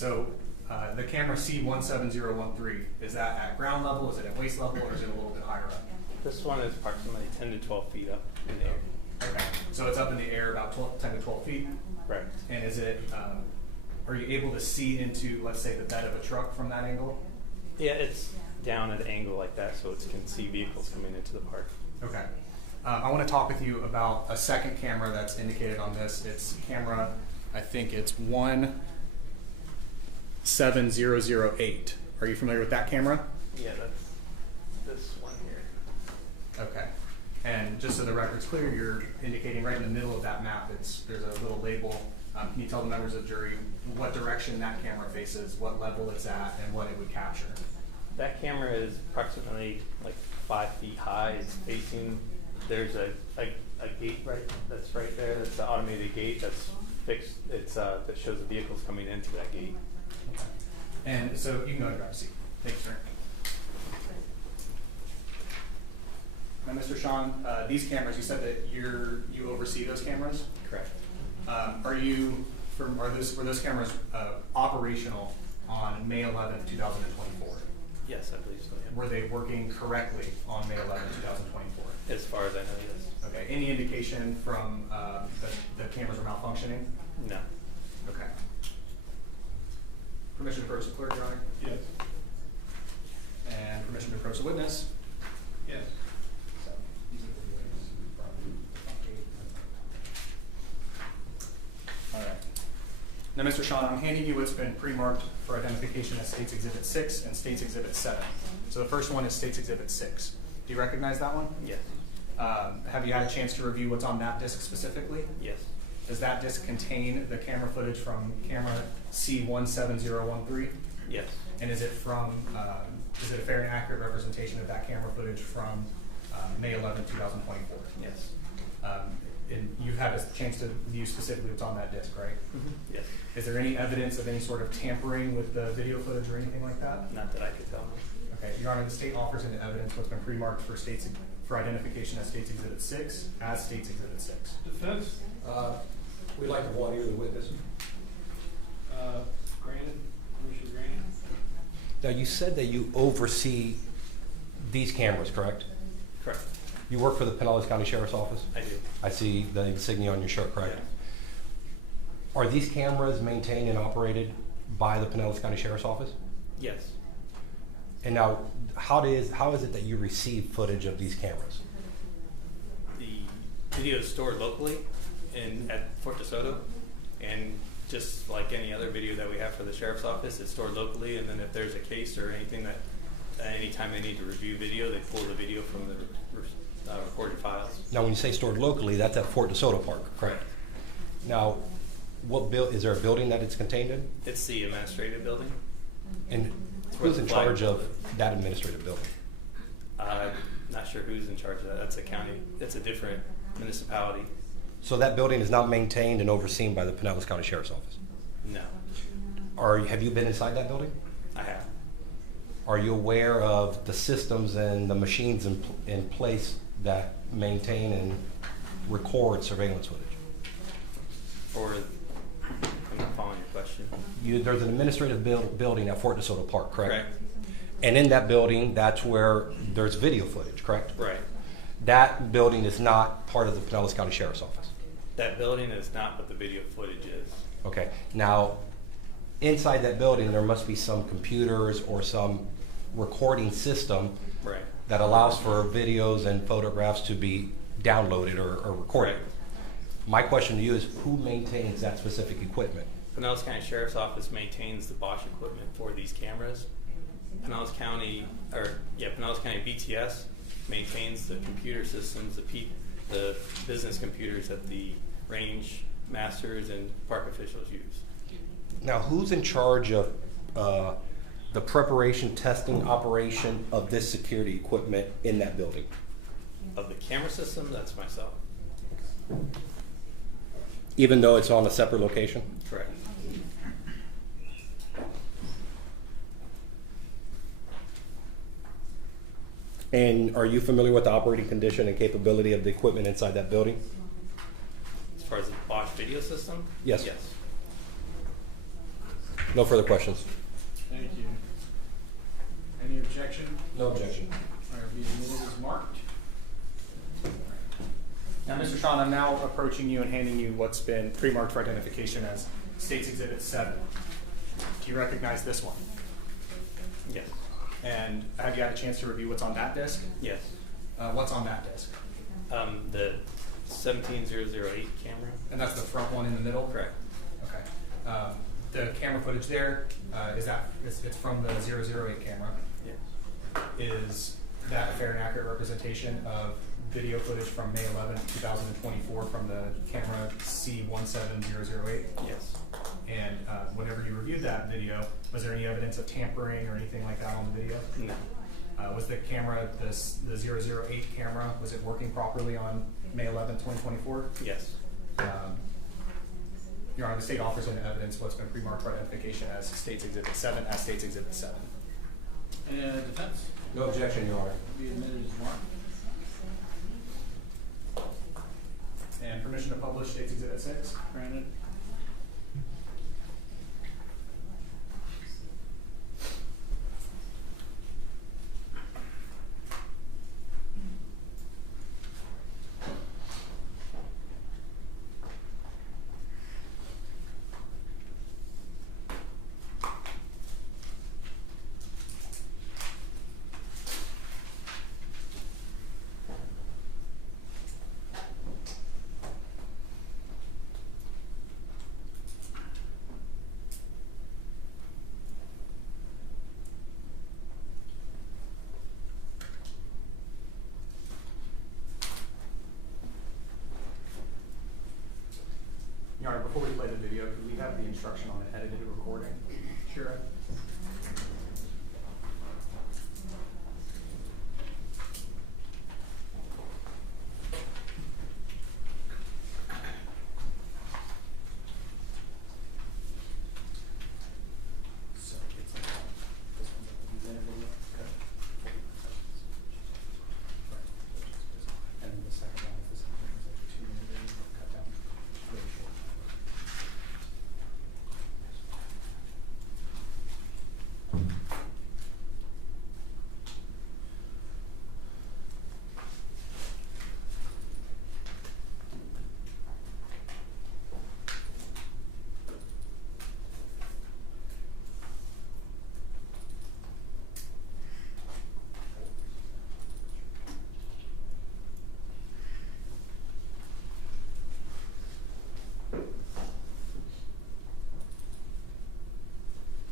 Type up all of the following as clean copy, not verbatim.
So the camera C17013, is that at ground level, is it at waist level, or is it a little bit higher up? This one is approximately 10 to 12 feet up in the air. Okay, so it's up in the air about 10 to 12 feet? Right. And is it, are you able to see into, let's say, the bed of a truck from that angle? Yeah, it's down at an angle like that, so it can see vehicles coming into the park. Okay. I want to talk with you about a second camera that's indicated on this. It's camera, I think it's 17008. Are you familiar with that camera? Yeah, that's this one here. Okay. And just so the record's clear, you're indicating right in the middle of that map, there's a little label. Can you tell the members of the jury what direction that camera faces, what level it's at, and what it would capture? That camera is approximately like 5 feet high. It's facing, there's a gate that's right there. That's the automated gate that's fixed. It's that shows the vehicles coming into that gate. Okay. And so you can go and grab a seat. Thank you, sir. Now, Mr. Sean, these cameras, you said that you oversee those cameras? Correct. Were those cameras operational on May 11, 2024? Yes, I believe so. Yeah. Were they working correctly on May 11, 2024? As far as I know, yes. Okay. Any indication from the cameras were malfunctioning? No. Okay. Permission to approach the clerk, Your Honor? Yes. And permission to approach the witness? Yes. All right. Now, Mr. Sean, I'm handing you what's been pre-marked for identification as State's Exhibit 6 and State's Exhibit 7. So the first one is State's Exhibit 6. Do you recognize that one? Yes. Have you had a chance to review what's on that disc specifically? Yes. Does that disc contain the camera footage from camera C17013? Yes. And is it is it a fair and accurate representation of that camera footage from May 11, 2024? Yes. And you've had a chance to view specifically what's on that disc, right? Mm-hmm. Yes. Is there any evidence of any sort of tampering with the video footage or anything like that? Not that I could tell. Okay, Your Honor, the state offers into evidence what's been pre-marked for identification as State's Exhibit 6 as State's Exhibit 6. Defense? We'd like to voir dire the witness. Granted. Permission granted. Now, you said that you oversee these cameras, correct? Correct. You work for the Pinellas County Sheriff's Office? I do. I see the insignia on your shirt, correct? Yeah. Are these cameras maintained and operated by the Pinellas County Sheriff's Office? Yes. And now, how is it that you receive footage of these cameras? The video is stored locally at Fort DeSoto, and just like any other video that we have for the Sheriff's Office, it's stored locally, and then if there's a case or anything that anytime they need to review video, they pull the video from the recorded files. Now, when you say stored locally, that's at Fort DeSoto Park, correct? What is there a building that it's contained in? It's the administrative building. And who's in charge of that administrative building? Not sure who's in charge of that. That's a county. It's a different municipality. So that building is not maintained and overseen by the Pinellas County Sheriff's Office? No. Have you been inside that building? I have. Are you aware of the systems and the machines in place that maintain and record surveillance footage? I'm not following your question. There's an administrative building at Fort DeSoto Park, correct? Correct. And in that building, that's where there's video footage, correct? Right. That building is not part of the Pinellas County Sheriff's Office. That building is not what the video footage is. Okay. Now, inside that building, there must be some computers or some recording system Right. that allows for videos and photographs to be downloaded or recorded. Right. My question to you is, who maintains that specific equipment? Pinellas County Sheriff's Office maintains the Bosch equipment for these cameras. Pinellas County BTS maintains the computer systems, the business computers that the range masters and park officials use. Now, who's in charge of the preparation, testing, operation of this security equipment in that building? Of the camera system, that's myself. Even though it's on a separate location? Correct. And are you familiar with the operating condition and capability of the equipment inside that building? As far as the Bosch video system? Yes. Yes. No further questions. Thank you. Any objection? No objection. Or be admitted as marked? Now, Mr. Sean, I'm now approaching you and handing you what's been pre-marked for identification as State's Exhibit 7. Do you recognize this one? Yes. And have you had a chance to review what's on that disc? Yes. What's on that disc? The 17008 camera. And that's the front one in the middle? Correct. Okay. The camera footage there, it's from the 008 camera. Yes. Is that a fair and accurate representation of video footage from May 11th, 2024 from the camera C17008? Yes. And whenever you reviewed that video, was there any evidence of tampering or anything like that on the video? No. Was the camera, the 008 camera, was it working properly on May 11th, 2024? Yes. Your Honor, the state offers in evidence what's been pre-marked for identification as State's Exhibit 7, as State's Exhibit 7. Any defense? No objection, Your Honor. Be admitted as marked. And permission to publish State's Exhibit 6? Granted. Your Honor, before we play the video, could we have the instruction on an edited recording? Sure. So it's like this one's like the beginning video. Okay. And then the second one is the same thing. It's like a 2-minute video cut down really short.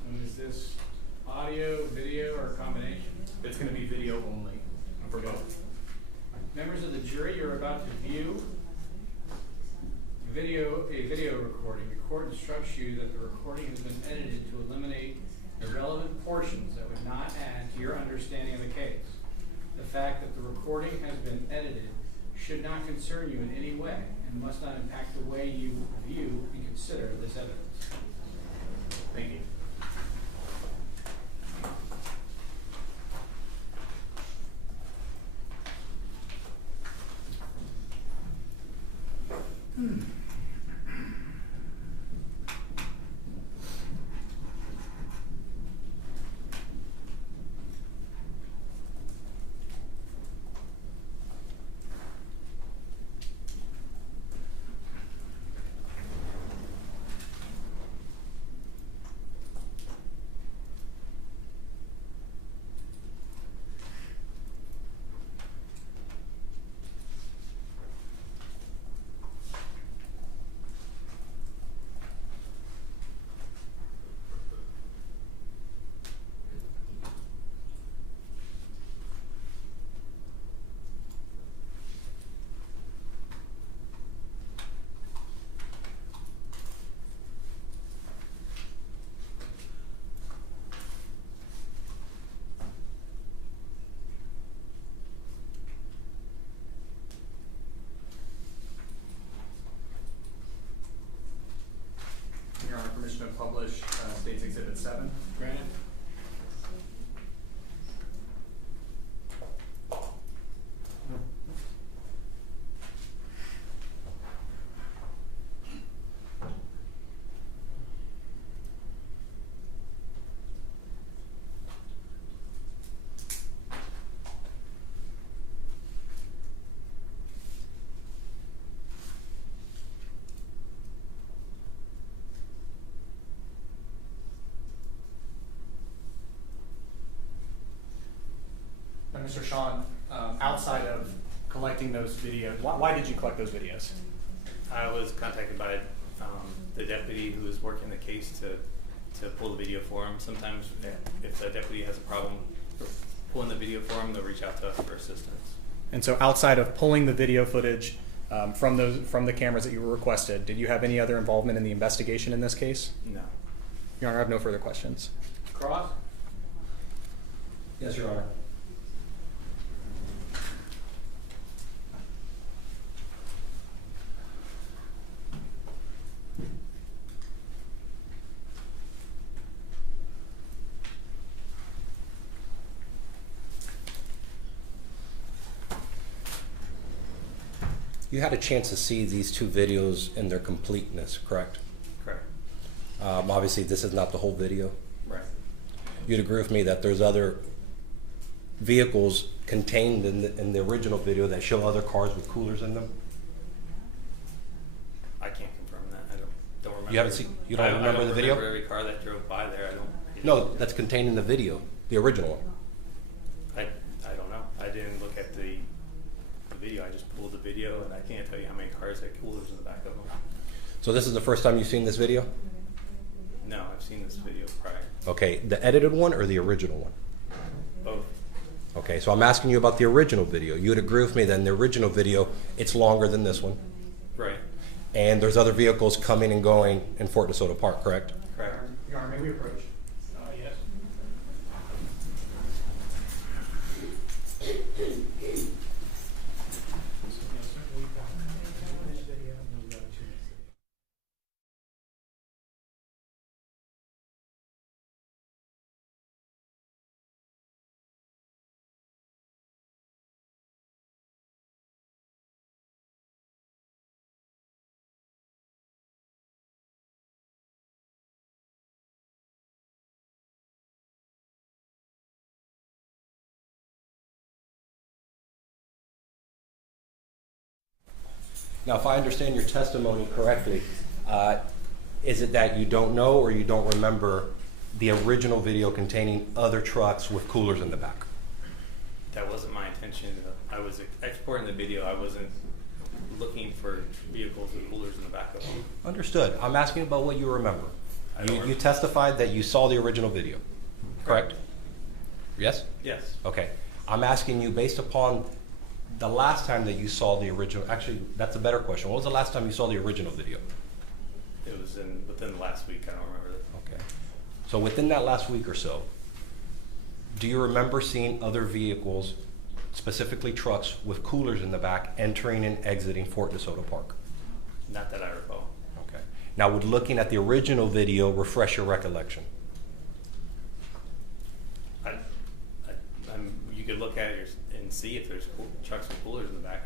And is this audio, video, or a combination? It's going to be video only for both. Members of the jury, you're about to view a video recording. The court instructs you that the recording has been edited to eliminate irrelevant portions that would not add to your understanding of the case. The fact that the recording has been edited should not concern you in any way and must not impact the way you view and consider this evidence. Thank you. Your Honor, permission to publish State's Exhibit 7. Granted? Mr. Sean, outside of collecting those videos, why did you collect those videos? I was contacted by the deputy who was working the case to pull the video for him. Sometimes if the deputy has a problem pulling the video for him, they'll reach out to us for assistance. And so outside of pulling the video footage from the cameras that you were requested, did you have any other involvement in the investigation in this case? No. Your Honor, I have no further questions. Cross? Yes, Your Honor. You had a chance to see these two videos in their completeness, correct? Correct. Obviously, this is not the whole video. Right. You'd agree with me that there's other vehicles contained in the original video that show other cars with coolers in them? I can't confirm that. I don't remember. You haven't seen? You don't remember the video? I don't remember every car that drove by there. I don't. No, that's contained in the video, the original one. I don't know. I didn't look at the video. I just pulled the video, and I can't tell you how many cars had coolers in the back of them. So this is the first time you've seen this video? No, I've seen this video prior. Okay, the edited one or the original one? Both. Okay, so I'm asking you about the original video. You would agree with me that in the original video, it's longer than this one, Right. and there's other vehicles coming and going in Fort DeSoto Park, correct? Correct. Your Honor, may we approach? Yes. Now, if I understand your testimony correctly, is it that you don't know or you don't remember the original video containing other trucks with coolers in the back? That wasn't my intention. I was exporting the video. I wasn't looking for vehicles with coolers in the back of them. Understood. I'm asking about what you remember. I don't You remember. testified that you saw the original video, correct? Yes? Yes. Okay. I'm asking you based upon the last time that you saw the original, actually, that's a better question. When was the last time you saw the original video? It was within the last week. I don't remember it. Okay. So within that last week or so, do you remember seeing other vehicles, specifically trucks with coolers in the back, entering and exiting Fort DeSoto Park? Not that I recall. Okay. Now, would looking at the original video refresh your recollection? You could look at it and see if there's trucks with coolers in the back.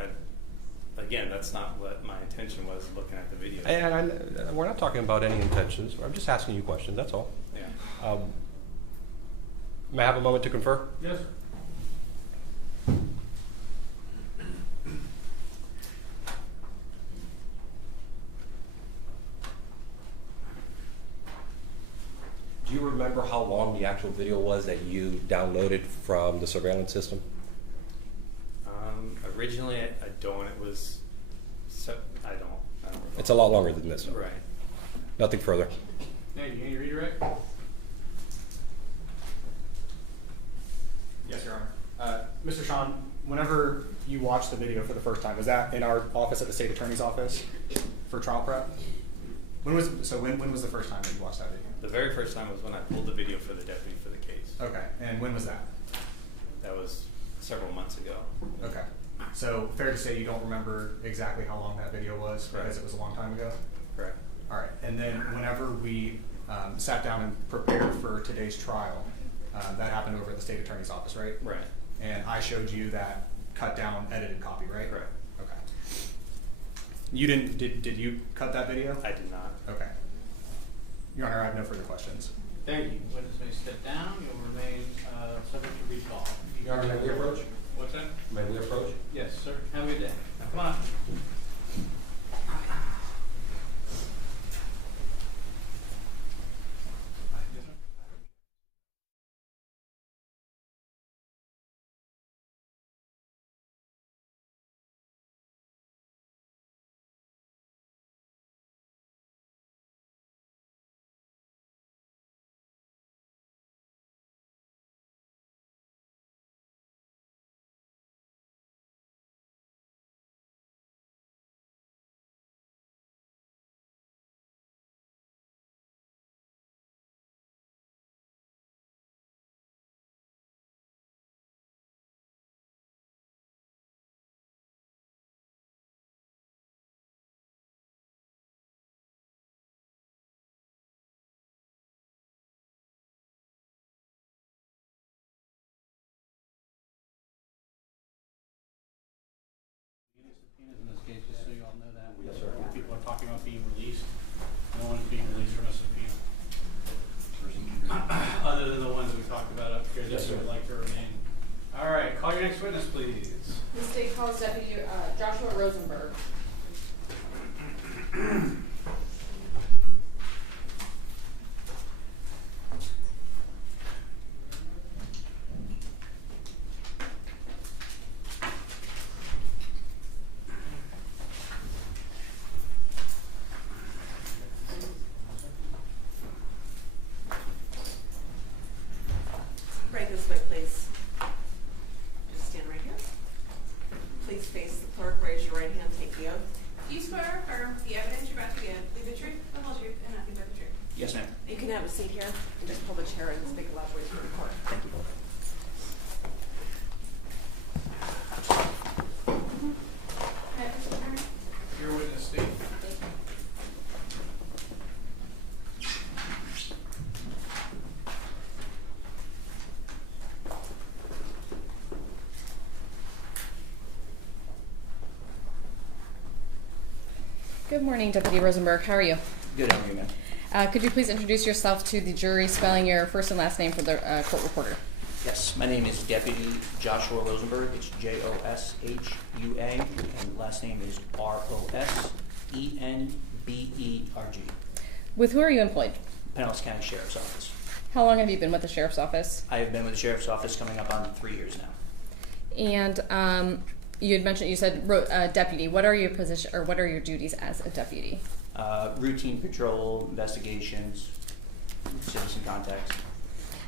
Again, that's not what my intention was looking at the video. And we're not talking about any intentions. I'm just asking you questions, that's all. Yeah. May I have a moment to confer? Yes, sir. Do you remember how long the actual video was that you downloaded from the surveillance system? Originally, I don't. It was. I don't remember. It's a lot longer than this. Right. Nothing further. Hey, you need a redirect? Yes, Your Honor. Mr. Sean, whenever you watched the video for the first time, was that in our office at the State Attorney's Office for trial prep? When was the first time that you watched that video? The very first time was when I pulled the video for the deputy for the case. Okay, and when was that? That was several months ago. Okay, so fair to say you don't remember exactly how long that video was because Right. it was a long time ago? Correct. All right, and then whenever we sat down and prepared for today's trial, that happened over at the State Attorney's Office, right? Right. And I showed you that cut down edited copy, right? Correct. Okay. You didn't, did you cut that video? I did not. Okay. Your Honor, I have no further questions. Thank you. Witness may step down. You'll remain subject to recall. Your Honor, may we approach? What's that? May we approach? Yes, sir. Have a good day. Come on. subpoenas in this case, just so you all know that. Yes, sir. When people are talking about being released, no one is being released from a subpoena. Other than the ones that we talked about up here that Yes, you sir. would like to remain. All right, call your next witness, please. The state calls Deputy Joshua Rosenberg. Right this way, please. Just stand right here. Please face the clerk, raise your right hand, take the oath. Do you swear or affirm the evidence you're about to give will be the truth, the whole truth, and nothing but the truth? Yes, ma'am. You can have a seat here and just pull the chair and speak a loud voice for the court. Thank you. Your witness, Steve. Good morning, Deputy Rosenberg. How are you? Good, how are you, ma'am? Could you please introduce yourself to the jury, spelling your first and last name for the court reporter? Yes, my name is Deputy Joshua Rosenberg. It's Joshua, and last name is Rosenberg. With who are you employed? Pinellas County Sheriff's Office. How long have you been with the sheriff's office? I have been with the Sheriff's Office coming up on 3 years now. And you had mentioned, you said deputy. What are your position, or what are your duties as a deputy? Routine patrol, investigations, citizen contacts.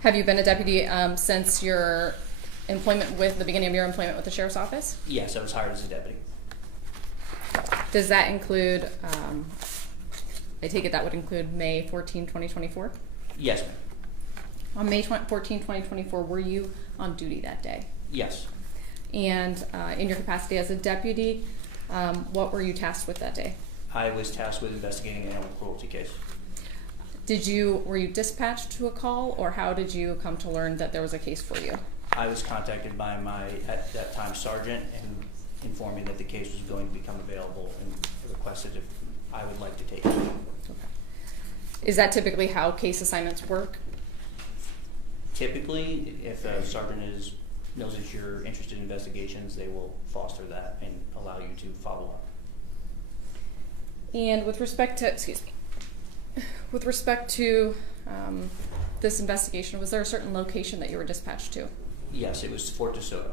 Have you been a deputy since your employment with the beginning of your employment with the sheriff's office? Yes, I was hired as a deputy. Does that include? I take it that would include May 14, 2024? Yes, ma'am. On May 14, 2024, were you on duty that day? Yes. And in your capacity as a deputy, what were you tasked with that day? I was tasked with investigating an animal cruelty case. Were you dispatched to a call, or how did you come to learn that there was a case for you? I was contacted by my, at that time, sergeant, and informed me that the case was going to become available and requested if I would like to take it. Okay. Is that typically how case assignments work? Typically, if a sergeant knows that you're interested in investigations, they will foster that and allow you to follow up. And with respect to, this investigation, was there a certain location that you were dispatched to? Yes, it was Fort DeSoto.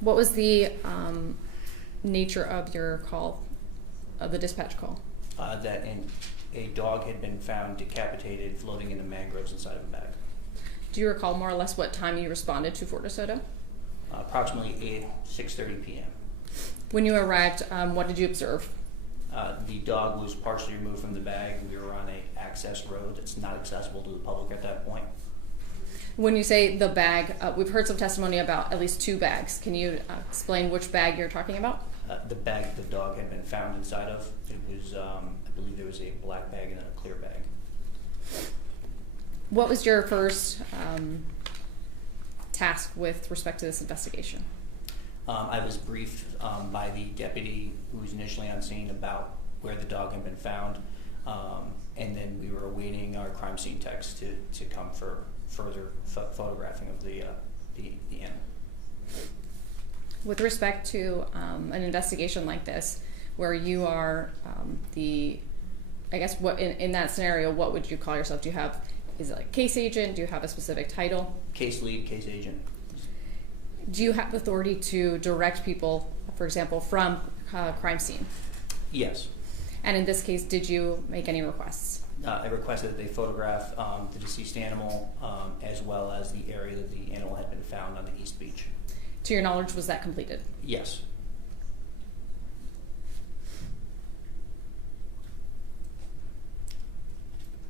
What was the nature of your call, of the dispatch call? That a dog had been found decapitated floating in the mangroves inside of a bag. Do you recall more or less what time you responded to Fort DeSoto? Approximately 6:30 p.m. When you arrived, what did you observe? The dog was partially removed from the bag. We were on a access road that's not accessible to the public at that point. When you say the bag, we've heard some testimony about at least 2 bags. Can you explain which bag you're talking about? The bag the dog had been found inside of, it was, I believe there was a black bag and a clear bag. What was your first task with respect to this investigation? I was briefed by the deputy who was initially on scene about where the dog had been found, and then we were awaiting our crime scene techs to come for further photographing of the animal. With respect to an investigation like this, where you are I guess what in that scenario, what would you call yourself? Do you have, is it like case agent? Do you have a specific title? Case lead, case agent. Do you have authority to direct people, for example, from crime scene? Yes. And in this case, did you make any requests? I requested that they photograph the deceased animal as well as the area that the animal had been found on the East Beach. To your knowledge, was that completed? Yes.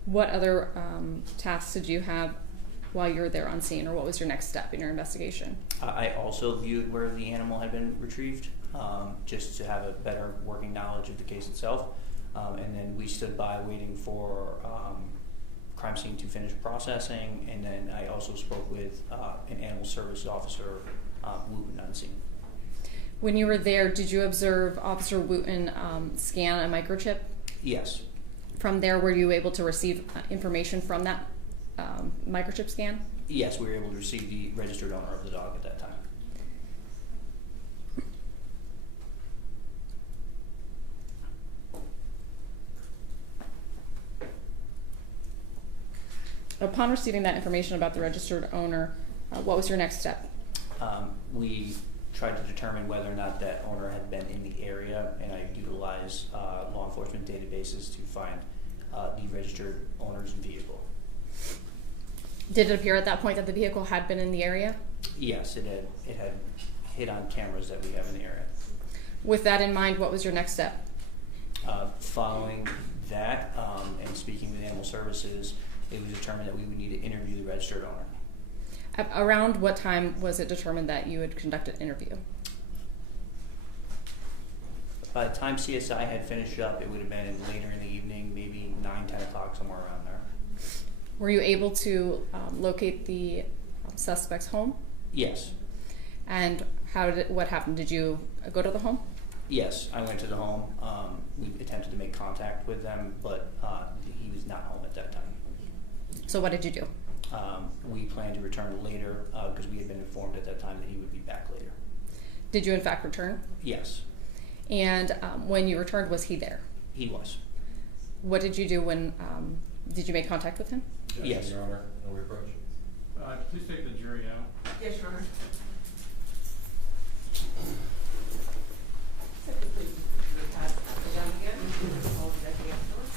What other tasks did you have while you were there on scene, or what was your next step in your investigation? I also viewed where the animal had been retrieved, just to have a better working knowledge of the case itself. And then we stood by waiting for crime scene to finish processing, and then I also spoke with an animal services officer, Wooten, on scene. When you were there, did you observe Officer Wooten scan a microchip? Yes. From there, were you able to receive information from that microchip scan? Yes, we were able to receive the registered owner of the dog at that time. Upon receiving that information about the registered owner, what was your next step? We tried to determine whether or not that owner had been in the area, and I utilized law enforcement databases to find the registered owner's vehicle. Did it appear at that point that the vehicle had been in the area? Yes, it had hit on cameras that we have in the area. With that in mind, what was your next step? Following that, and speaking with Animal Services, it was determined that we would need to interview the registered owner. Around what time was it determined that you would conduct an interview? By the time CSI had finished up, it would have been later in the evening, maybe 9, 10 o'clock, somewhere around there. Were you able to locate the suspect's home? Yes. And what happened? Did you go to the home? Yes, I went to the home. We attempted to make contact with them, but he was not home at that time. So what did you do? We planned to return later because we had been informed at that time that he would be back later. Did you in fact return? Yes, And when you returned, was he there? he was. What did you do when, did you make contact with him? Yes. Your Honor, no reproach. Please take the jury out. Yes, Your Honor. So if we can pass it down again, hold it at the afterwards.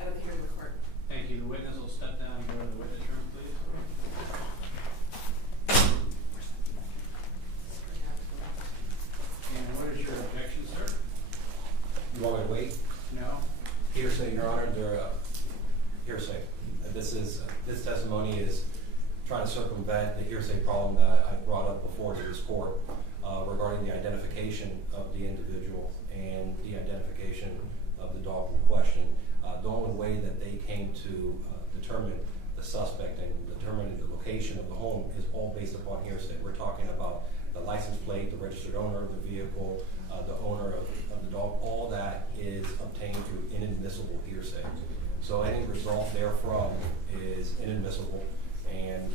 I don't hear the court. Thank you. The witness will step down and go to the witness room, please. And what is your objection, sir? You want me to wait? No? Hearsay, Your Honor, hearsay. This testimony is trying to circumvent the hearsay problem that I brought up before to this court regarding the identification of the individual and the identification of the dog in question. The only way that they came to determine the suspect and determine the location of the home is all based upon hearsay. We're talking about the license plate, the registered owner of the vehicle, the owner of the dog. All that is obtained through inadmissible hearsay. So any result therefrom is inadmissible, and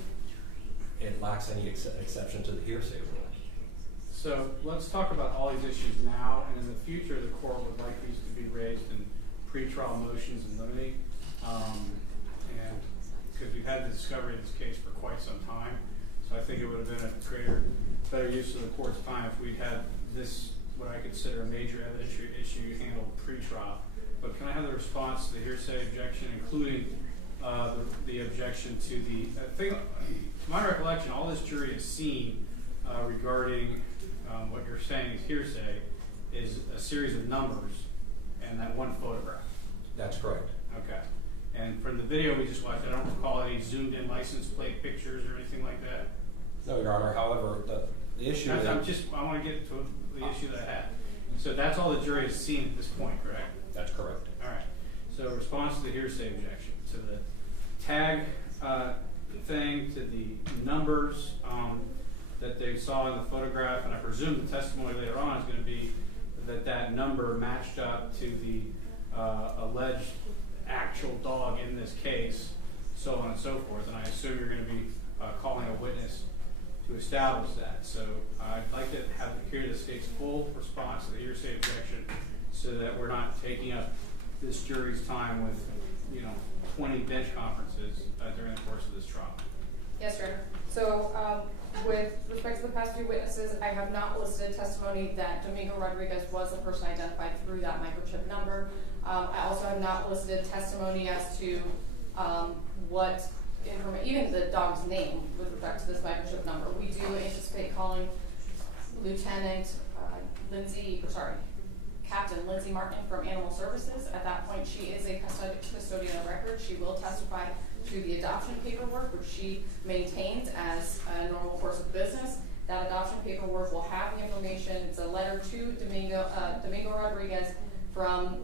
it lacks any exception to the hearsay rule. So let's talk about all these issues now, and in the future, the court would like these to be raised in pretrial motions and limine. And because we've had the discovery of this case for quite some time, so I think it would have been a better use of the court's time if we'd had this, what I consider a major evidentiary issue, handled pre-trial. But can I have the response to the hearsay objection, including the objection to the thing? To my recollection, all this jury has seen regarding what you're saying is hearsay is a series of numbers and that one photograph. That's correct. Okay. And from the video we just watched, I don't recall any zoomed in license plate pictures or anything like that. No, Your Honor. However, the issue is... I want to get to the issue that I had. So that's all the jury has seen at this point, correct? That's correct. All right. So response to the hearsay objection, to the tag thing, to the numbers that they saw in the photograph, and I presume the testimony later on is going to be that that number matched up to the alleged actual dog in this case, so on and so forth. And I assume you're going to be calling a witness to establish that. So I'd like to hear the state's full response to the hearsay objection, so that we're not taking up this jury's time with, 20 bench conferences during the course of this trial. Yes, Your Honor. So with respect to the past few witnesses, I have not listed testimony that Domingo Rodriguez was the person identified through that microchip number. I also have not listed testimony as to what information, even the dog's name with respect to this microchip number. We do anticipate calling Lieutenant Captain Lindsay Martin from Animal Services. At that point, she is a custodian of record. She will testify to the adoption paperwork, which she maintains as a normal course of business. That adoption paperwork will have the information. It's a letter to Domingo Rodriguez from,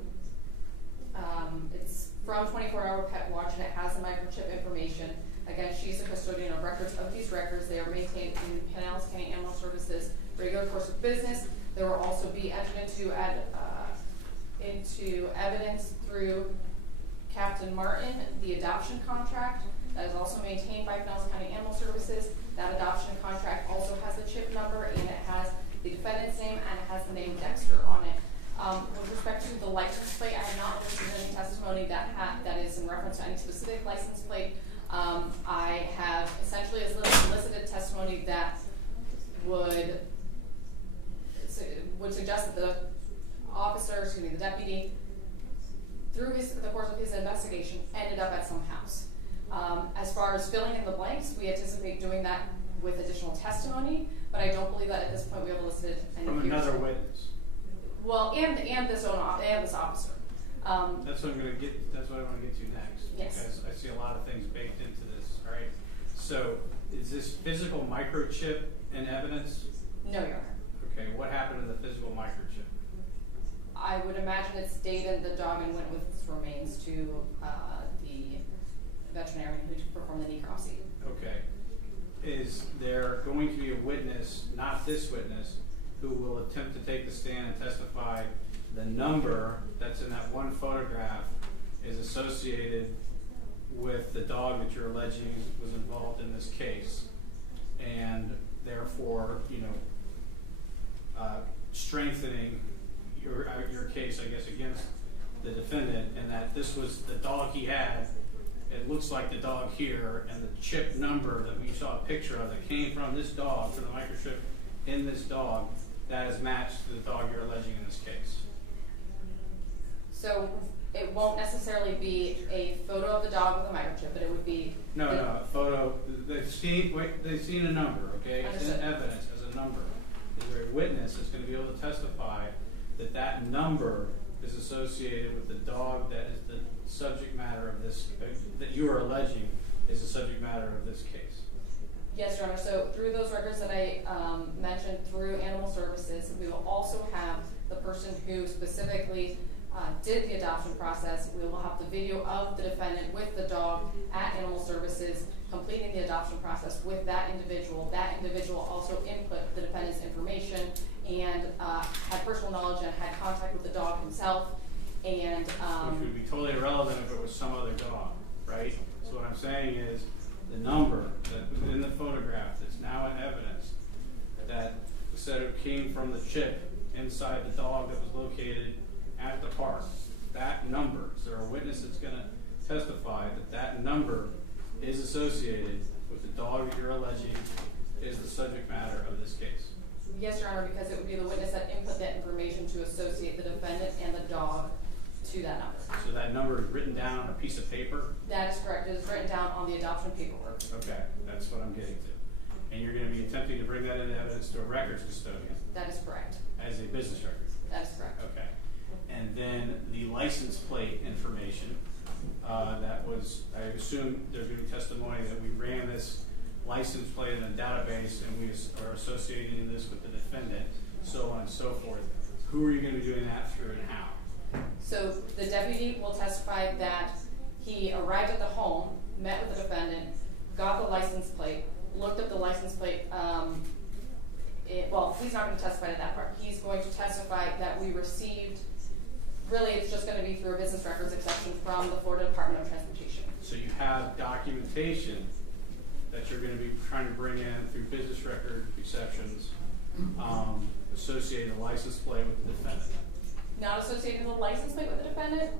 it's from 24-Hour Pet Watch, and it has the microchip information. Again, she's a custodian of records of these records. They are maintained in Pinellas County Animal Services regular course of business. There will also be entered into evidence through Captain Martin, the adoption contract that is also maintained by Pinellas County Animal Services. That adoption contract also has the chip number, and it has the defendant's name, and it has the name Dexter on it. With respect to the license plate, I have not received any testimony that is in reference to any specific license plate. I have essentially elicited testimony that would suggest that the officer, the deputy, through the course of his investigation, ended up at some house. As far as filling in the blanks, we anticipate doing that with additional testimony, but I don't believe that at this point we have elicited any From another witness. Well, and this officer. That's what I'm going to get. That's what I want to get to next. Yes. Because I see a lot of things baked into this. All right. So, is this physical microchip in evidence? No, Your Honor. Okay. What happened to the physical microchip? I would imagine it stayed in the dog and went with its remains to the veterinarian who performed the necropsy. Okay. Is there going to be a witness, not this witness, who will attempt to take the stand and testify the number that's in that one photograph is associated with the dog that you're alleging was involved in this case, and therefore, strengthening your case, I guess, against the defendant, and that this was the dog he had. It looks like the dog here, and the chip number that we saw a picture of that came from this dog, from the microchip in this dog, that is matched to the dog you're alleging in this case. So it won't necessarily be a photo of the dog with a microchip, but it would be No, a photo. They've seen a number. Okay, it's in Understood. evidence as a number. Is there a witness that's going to be able to testify that that number is associated with the dog that is the subject matter of this, that you are alleging is the subject matter of this case? Yes, Your Honor. So through those records that I mentioned through Animal Services, we will also have the person who specifically did the adoption process. We will have the video of the defendant with the dog at Animal Services completing the adoption process with that individual. That individual also input the defendant's information and had personal knowledge and had contact with the dog himself. And which would be totally irrelevant if it was some other dog, right? So what I'm saying is the number that was in the photograph that's now in evidence that said it came from the chip inside the dog that was located at the park. That number, is there a witness that's going to testify that that number is associated with the dog that you're alleging is the subject matter of this case? yes, Your Honor, because it would be the witness that input that information to associate the defendant and the dog to that number. So that number is written down on a piece of paper? That is correct. It is written down on the adoption paperwork. Okay, that's what I'm getting to. And you're going to be attempting to bring that into evidence to a records custodian That is correct. as a business record? That is correct. Okay. And then the license plate information, that was, I assume there's going to be testimony that we ran this license plate in a database and we are associating this with the defendant, so on and so forth. Who are you going to be doing that through and how? So the deputy will testify that he arrived at the home, met with the defendant, got the license plate, looked at the license plate. Well, he's not going to testify to that part. He's going to testify that we received, really it's just going to be through a business records exception from the Florida Department of Transportation. So you have documentation that you're going to be trying to bring in through business record exceptions, associating the license plate with the defendant. Not associating the license plate with the defendant.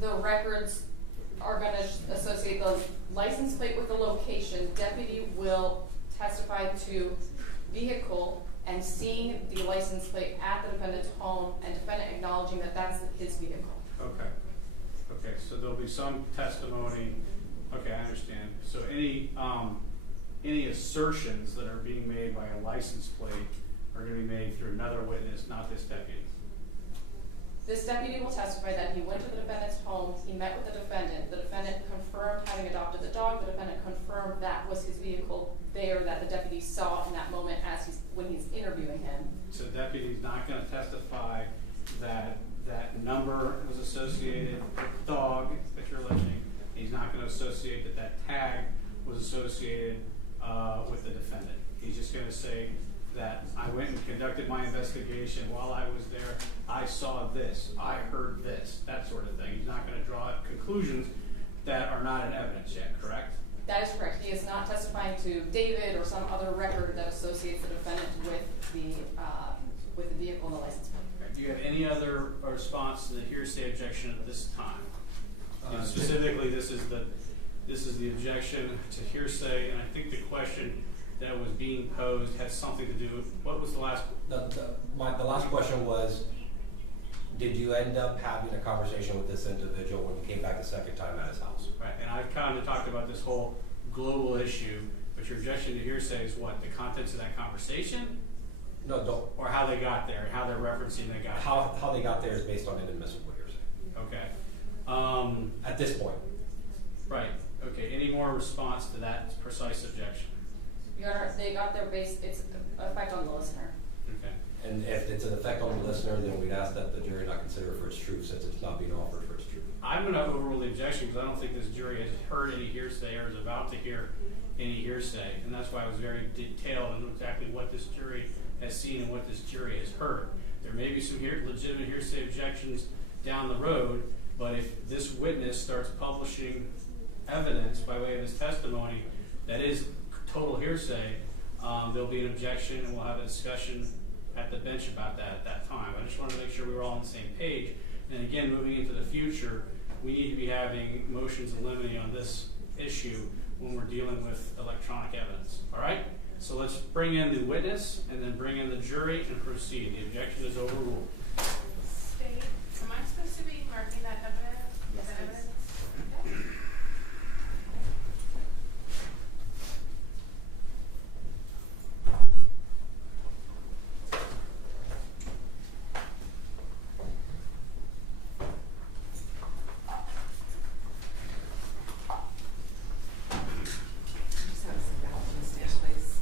The records are going to associate the license plate with the location. Deputy will testify to vehicle and seeing the license plate at the defendant's home and defendant acknowledging that that's his vehicle. Okay. Okay, so there'll be some testimony. Okay, I understand. So any assertions that are being made by a license plate are going to be made through another witness, not this deputy. This deputy will testify that he went to the defendant's home, he met with the defendant confirmed having adopted the dog, the defendant confirmed that was his vehicle there that the deputy saw in that moment when he's interviewing him. So the deputy's not going to testify that that number was associated with the dog that you're alleging. He's not going to associate that that tag was associated with the defendant. He's just going to say that I went and conducted my investigation. While I was there, I saw this, I heard this, that sort of thing. He's not going to draw conclusions that are not in evidence yet, correct? That is correct. He is not testifying to David or some other record that associates the defendant with the vehicle and the license plate. Do you have any other response to the hearsay objection at this time? And specifically, this is the objection to hearsay, and I think the question that was being posed had something to do with, what was the last? The last question was, did you end up having a conversation with this individual when you came back the second time at his house? Right, and I kind of talked about this whole global issue, but your objection to hearsay is what? The contents of that conversation? No, don't. Or how they got there, how they're referencing they got there? How they got there is based on inadmissible hearsay. Okay. At this point. Right, okay, any more response to that precise objection? Your Honor, they got their base, it's effect on the listener. Okay. And if it's an effect on the listener, then we'd ask that the jury not consider it for its truth, since it's not being offered for its truth. I'm going to overrule the objection because I don't think this jury has heard any hearsay or is about to hear any hearsay, and that's why I was very detailed on exactly what this jury has seen and what this jury has heard. There may be some legitimate hearsay objections down the road, but if this witness starts publishing evidence by way of his testimony that is total hearsay, there'll be an objection and we'll have a discussion at the bench about that at that time. I just wanted to make sure we were all on the same page. And again, moving into the future, we need to be having motions in limine on this issue when we're dealing with electronic evidence. All right? So let's bring in the witness and then bring in the jury and proceed. The objection is overruled. State, am I supposed to be marking that evidence? Yes, That please. evidence? Okay. Just have a sit down on the stand, please.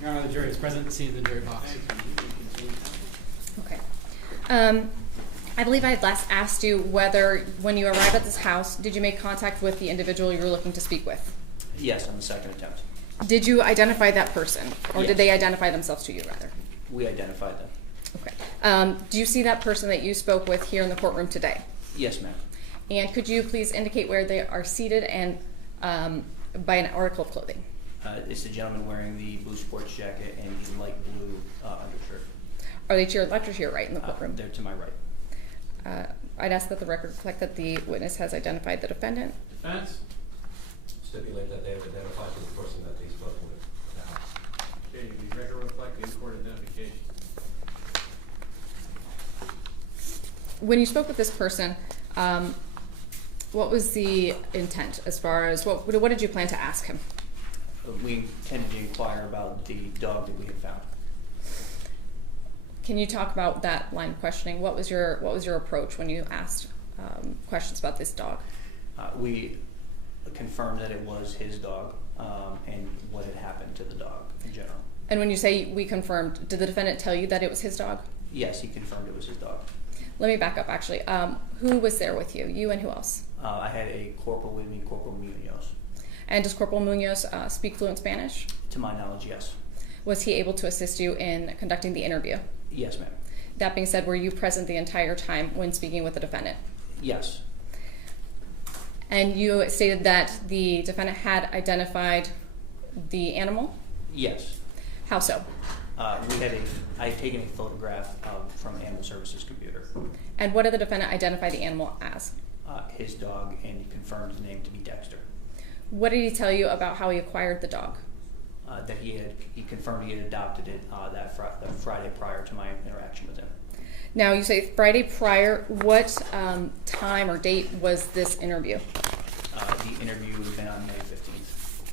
Your Honor, the jury is present. See the jury box. Okay. I believe I had last asked you whether, when you arrived at this house, did you make contact with the individual you were looking to speak with? Yes, on the second attempt. Did you identify that person, or Yes. did they identify themselves to you, rather? We identified them. Okay. Do you see that person that you spoke with here in the courtroom today? Yes, ma'am. And could you please indicate where they are seated and by an article of clothing? It's the gentleman wearing the blue sports jacket and the light blue undershirt. Are they to your left or to your right in the courtroom? They're to my right. I'd ask that the record reflect that the witness has identified the defendant. Defense? Stipulate that they have identified the person that they spoke with. Okay, the record reflect the in-court identification. When you spoke with this person, what was the intent as far as what did you plan to ask him? We intended to inquire about the dog that we had found. Can you talk about that line of questioning? What was your approach when you asked questions about this dog? We confirmed that it was his dog and what had happened to the dog in general. And when you say we confirmed, did the defendant tell you that it was his dog? Yes, he confirmed it was his dog. Let me back up, actually. Who was there with you? You and who else? I had a corporal with me, Corporal Munoz. And does Corporal Munoz speak fluent Spanish? To my knowledge, yes. Was he able to assist you in conducting the interview? Yes, ma'am. That being said, were you present the entire time when speaking with the defendant? Yes. And you stated that the defendant had identified the animal? Yes. How so? I had taken a photograph from Animal Services computer. And what did the defendant identify the animal as? His dog, and he confirmed his name to be Dexter. What did he tell you about how he acquired the dog? That he confirmed he had adopted it that Friday prior to my interaction with him. Now, you say Friday prior. What time or date was this interview? The interview would have been on May 15th.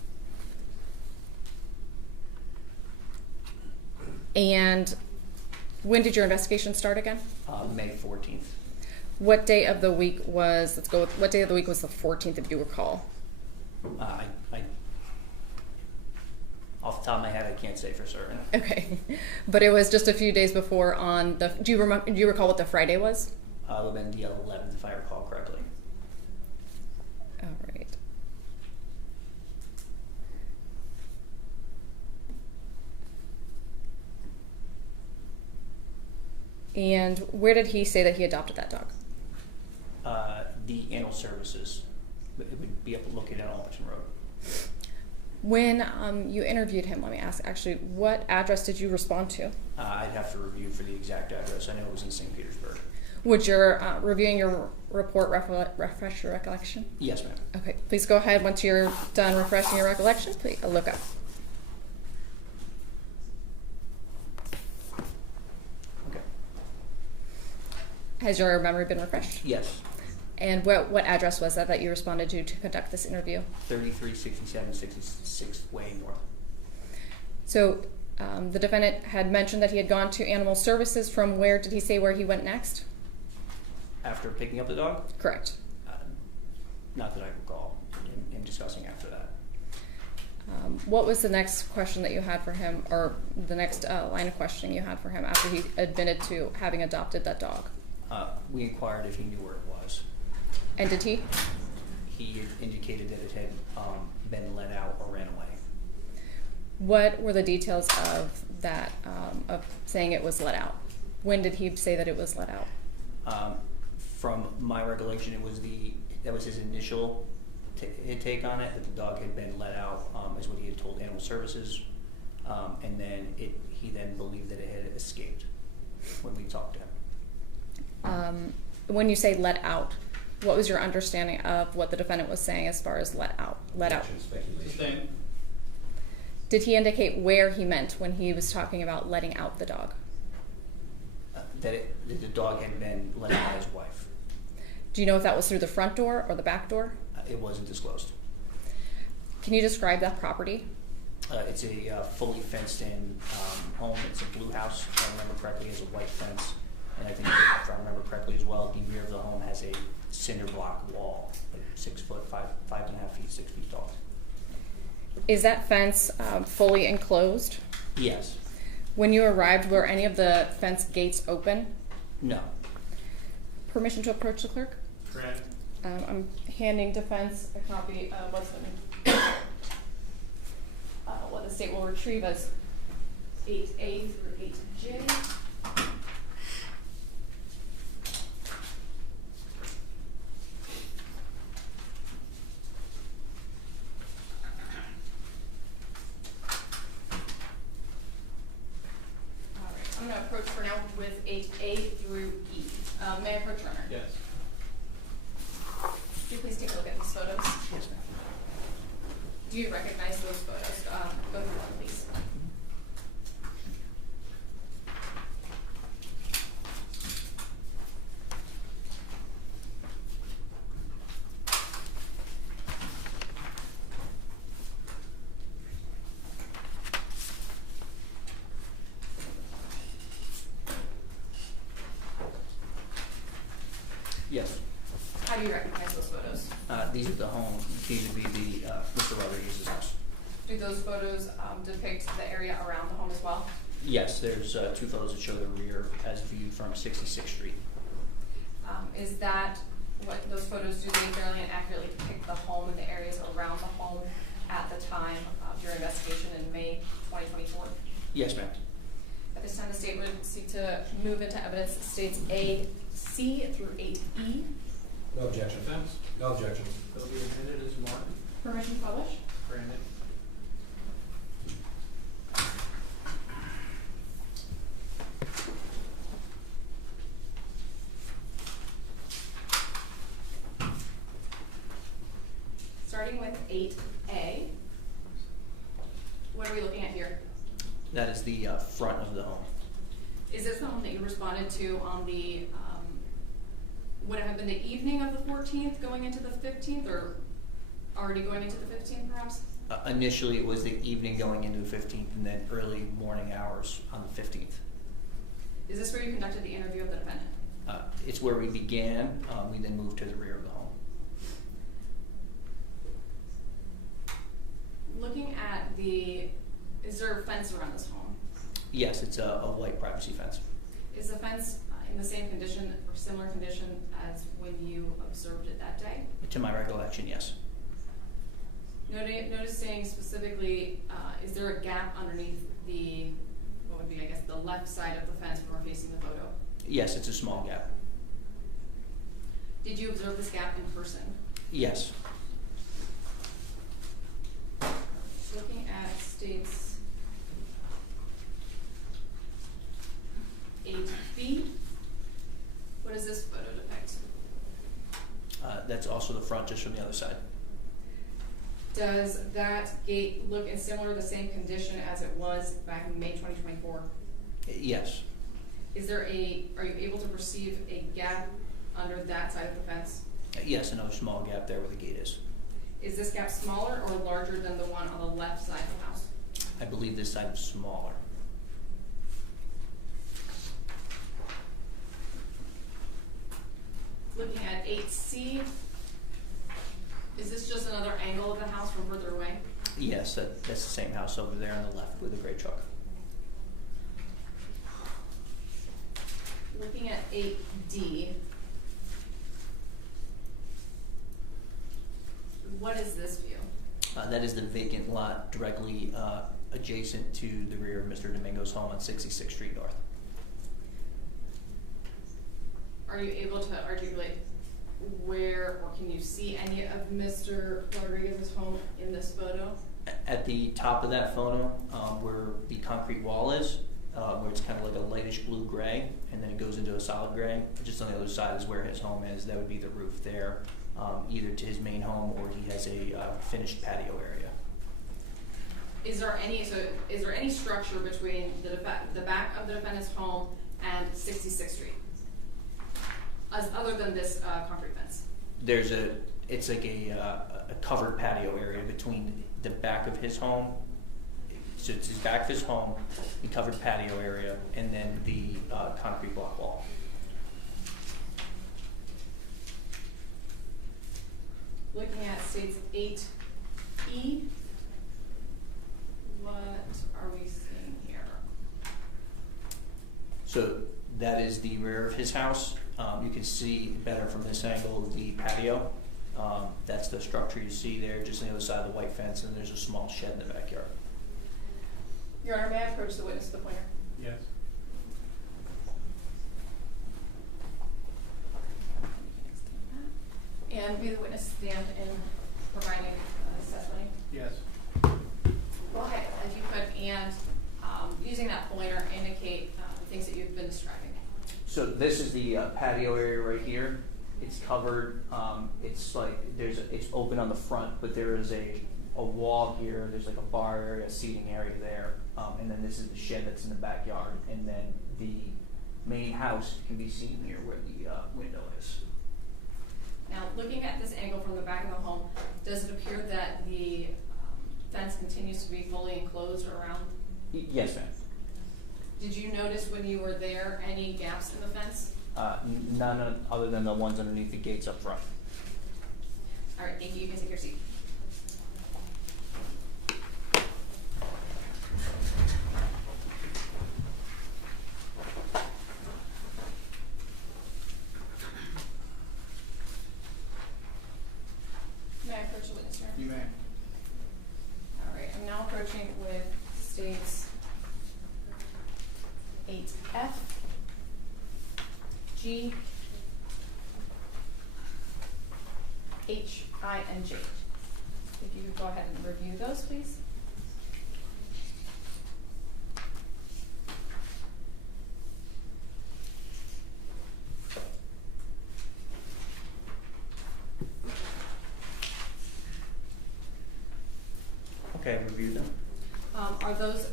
And when did your investigation start again? May 14th. What day of the week was, what day of the week was the 14th, if you recall? Off the top of my head, I can't say for certain. Okay. But it was just a few days before on the, do you recall what the Friday was? It would have been the 11th, if I recall correctly. All right. And where did he say that he adopted that dog? The Animal Services. It would be located on Alberton Road. When you interviewed him, let me ask, actually, what address did you respond to? I'd have to review for the exact address. I know it was in St. Petersburg. Would your reviewing your report refresh your recollection? Yes, ma'am. Okay, please go ahead. Once you're done refreshing your recollection, please look up. Okay. Has your memory been refreshed? Yes. And what address was that you responded to conduct this interview? 3367 66th Way North. So the defendant had mentioned that he had gone to Animal Services. From where did he say where he went next? After picking up the dog? Correct. Not that I recall him discussing after that. What was the next question that you had for him, or the next line of questioning you had for him after he admitted to having adopted that dog? We inquired if he knew where it was. And did he? He indicated that it had been let out or ran away. What were the details of that, of saying it was let out? When did he say that it was let out? From my recollection, that was his initial take on it, that the dog had been let out, is what he had told Animal Services, and then he then believed that it had escaped when we talked to him. When you say let out, what was your understanding of what the defendant was saying as far as let out? Let out. Sustained. Did he indicate where he meant when he was talking about letting out the dog? That the dog had been let out by his wife. Do you know if that was through the front door or the back door? It wasn't disclosed. Can you describe that property? It's a fully fenced-in home. It's a blue house, if I remember correctly. It has a white fence. And I think, if I remember correctly as well, the rear of the home has a cinder block wall, like 6 foot, 5.5 feet, 6 feet tall. Is that fence fully enclosed? Yes. When you arrived, were any of the fence gates open? No. Permission to approach the clerk? Correct. I'm handing defense a copy of what the state will retrieve as 8A through 8J. approach for now with 8A through E. May I approach Runner? Yes. Could you please take a look at these photos? Yes, ma'am. Do you recognize those photos? Go through them, please. Yes. How do you recognize those photos? These are the home. These would be the Mr. Rodriguez's house. Do those photos depict the area around the home as well? Yes, there's 2 photos that show the rear as viewed from 66th Street. Is that what those photos do? They fairly and accurately depict the home and the areas around the home at the time of your investigation in May 2024? Yes, ma'am. At this time, the state would seek to move into evidence states A, C through 8E. No objection. Defense? No objection. They'll be admitted as marked. Permission to publish? Granted. Starting with 8A, what are we looking at here? That is the front of the home. Is this the home that you responded to on the, would it have been the evening of the 14th going into the 15th, or already going into the 15th perhaps? Initially, it was the evening going into the 15th, and then early morning hours on the 15th. Is this where you conducted the interview of the defendant? It's where we began. We then moved to the rear of the home. Looking at is there a fence around this home? Yes, it's a white privacy fence. Is the fence in the same condition or similar condition as when you observed it that day? To my recollection, yes. Noticing specifically, is there a gap underneath what would be, I guess, the left side of the fence when we're facing the photo? Yes, it's a small gap. Did you observe this gap in person? Yes. Looking at states 8B, what does this photo depict? That's also the front, just from the other side. Does that gate look in the same condition as it was back in May 2024? Yes. Are you able to perceive a gap under that side of the fence? Yes, another small gap there where the gate is. Is this gap smaller or larger than the one on the left side of the house? I believe this side is smaller. Looking at 8C, is this just another angle of the house from further away? Yes, that's the same house over there on the left with a gray truck. Looking at 8D, what is this view? That is the vacant lot directly adjacent to the rear of Mr. Domingo's home on 66th Street North. Are you able to articulate where, or can you see any of Mr. Rodriguez's home in this photo? At the top of that photo, where the concrete wall is, where it's kind of like a lightish blue gray, and then it goes into a solid gray. Just on the other side is where his home is. That would be the roof there, either to his main home or he has a finished patio area. Is there any structure between the back of the defendant's home and 66th Street, other than this concrete fence? It's like a covered patio area between the back of his home. So it's his back of his home, the covered patio area, and then the concrete block wall. Looking at states 8E, what are we seeing here? So that is the rear of his house. You can see better from this angle the patio. That's the structure you see there, just on the other side of the white fence, and there's a small shed in the backyard. Your Honor, may I approach the witness to the pointer? Yes. And be the witness stand in providing this testimony? Yes. Go ahead, as you could, and using that pointer, indicate the things that you describing? So this is the patio area right here. It's covered. It's like it's open on the front, but there is a wall here. There's like a bar area, a seating area there, and then this is the shed that's in the backyard, and then the main house can be seen here where the window is. Now, looking at this angle from the back of the home, does it appear that the fence continues to be fully enclosed around? Yes, ma'am. Did you notice when you were there any gaps in the fence? None other than the ones underneath the gates up front. All right, thank you. You can take your seat. May I approach the witness here? You may. All right, I'm now approaching with states 8F, G, H, I, and J. If you could go ahead and review those, please. Okay, review them. Are those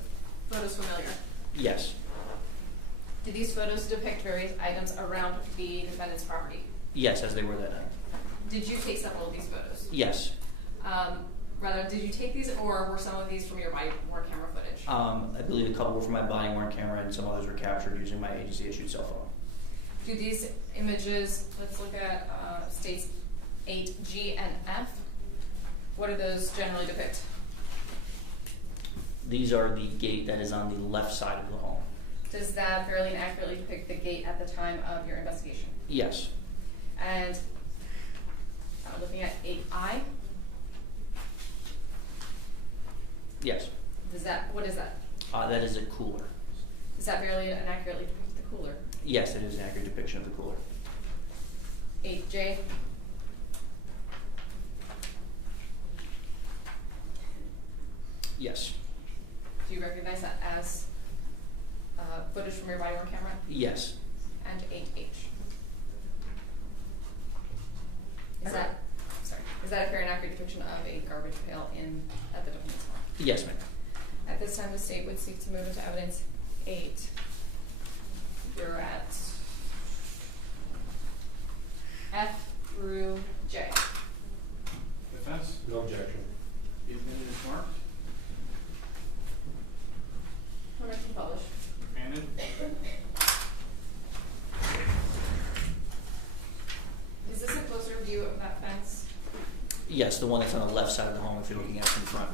photos familiar? Yes. Do these photos depict various items around the defendant's property? Yes, as they were that night. Did you take several of these photos? Yes. Rather, did you take these, or were some of these from your body-worn camera footage? I believe a couple were from my body-worn camera, and some others were captured using my agency-issued cell phone. Do these images, let's look at states 8, G, and F. What do those generally depict? These are the gate that is on the left side of the home. Does that fairly and accurately depict the gate at the time of your investigation? Yes. And looking at 8I, Yes. what is that? That is a cooler. Does that fairly and accurately depict the cooler? Yes, it is an accurate depiction of the cooler. 8J, Yes. do you recognize that as footage from your body-worn camera? Yes. And 8H. Is that a fair and accurate depiction of a garbage pail at the defendant's home? Yes, ma'am. At this time, the state would seek to move into evidence 8. You're at F through J. Defense? No objection. The admitted is marked. Permit to publish. Granted. Is this a closer view of that fence? Yes, the one that's on the left side of the home if you're looking at it from the front.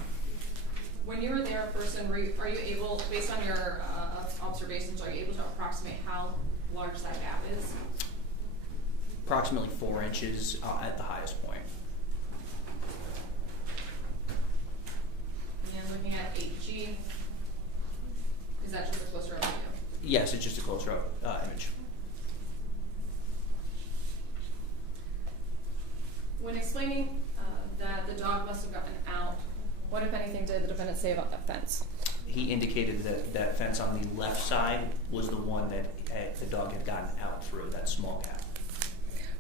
When you were there in person, are you able, based on your observations, are you able to approximate how large that gap is? Approximately 4 inches at the highest point. And looking at 8G, is that just a closer up view? Yes, it's just a closer up image. When explaining that the dog must have gotten out, what, if anything, did the defendant say about that fence? He indicated that that fence on the left side was the one that the dog had gotten out through, that small gap.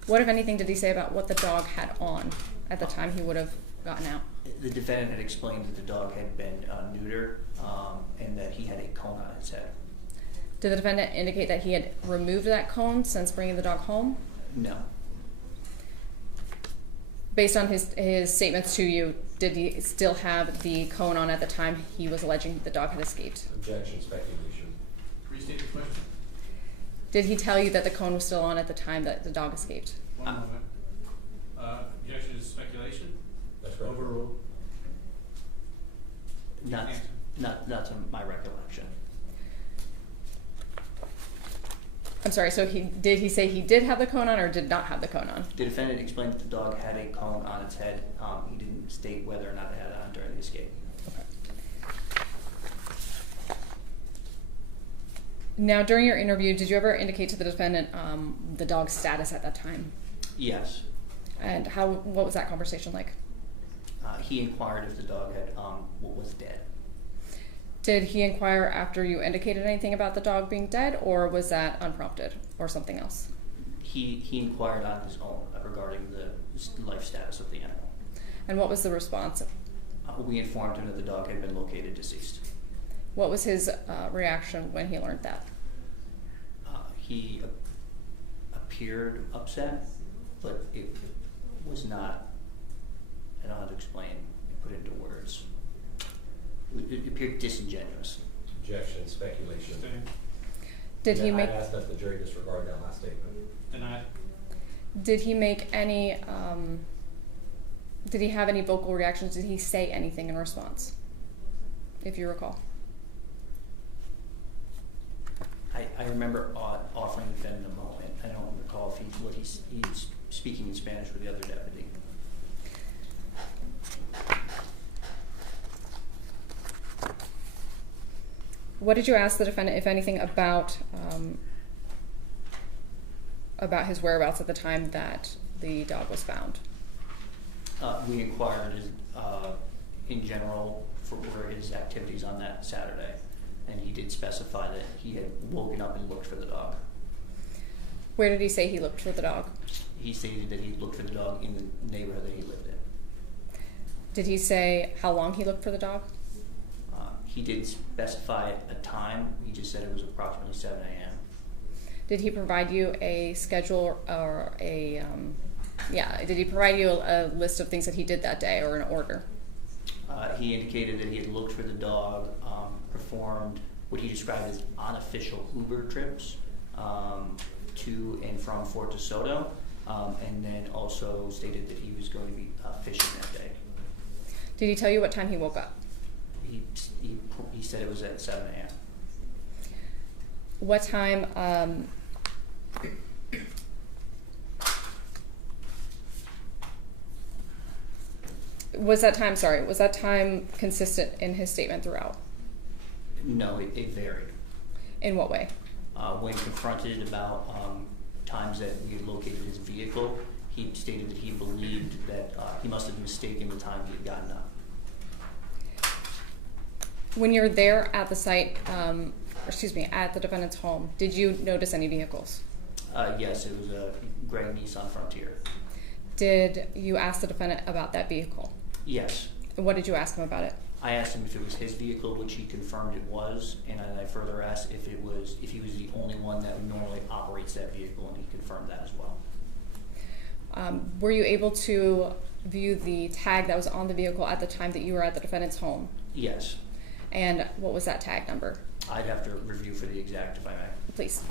What, if anything, did he say about what the dog had on at the time he would have gotten out? The defendant had explained that the dog had been neutered and that he had a cone on his head. Did the defendant indicate that he had removed that cone since bringing the dog home? No. Based on his statements to you, did he still have the cone on at the time he was alleging the dog had escaped? Objection, speculation. Restate the question. Did he tell you that the cone was still on at the time that the dog escaped? One moment. Objection is speculation. That's correct. Overruled. Not to my recollection. I'm sorry, so did he say he did have the cone on or did not have the cone on? The defendant explained that the dog had a cone on its head. He didn't state whether or not it had it on during the escape. Okay. Now, during your interview, did you ever indicate to the defendant the dog's status at that time? Yes. And what was that conversation like? He inquired if the dog had was dead. Did he inquire after you indicated anything about the dog being dead, or was that unprompted, or something else? He inquired on his own regarding the life status of the animal. And what was the response? We informed him that the dog had been located deceased. What was his reaction when he learned that? He appeared upset, but it was not, I don't know how to explain, put into words. It appeared disingenuous. Objection, speculation. Did he And make? I asked that the jury disregard that last statement. Denied. Did he make any? Did he have any vocal reactions? Did he say anything in response? If you recall. I remember offering to defend in a moment. I don't recall if he's speaking in Spanish with the other deputy. What did you ask the defendant, if anything, about his whereabouts at the time that the dog was found? We inquired in general for his activities on that Saturday, and he did specify that he had woken up and looked for the dog. Where did he say he looked for the dog? He stated that he looked for the dog in the neighborhood that he lived in. Did he say how long he looked for the dog? He did specify a time. He just said it was approximately 7 a.m. Did he provide you a schedule or a, did he provide you a list of things that he did that day or an order? He indicated that he had looked for the dog, performed what he described as unofficial Uber trips to and from Fort DeSoto, and then also stated that he was going to be fishing that day. Did he tell you what time he woke up? He said it was at 7 a.m. What time, was that time consistent in his statement throughout? No, it varied. In what way? When confronted about times that we had located his vehicle, he stated that he believed that he must have mistaken the time he had gotten up. When you're there at the site, at the defendant's home, did you notice any vehicles? Yes, it was a gray Nissan Frontier. Did you ask the defendant about that vehicle? Yes. What did you ask him about it? I asked him if it was his vehicle, which he confirmed it was, and I further asked if he was the only one that normally operates that vehicle, and he confirmed that as well. Were you able to view the tag that was on the vehicle at the time that you were at the defendant's home? Yes. And what was that tag number? I'd have to review for the exact, if I may. Please.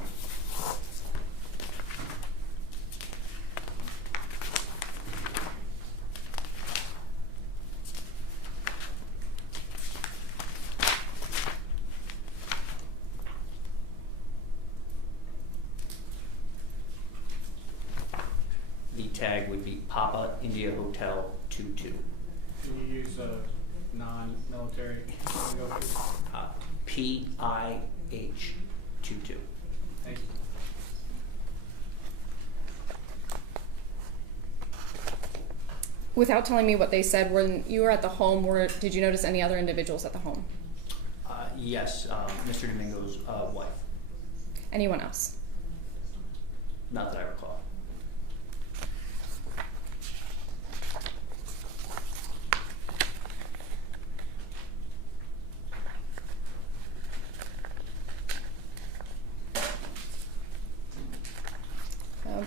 The tag would be Papa India Hotel 22. Can you use a non-military lingo? PIH 22. Thank you. Without telling me what they said, when you were at the home, did you notice any other individuals at the home? Yes, Mr. Domingo's wife. Anyone else? Not that I recall.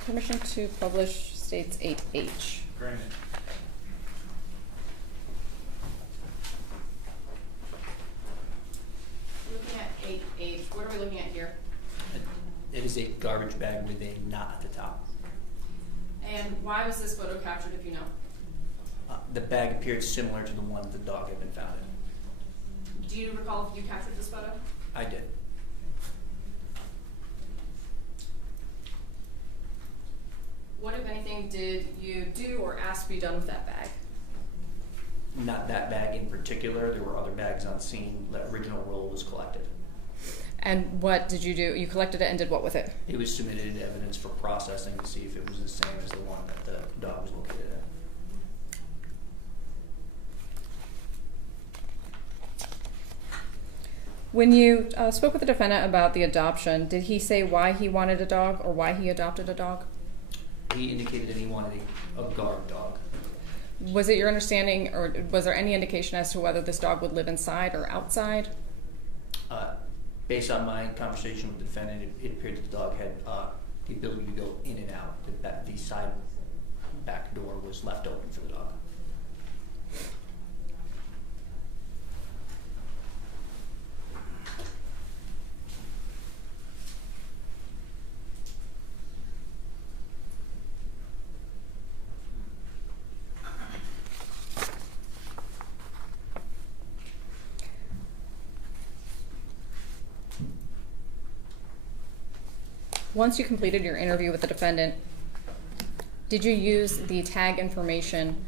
Permission to publish states 8H. Granted. Looking at 8H, what are we looking at here? It is a garbage bag with a knot at the top. And why was this photo captured, if you know? The bag appeared similar to the one the dog had been found in. Do you recall if you captured this photo? I did. What, if anything, did you do or ask to be done with that bag? Not that bag in particular. There were other bags on scene. The original roll was collected. And what did you do? You collected it and did what with it? It was submitted into evidence for processing to see if it was the same as the one that the dog was located in. When you spoke with the defendant about the adoption, did he say why he wanted a dog or why he adopted a dog? He indicated that he wanted a guard dog. Was it your understanding, or was there any indication as to whether this dog would live inside or outside? Based on my conversation with the defendant, it appeared that the dog had the ability to go in and out. That the side back door was left open for the dog. Once you completed your interview with the defendant, did you use the tag information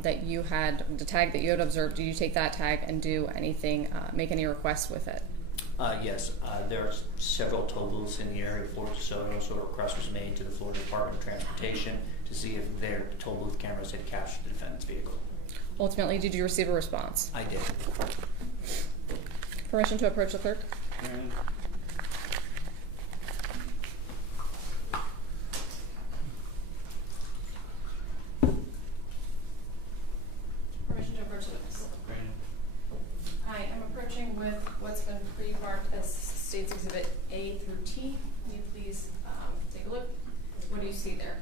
that you had, the tag that you had observed? Did you take that tag and do anything, make any requests with it? Yes, there are several tow booths in the area of Florida DeSoto, so a request was made to the Florida Department of Transportation to see if their tow booth cameras had captured the defendant's vehicle. Ultimately, did you receive a response? I did. Permission to approach the clerk? Granted. Permission to approach the witness. Granted. Hi, I'm approaching with what's been pre-marked as States Exhibit A through T. Can you please take a look? What do you see there?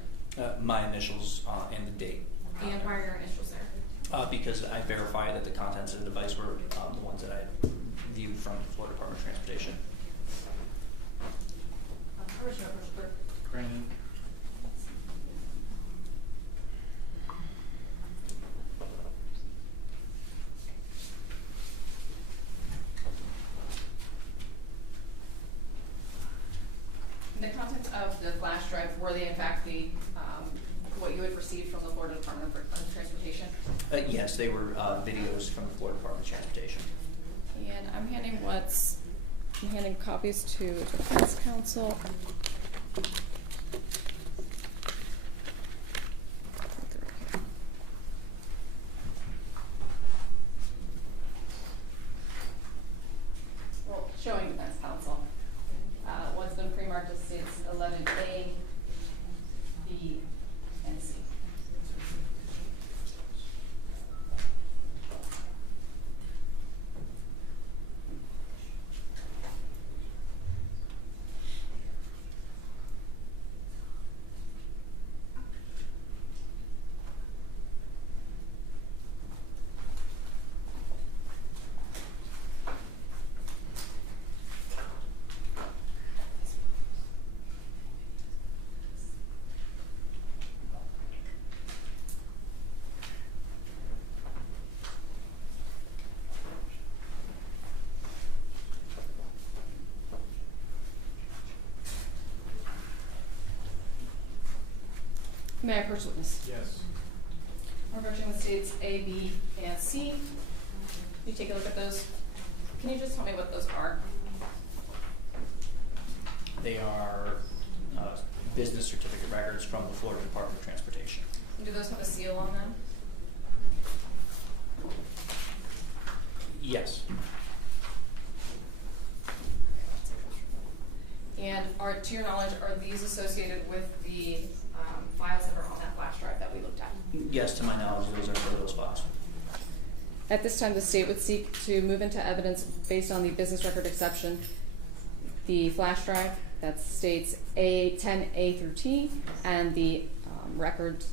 My initials and the date. And why are your initials there? Because I verified that the contents of the device were the ones that I viewed from the Florida Department of Transportation. Permission to approach the clerk. Granted. The contents of the flash drive, were they in fact the what you had received from the Florida Department of Transportation? Yes, they were videos from the Florida Department of Transportation. And I'm handing copies to defense counsel. Well, showing defense counsel. What's been pre-marked as states 11A, B, and C. May I approach the witness? Yes. We're approaching with states A, B, and C. Can you take a look at those? Can you just tell me what those are? They are business certificate records from the Florida Department of Transportation. And do those have a seal on them? Yes. And to your knowledge, are these associated with the files that are on that flash drive that we looked at? Yes, to my knowledge, those are for those files. At this time, the state would seek to move into evidence based on the business record exception, the flash drive that states A10A through T, and the record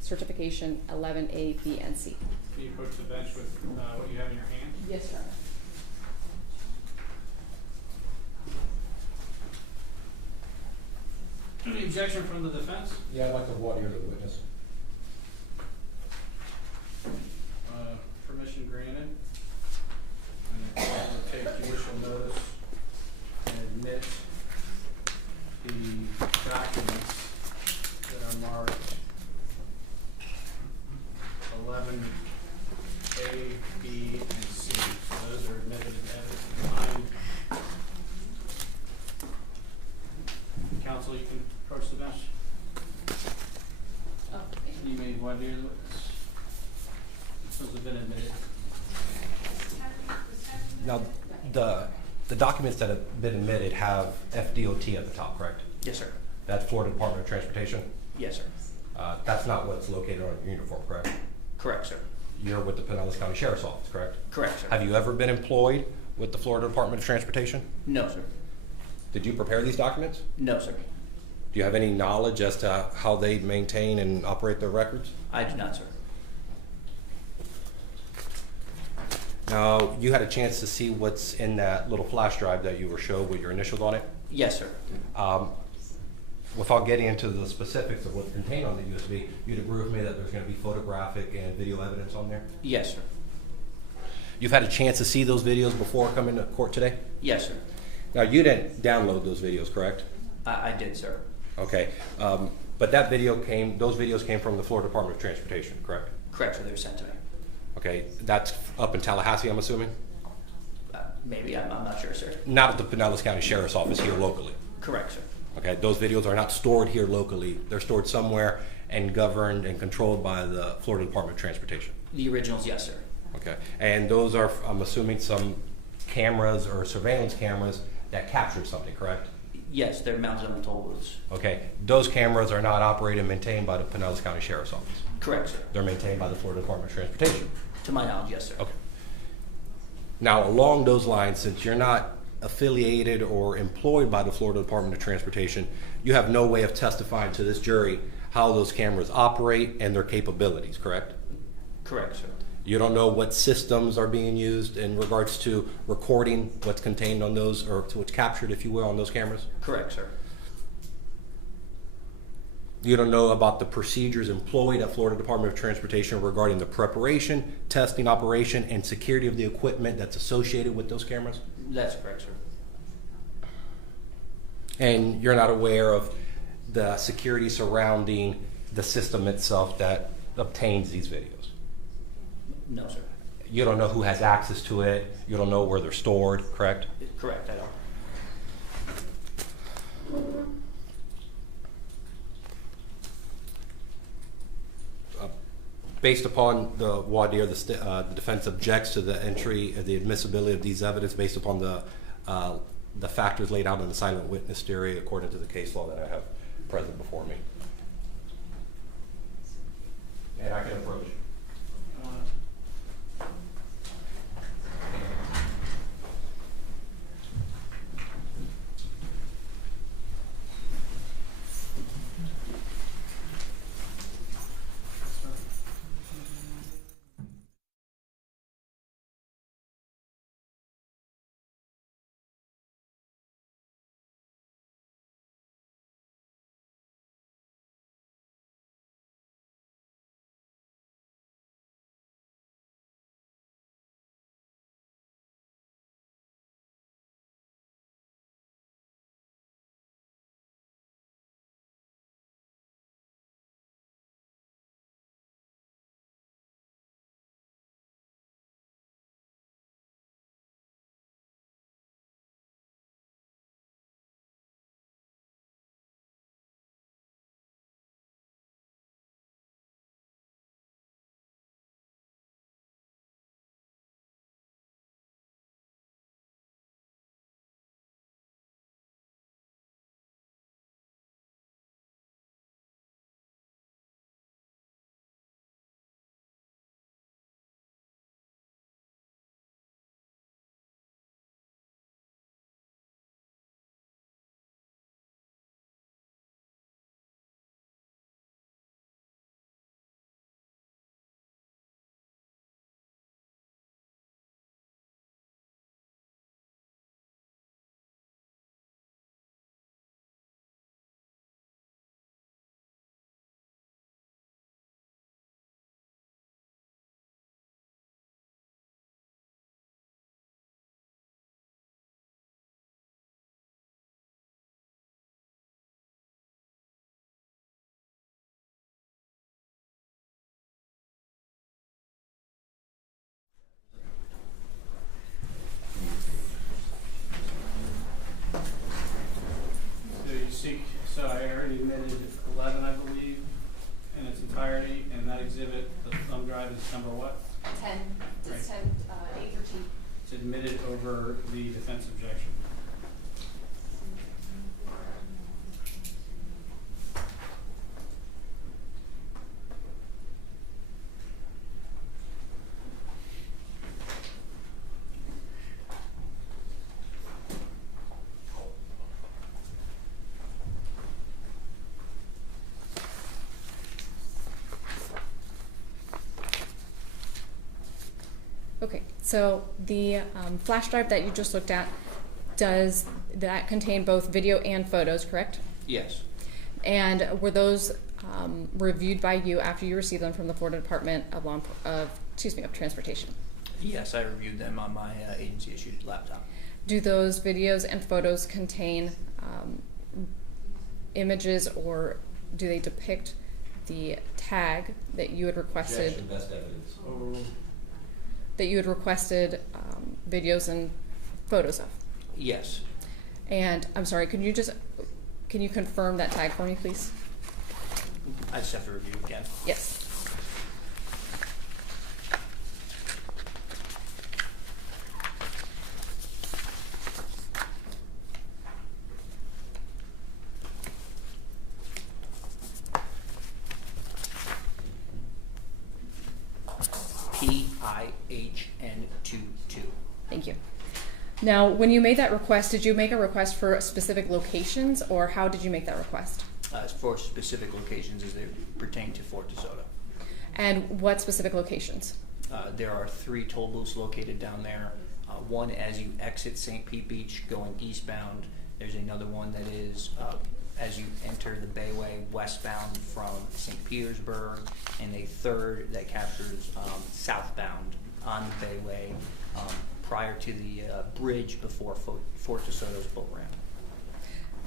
certification 11A, B, and C. Can you approach the bench with what you have in your hand? Yes, Your Honor. Any objection from the defense? Yeah, I'd like to voir dire the witness. Permission granted. And I will take judicial notice and admit the documents that are marked 11A, B, and C. So those are admitted as evidence. Counsel, you can approach the bench. Oh, You may voir dire the witness. Those have been admitted. Now, The documents that have been admitted have Fdot at the top, correct? Yes, sir. That's Florida Department of Transportation? Yes, sir. That's not what's located on your uniform, correct? Correct, sir. You're with the Pinellas County Sheriff's Office, correct? Correct, sir. Have you ever been employed with the Florida Department of Transportation? No, sir. Did you prepare these documents? No, sir. Do you have any knowledge as to how they maintain and operate their records? I do not, sir. Now, you had a chance to see what's in that little flash drive that you were showed with your initials on it? Yes, sir. Without getting into the specifics of what's contained on the USB, you'd agree with me that there's going to be photographic and video evidence on there? Yes, sir. You've had a chance to see those videos before coming to court today? Yes, sir. Now, you didn't download those videos, correct? I did, sir. Okay. But those videos came from the Florida Department of Transportation, correct? Correct, sir. They were sent to me. Okay. That's up in Tallahassee, I'm assuming? Maybe. I'm not sure, sir. Not at the Pinellas County Sheriff's Office here locally. Correct, sir. Okay, those videos are not stored here locally. They're stored somewhere and governed and controlled by the Florida Department of Transportation. The originals, yes, sir. Okay, and those are, I'm assuming, some cameras or surveillance cameras that captured something, correct? Yes, they're mounted on the toll booths. Okay, those cameras are not operated and maintained by the Pinellas County Sheriff's Office. Correct, sir. They're maintained by the Florida Department of Transportation. To my knowledge, yes, sir. Okay. Now, along those lines, since you're not affiliated or employed by the Florida Department of Transportation, you have no way of testifying to this jury how those cameras operate and their capabilities, correct? Correct, sir. You don't know what systems are being used in regards to recording what's contained on those, or to what's captured, if you will, on those cameras? Correct, sir. You don't know about the procedures employed at Florida Department of Transportation regarding the preparation, testing, operation, and security of the equipment that's associated with those cameras? That's correct, sir. And you're not aware of the security surrounding the system itself that obtains these videos? No, sir. You don't know who has access to it. You don't know where they're stored, correct? Correct, I don't. Based upon the voir dire, the defense objects to the entry, the admissibility of these evidence based upon the factors laid out in the silent witness theory according to the case law that I have present before me. And I can approach. So I already admitted 11, I believe, in its entirety, and that exhibit, the thumb drive is number what? 10. Right. It's 10, 813. It's admitted over the defense objection. Okay, so the flash drive that you just looked at, does that contain both video and photos, correct? Yes. And were those reviewed by you after you received them from the Florida Department of Transportation? Yes, I reviewed them on my agency-issued laptop. Do those videos and photos contain images, or do they depict the tag that you had requested? Objection, best evidence. That you had requested videos and photos of? Yes. And I'm sorry, can you confirm that tag for me, please? I just have to review again. Yes. PIHN22. Thank you. Now, when you made that request, did you make a request for specific locations, or how did you make that request? For specific locations as they pertain to Fort DeSoto. And what specific locations? There are 3 toll booths located down there. One as you exit St. Pete Beach going eastbound. There's another one that is as you enter the Bayway westbound from St. Petersburg, and a third that captures southbound on the Bayway prior to the bridge before Fort DeSoto's boat ramp.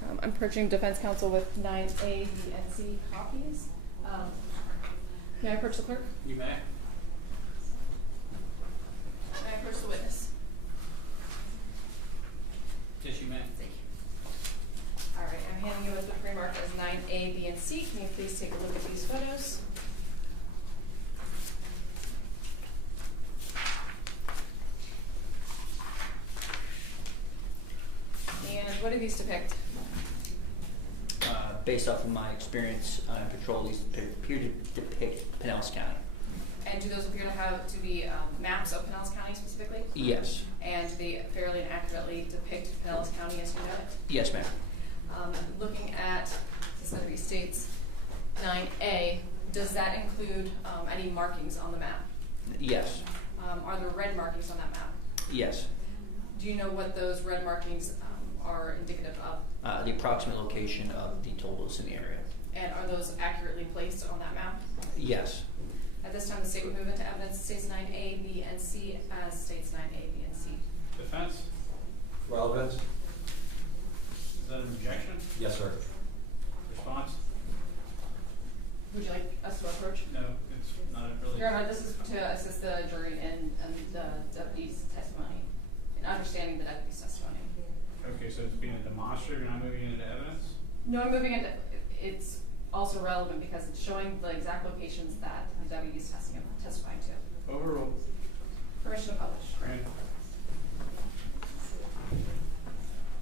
I'm approaching defense counsel with 9A, B, and C copies. May I approach the clerk? You may. May I approach the witness? Yes, you may. Thank you. All right, I'm handing you what the pre-marked as 9A, B, and C. Can you please take a look at these photos? And what do these depict? Based off of my experience on patrol, these appear to depict Pinellas County. And do those appear to be maps of Pinellas County specifically? Yes. And do they fairly and accurately depict Pinellas County as you know it? Yes, ma'am. Looking at the Senator States 9A, does that include any markings on the map? Yes. Are there red markings on that map? Yes. Do you know what those red markings are indicative of? The approximate location of the toll booths in the area. And are those accurately placed on that map? Yes. At this time, the state would move into evidence states 9A, B, and C as states 9A, B, and C. Defense? Relevance? Is that an objection? Yes, sir. Response? Would you like us to approach? No, it's not really. Your Honor, this is to assist the jury in the deputy's testimony, in understanding the deputy's testimony. Okay, so it's being a demonstrative, you're not moving into evidence? No, I'm moving into, it's also relevant because it's showing the exact locations that the deputy is testifying to. Overruled. Permission to publish. Granted.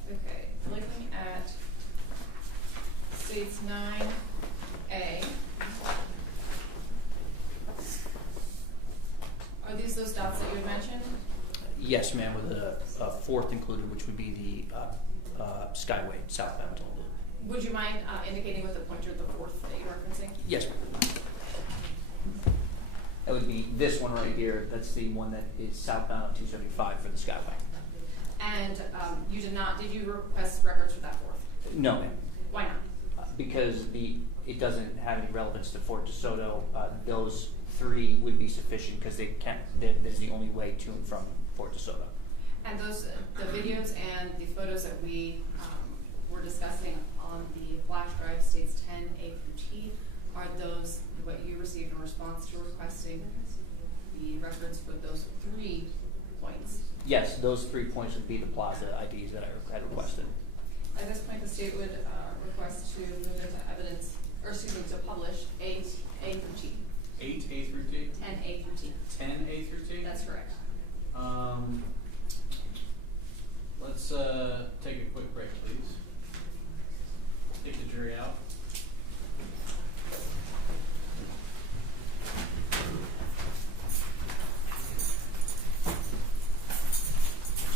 Okay, looking at states 9A. Are these those dots that you had mentioned? Yes, ma'am, with a fourth included, which would be the Skyway southbound toll booth. Would you mind indicating with the pointer the fourth that you're referencing? Yes, ma'am. That would be this one right here. That's the one that is southbound on 275 for the Skyway. And did you request records for that fourth? No, ma'am. Why not? Because it doesn't have any relevance to Fort DeSoto. Those 3 would be sufficient because that's the only way to and from Fort DeSoto. And those, the videos and the photos that we were discussing on the flash drive states 10A through T, are those what you received in response to requesting the records for those 3 points? Yes, those 3 points would be the plaza IDs that I had requested. At this point, the state would request to move into evidence, or excuse me, to publish 8A through T. 8A through T? 10A through T. 10A through T? That's correct.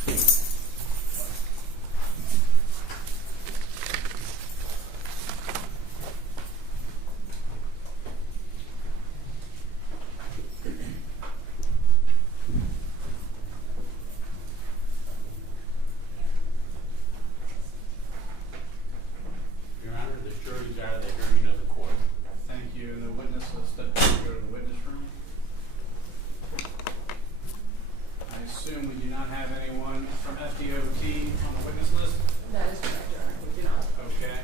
Your Honor, the jury's out of the hearing of the court. Thank you. And the witness list, that can go to the witness room. I assume we do not have anyone from Fdot on the witness list? That is correct, Your Honor, we do not. Okay.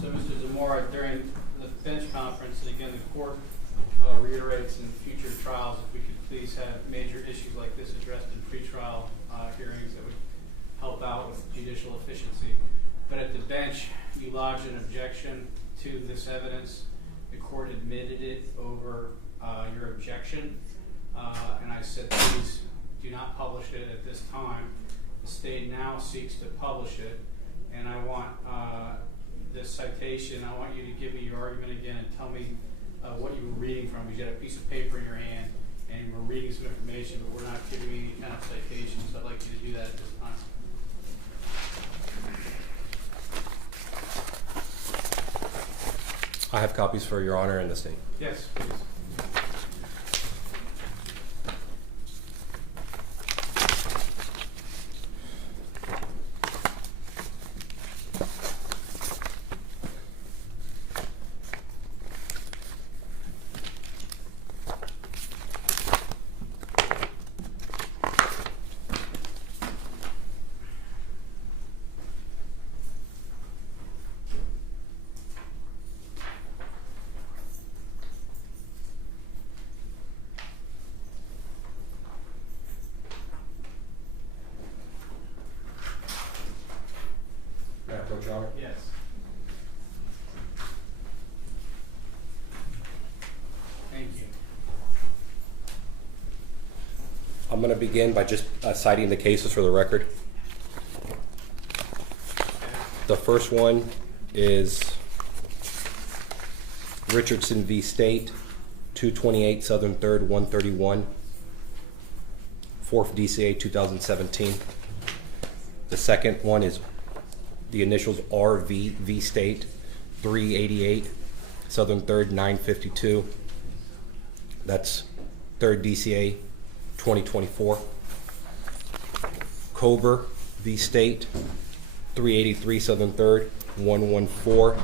So Mr. Zamora, during the bench conference, and again, the court reiterates in future trials, if we could please have major issues like this addressed in pretrial hearings, that would help out with judicial efficiency. But at the bench, you lodged an objection to this evidence. The court admitted it over your objection. And I said, please do not publish it at this time. The state now seeks to publish it. And I want this citation, I want you to give me your argument again and tell me what you were reading from. You got a piece of paper in your hand and you were reading some information, but we're not giving you any kind of citation. So I'd like you to do that at this time. I have copies for Your Honor and the state. Yes, please. May I approach, Your Honor? Yes. Thank you. I'm going to begin by just citing the cases for the record. The first one is Richardson v. State, 228 Southern 3rd, 131, 4th DCA 2017. The second one is the initials RV v. State, 388 Southern 3rd, 952. That's 3rd DCA 2024. Kober v. State, 383 Southern 3rd, 114,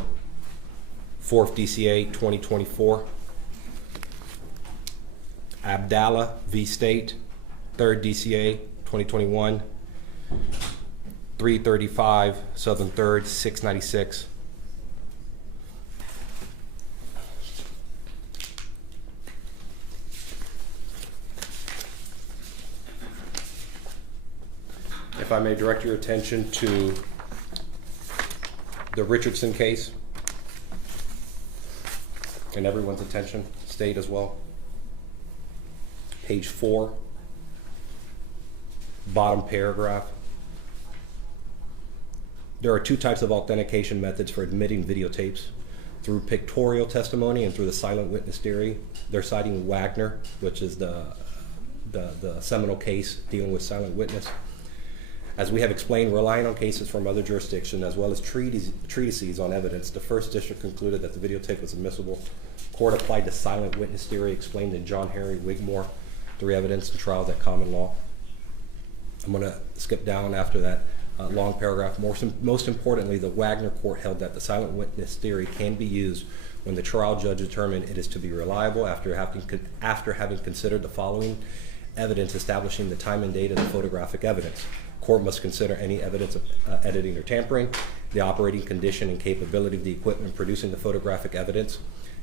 4th DCA 2024. Abdallah v. State, 3rd DCA 2021, 335 Southern 3rd, 696. If I may direct your attention to the Richardson case, and everyone's attention, state as well. Page 4, bottom paragraph. There are two types of authentication methods for admitting videotapes: through pictorial testimony and through the silent witness theory. They're citing Wagner, which is the seminal case dealing with silent witness. As we have explained, relying on cases from other jurisdictions as well as treatises on evidence, the First District concluded that the videotape was admissible. Court applied the silent witness theory explained in John Henry Wigmore, 3 Evidence and Trials at Common Law. I'm going to skip down after that long paragraph. Most importantly, the Wagner court held that the silent witness theory can be used when the trial judge determined it is to be reliable after having considered the following evidence establishing the time and date of the photographic evidence. Court must consider any evidence of editing or tampering, the operating condition and capability of the equipment producing the photographic evidence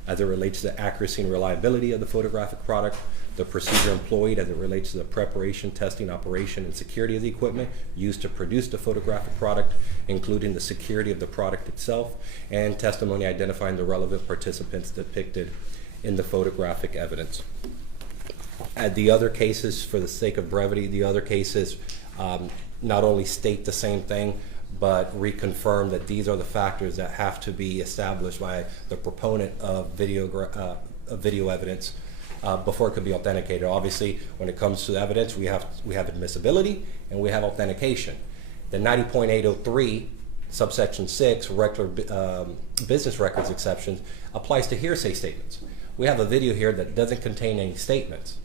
as it relates to the accuracy and reliability of the photographic product, the procedure employed as it relates to the preparation, testing, operation, and security of the equipment used to produce the photographic product, including the security of the product itself, and testimony identifying the relevant participants depicted in the photographic evidence. The other cases, for the sake of brevity, the other cases not only state the same thing, but reconfirm that these are the factors that have to be established by the proponent of video evidence before it could be authenticated. Obviously, when it comes to evidence, we have admissibility and we have authentication. The 90.803 subsection 6 regular business records exceptions applies to hearsay statements. We have a video here that doesn't contain any statements.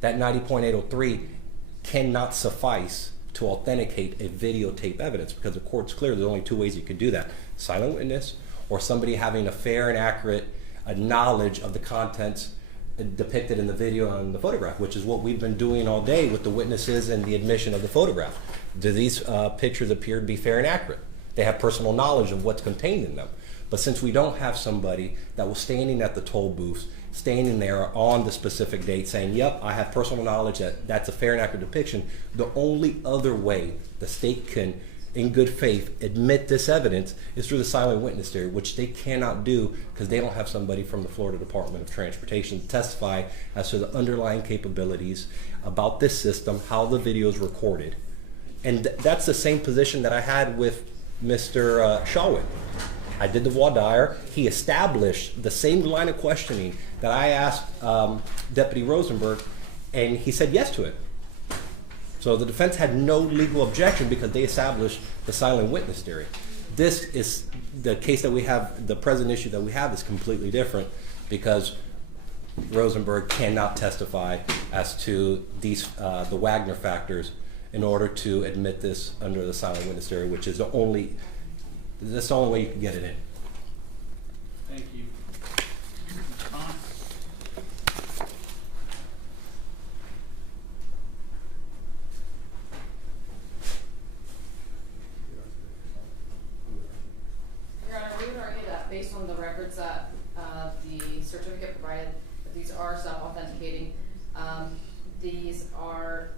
That 90.803 cannot suffice to authenticate a videotape evidence because the court's clear there's only two ways you could do that: silent witness or somebody having a fair and accurate knowledge of the contents depicted in the video and the photograph, which is what we've been doing all day with the witnesses and the admission of the photograph. Do these pictures appear to be fair and accurate? They have personal knowledge of what's contained in them. But since we don't have somebody that was standing at the toll booths, standing there on the specific date saying, yep, I have personal knowledge that that's a fair and accurate depiction, the only other way the state can, in good faith, admit this evidence is through the silent witness theory, which they cannot do because they don't have somebody from the Florida Department of Transportation to testify as to the underlying capabilities about this system, how the video is recorded. And that's the same position that I had with Mr. Shawwick. I did the voir dire. He established the same line of questioning that I asked Deputy Rosenberg, and he said yes to it. So the defense had no legal objection because they established the silent witness theory. This is the case that we have, the present issue that we have is completely different because Rosenberg cannot testify as to these the Wagner factors in order to admit this under the silent witness theory, which is that's the only way you can get it in. Thank you. Your Honor, we would argue that based on the records that the certificate provided, that these are self-authenticating. These are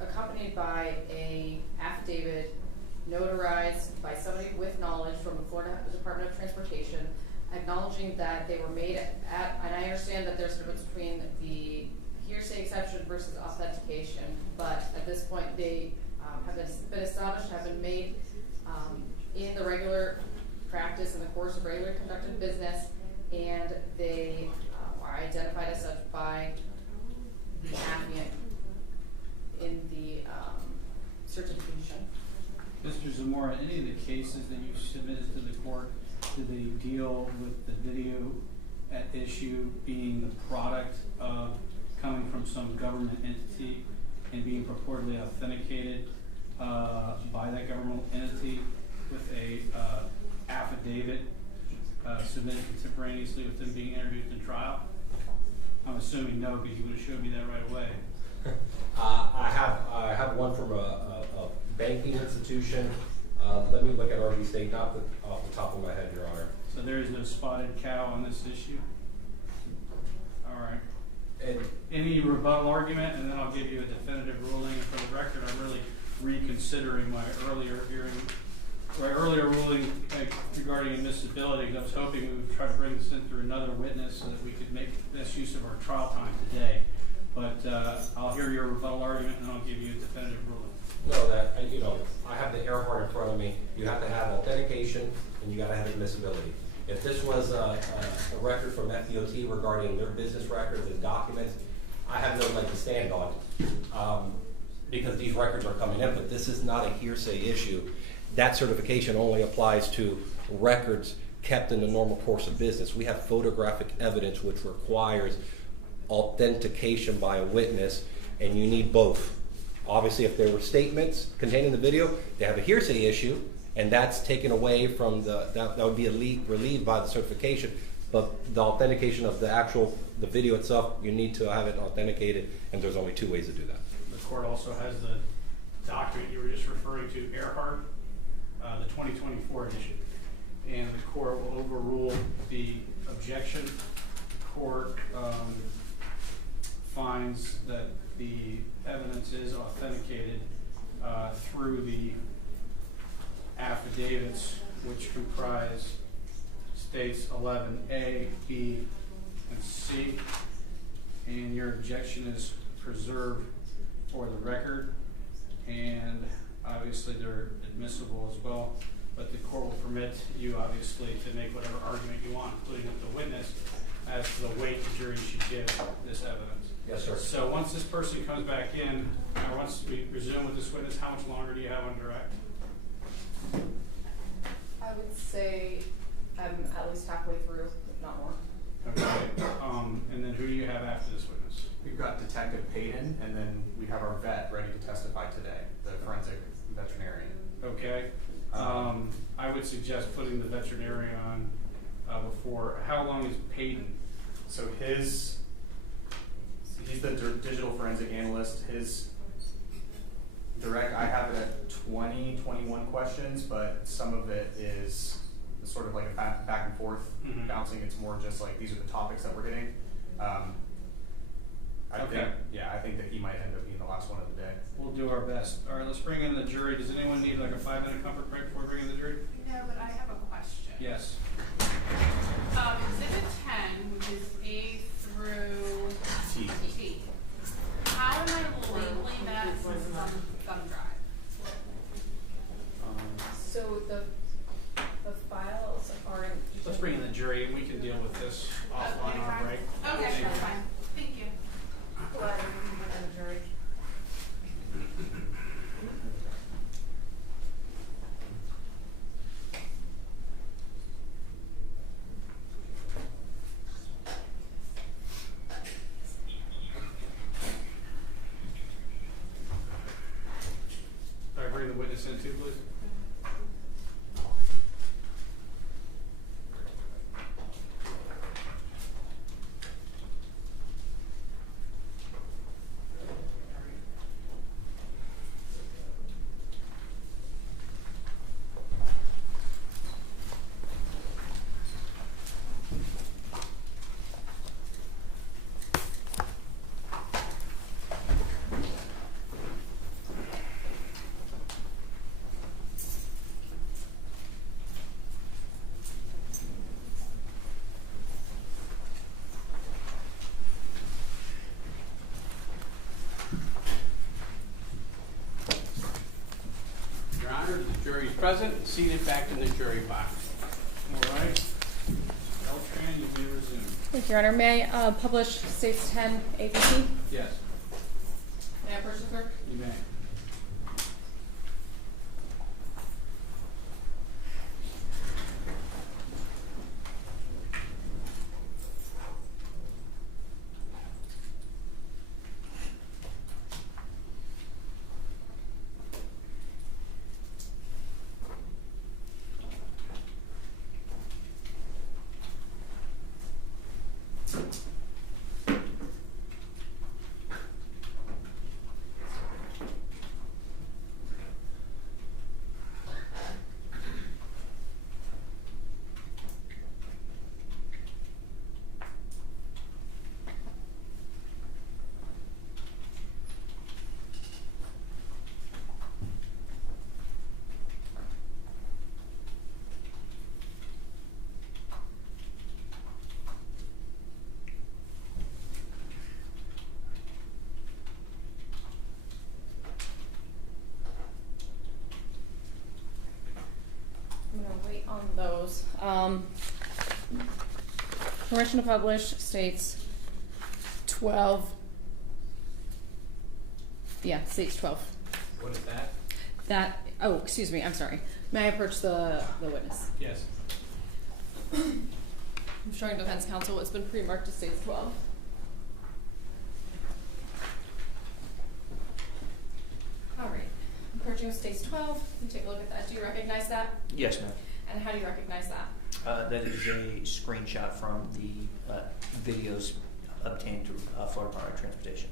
accompanied by a affidavit notarized by somebody with knowledge from the Florida Department of Transportation, acknowledging that they were made at, and I understand that there's a difference between the hearsay exception versus authentication, but at this point they have been established, have been made in the regular practice in the course of regular conducted business, and they are identified as such by the affiant in the certification. Mr. Zamora, any of the cases that you submitted to the court, do they deal with the video at issue being the product of coming from some government entity and being purportedly authenticated by that government entity with a affidavit submitted contemporaneously with them being introduced in trial? I'm assuming no, because you would have showed me that right away. I have one from a banking institution. Let me look at RV State, not off the top of my head, Your Honor. So there is no spotted cow on this issue? All right. And Any rebuttal argument, and then I'll give you a definitive ruling. And for the record, I'm really reconsidering my earlier ruling regarding admissibility. I was hoping we would try to bring this in through another witness so that we could make the best use of our trial time today. But I'll hear your rebuttal argument, and I'll give you a definitive ruling. no, that I have the Earhart in front of me. You have to have authentication, and you got to have admissibility. If this was a record from Fdot regarding their business records and documents, I have no leg to stand on because these records are coming in. But this is not a hearsay issue. That certification only applies to records kept in the normal course of business. We have photographic evidence which requires authentication by a witness, and you need both. Obviously, if there were statements contained in the video, they have a hearsay issue, and that's taken away from that would be relieved by the certification. But the authentication of the video itself, you need to have it authenticated, and there's only two ways to do that. The court also has the document you were just referring to, Earhart, the 2024 edition. And the court will overrule the objection. The court finds that the evidence is authenticated through the affidavits, which comprise states 11A, B, and C. And your objection is preserved for the record, and obviously they're admissible as well. But the court will permit you, obviously, to make whatever argument you want, including with the witness. as to the weight the jury should give this evidence. Yes, sir. So once this person comes back in, or once we resume with this witness, how much longer do you have on direct? I would say I'm at least halfway through, if not more. Okay. And then who do you have after this witness? We've got Detective Payton, and then we have our vet ready to testify today, the forensic veterinarian. Okay. I would suggest putting the veterinarian on before. How long is Payton? So he's the digital forensic analyst. His direct, I have it at 21 questions, but some of it is sort of like a back and forth bouncing. It's more just like, these are the topics that we're hitting. I think that he might end up being the last one of the day. We'll do our best. All right, let's bring in the jury. Does anyone need like a 5-minute comfort break before bringing in the jury? No, but I have a question. Yes. Exhibit 10, which is A through T. How am I labeling that as thumb drive? So the files are in. Let's bring in the jury and we can deal with this offline on break. Okay, that's fine. Thank you. Glad we can get in the jury. All right, bring the witness in too, please. Your Honor, the jury is present, seated back in the jury box. All right. Beltran, you may resume. Thank you, Your Honor. May I publish States 10 APC? Yes, May I approach the clerk? you may. I'm gonna wait on those. Permission to publish states 12. Yeah, states 12. What is that? That, oh, excuse me, I'm sorry. May I approach the witness? Yes. I'm showing defense counsel it's been pre-marked as states 12. All right, approaching states 12. You take a look at that. Do you recognize that? Yes, ma'am. And how do you recognize that? That is a screenshot from the videos obtained through Florida Department of Transportation.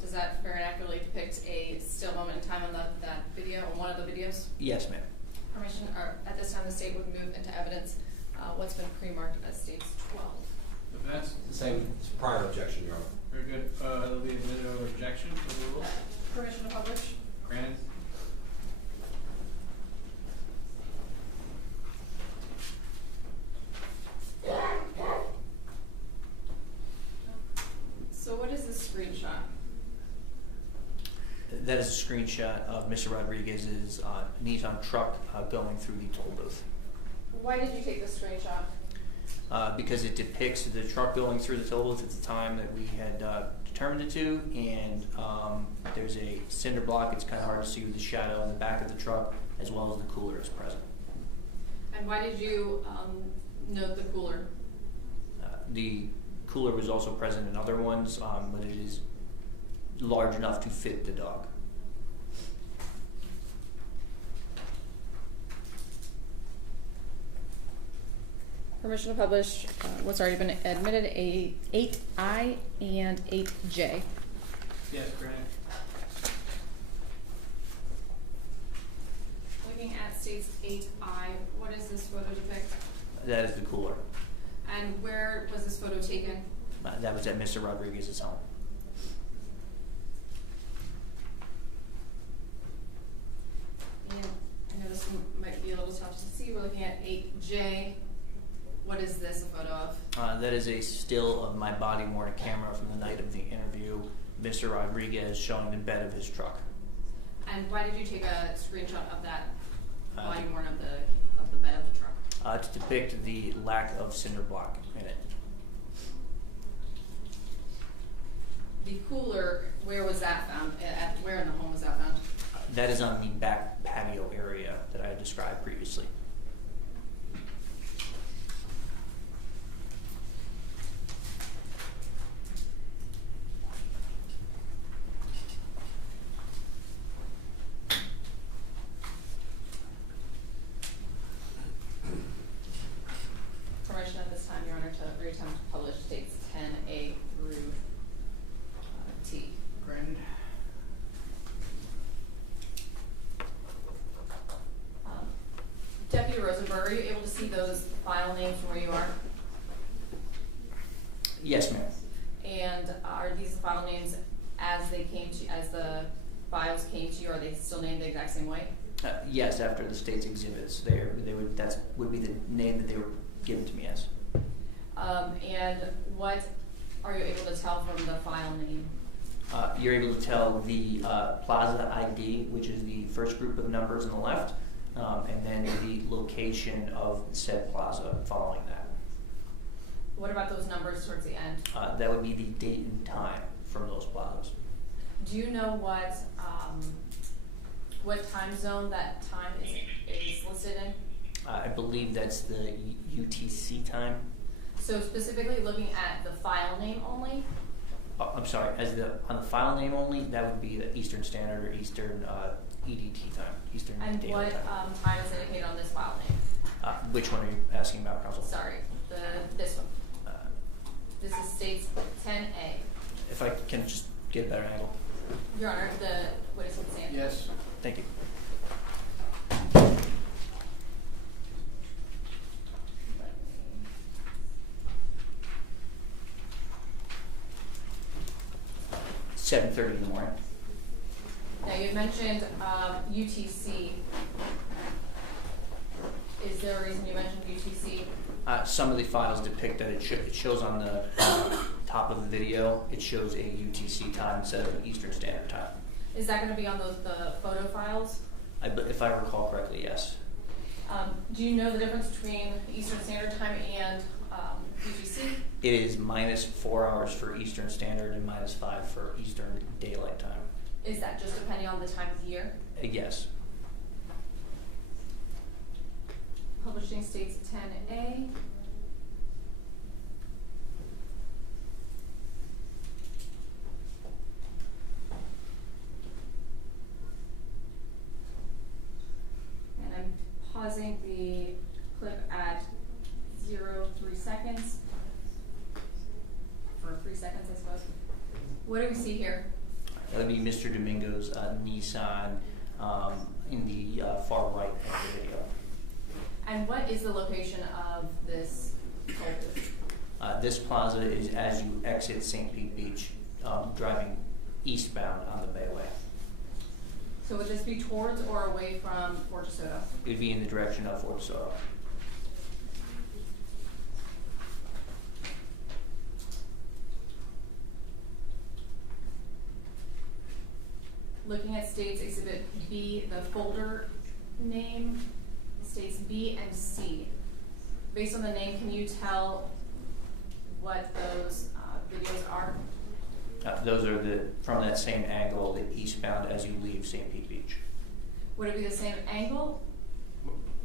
Does that very accurately depict a still moment in time on that video, on one of the videos? Yes, ma'am. Permission, or at this time the state would move into evidence what's been pre-marked as states 12. Defense? Same prior objection, Your Honor. Very good. There'll be admitted over objection to the rule. Permission to publish? Granted. So what is this screenshot? That is a screenshot of Mr. Rodriguez's Nissan truck going through the toll booth. Why did you take this screenshot? because it depicts the truck going through the toll booth at the time that we had determined it to, and there's a cinder block. It's kind of hard to see with the shadow in the back of the truck, as well as the cooler is present. And why did you note the cooler? The cooler was also present in other ones, but it is large enough to fit the dog. Permission to publish what's already been admitted, 8I and 8J. Yes, granted. Looking at states 8I, what does this photo depict? That is the cooler. And where was this photo taken? That was at Mr. Rodriguez's home. And I know this one might be a little tough to see. We're looking at 8J. What is this a photo of? That is a still of my body worn camera from the night of the interview. Mr. Rodriguez showing the bed of his truck. And why did you take a screenshot of that body worn of the bed of the truck? To depict the lack of cinder block in it. The cooler, where was that found? Where in the home was that found? That is on the back patio area that I described previously. Permission at this time, Your Honor, to reattempt to publish states 10A through T. Granted. Deputy Rosenberg, are you able to see those file names from where you are? Yes, ma'am. And are these file names as they came to, as the files came to you, are they still named the exact same way? Yes, after the state's exhibits, they would would be the name that they were given to me as. And what are you able to tell from the file name? You're able to tell the Plaza ID, which is the first group of numbers on the left, and then the location of said plaza following that. What about those numbers towards the end? That would be the date and time from those plazas. Do you know what time zone that time is listed in? I believe that's the UTC time. So specifically looking at the file name only? Oh, I'm sorry, on the file name only, that would be the Eastern Standard or Eastern EDT time, Eastern And Daylight what time. time is indicated on this file name? Which one are you asking about, Counsel? Sorry, this one. This is states 10A. If I can just get a better angle. Your Honor, what is it saying? Yes. Thank you. Let me 7:30 in the morning. Now you mentioned UTC. Is there a reason you mentioned UTC? Some of the files depict that it shows on the top of the video, it shows a UTC time instead of an Eastern Standard Time. Is that going to be on the photo files? If I recall correctly, yes. Do you know the difference between Eastern Standard Time and UTC? It is -4 hours for Eastern Standard and -5 for Eastern Daylight Time. Is that just depending on the time of year? Yes. Publishing states 10A. And I'm pausing the clip at 0.3 seconds. For 3 seconds, I suppose. What do we see here? That would be Mr. Domingo's Nissan in the far right of the video. And what is the location of this toll booth? This plaza is as you exit St. Pete Beach, driving eastbound on the Bayway. So would this be towards or away from Fort DeSoto? It would be in the direction of Fort DeSoto. Looking at states exhibit B, the folder name states B and C. based on the name, can you tell what those videos are? Those are from that same angle, the eastbound as you leave St. Pete Beach. Would it be the same angle?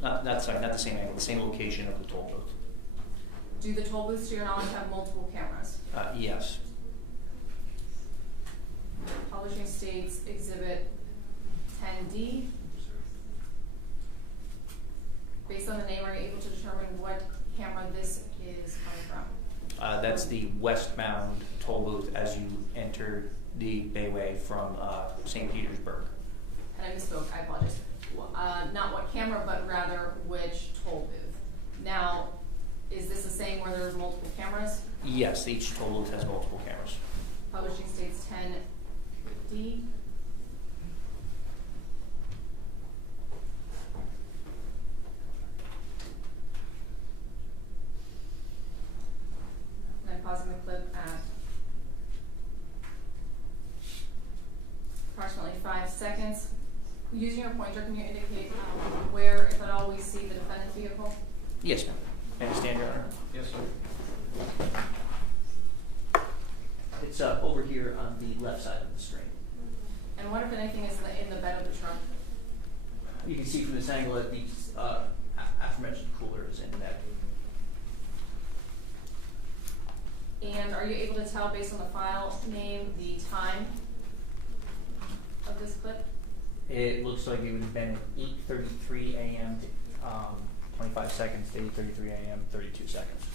Not the same angle, the same location of the toll booth. Do the toll booths, to your knowledge, have multiple cameras? Yes. Publishing states Exhibit 10D. Based on the name, are you able to determine what camera this is coming from? That's the westbound toll booth as you enter the Bayway from St. Petersburg. And I misspoke, I apologize. Not what camera, but rather which toll booth. Now, is this the same where there's multiple cameras? Yes, each toll booth has multiple cameras. Publishing states 10D. And I'm pausing the clip at approximately 5 seconds. Using your pointer, can you indicate where, if at all, we see the defendant's vehicle? Yes, ma'am. May I stand, Your Honor? Yes, sir. It's over here on the left side of the screen. And what, if anything, is in the bed of the truck? You can see from this angle that the aforementioned cooler is in that. And are you able to tell, based on the file name, the time of this clip? It looks like it would have been at 8:33 a.m. to 25 seconds to 8:33 a.m. 32 seconds.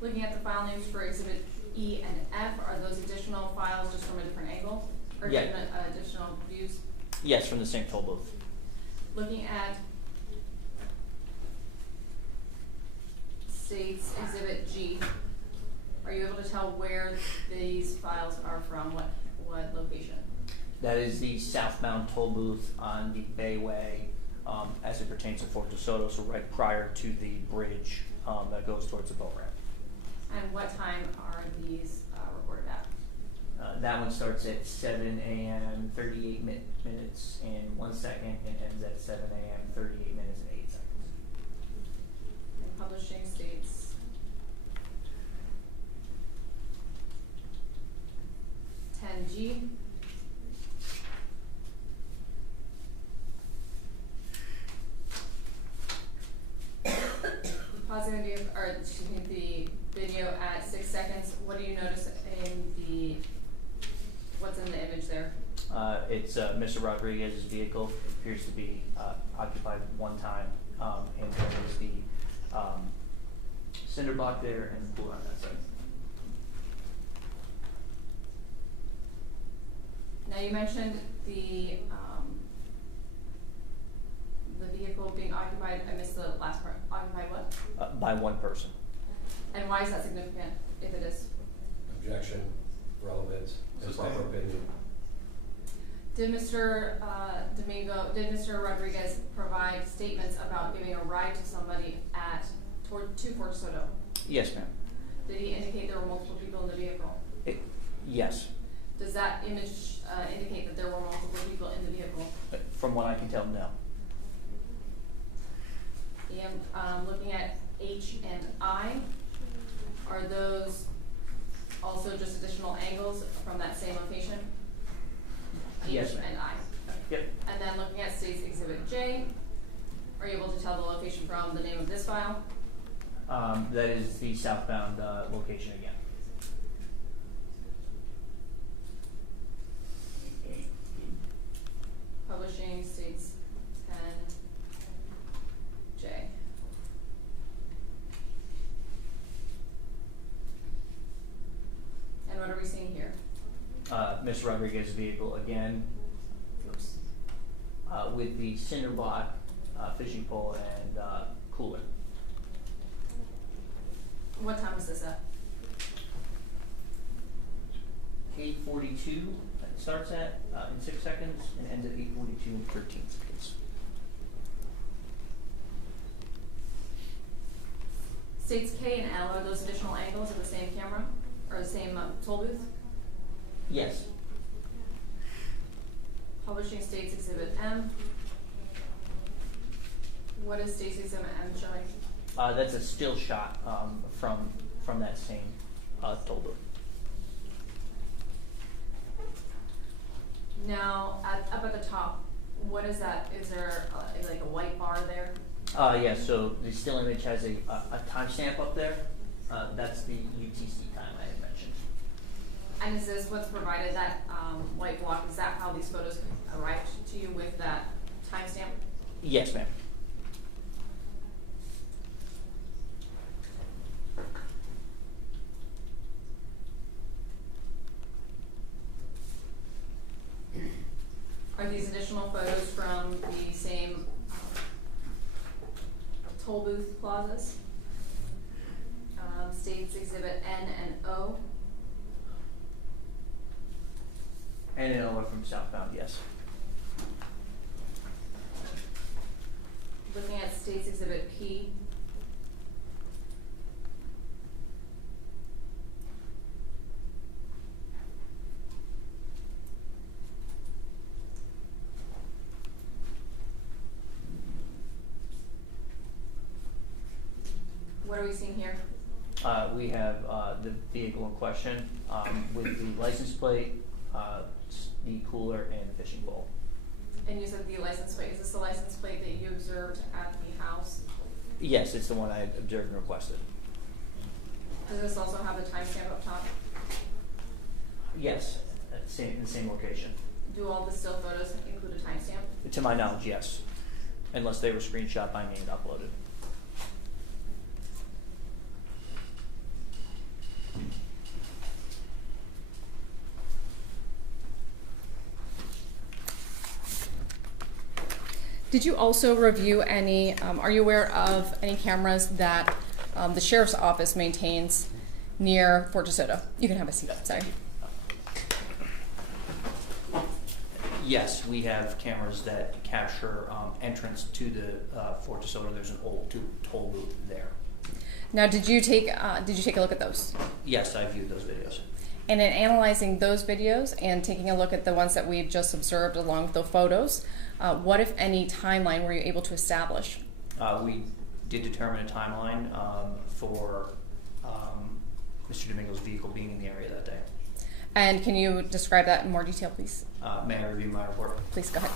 Looking at the file names for Exhibit E and F, are those additional files just from a different angle? Or Yeah. different, additional views? Yes, from the same toll booth. Looking at States Exhibit G, are you able to tell where these files are from? What location? That is the southbound toll booth on the Bayway as it pertains to Fort DeSoto, so right prior to the bridge that goes towards the boat ramp. And what time are these recorded at? That one starts at 7 a.m. 38 minutes and 1 second and ends at 7 a.m. 38 minutes and 8 seconds. And publishing states 10G. Pausing the video at 6 seconds. What do you notice in what's in the image there? It's Mr. Rodriguez's vehicle. It appears to be occupied one time, and there is the cinder block there and the pool on that side. Now you mentioned the vehicle being occupied. I missed the last part. Occupied what? By one person. And why is that significant, if it is? Objection, relevant, improper opinion. Did Mr. Mr. Rodriguez provide statements about giving a ride to somebody to Fort DeSoto? Yes, ma'am. Did he indicate there were multiple people in the vehicle? Yes. Does that image indicate that there were multiple people in the vehicle? From what I can tell, no. And looking at H and I, are those also just additional angles from that same location? Yes, H ma'am. and I. Yep. And then looking at State's Exhibit J, are you able to tell the location from the name of this file? That is the southbound location again. Publishing States 10J. And what are we seeing here? Mr. Rodriguez's vehicle again, with the cinder block, fishing pole, and cooler. What time was this at? 8:42 it starts at in 6 seconds and ends at 8:42 in 13 seconds. States K and L, are those additional angles of the same camera or the same toll booth? Yes. Publishing States Exhibit M. What is Stacy's M showing? That's a still shot from that same toll booth. Now, up at the top, what is that? Is there like a white bar there? Yeah, so the still image has a timestamp up there. That's the UTC time I had mentioned. And is this what's provided, that white block? Is that how these photos arrived to you, with that timestamp? Yes, ma'am. Are these additional photos from the same toll booth plazas? States Exhibit N and O. And then one from southbound, yes. Looking at States Exhibit P. What are we seeing here? We have the vehicle in question with the license plate, the cooler, and fishing bowl. And you said the license plate. Is this the license plate that you observed at the house? Yes, it's the one I observed and requested. Does this also have the timestamp up top? Yes, in the same location. Do all the still photos include a timestamp? To my knowledge, yes. Unless they were screenshot by me and uploaded. Did you also review any, are you aware of any cameras that the Sheriff's Office maintains near Fort DeSoto? You can have a seat, sorry. Yes, we have cameras that capture entrance to the Fort DeSoto. There's an old toll booth there. Now, did you take a look at those? Yes, I viewed those videos. And in analyzing those videos and taking a look at the ones that we've just observed along with the photos, what, if any, timeline were you able to establish? We did determine a timeline for Mr. Domingo's vehicle being in the area that day. And can you describe that in more detail, please? May I review my report? Please go ahead.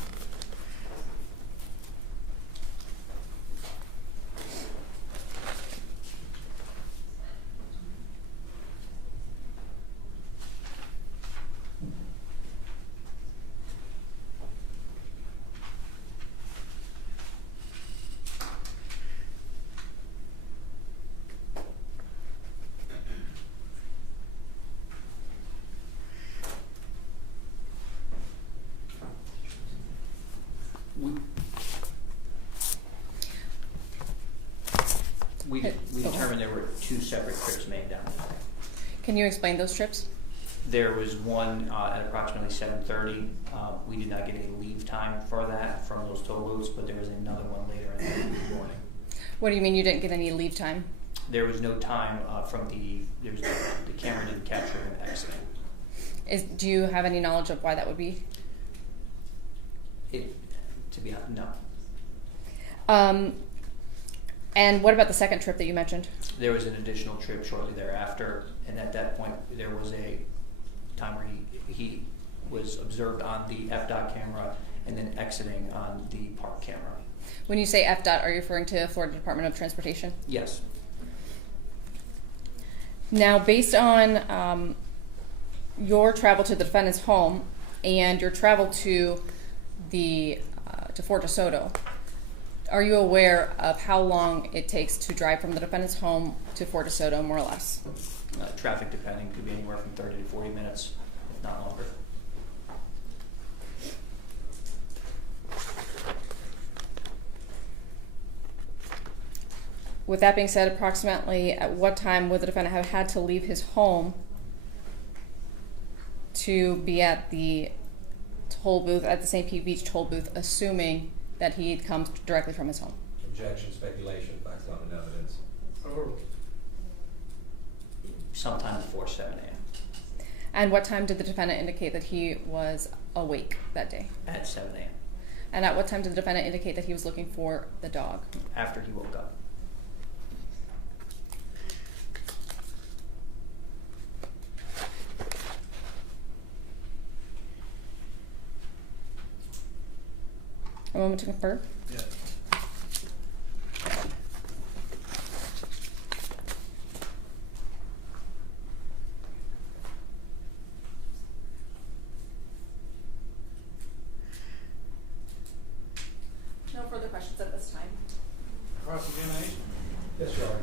We determined there were two separate trips made down there. Can you explain those trips? There was one at approximately 7:30. We did not get any leave time for that from those toll booths, but there was another one later in the morning. What do you mean you didn't get any leave time? There was no time from the camera didn't capture him exiting. Do you have any knowledge of why that would be? To be honest, no. And what about the second trip that you mentioned? There was an additional trip shortly thereafter, and at that point there was a time where he was observed on the Fdot camera and then exiting on the park camera. When you say Fdot, are you referring to Florida Department of Transportation? Yes. Now, based on your travel to the defendant's home and your travel to Fort DeSoto, are you aware of how long it takes to drive from the defendant's home to Fort DeSoto, more or less? Traffic depending could be anywhere from 30 to 40 minutes, if not longer. With that being said, approximately at what time would the defendant have had to leave his home to be at the toll booth, at the St. Pete Beach toll booth, assuming that he had come directly from his home? Objection, speculation, facts not in evidence. Sometime before 7 a.m. And what time did the defendant indicate that he was awake that day? At 7 a.m. And at what time did the defendant indicate that he was looking for the dog? After he woke up. A moment to confirm. Yeah. No further questions at this time. Cross-examination? Yes, Your Honor.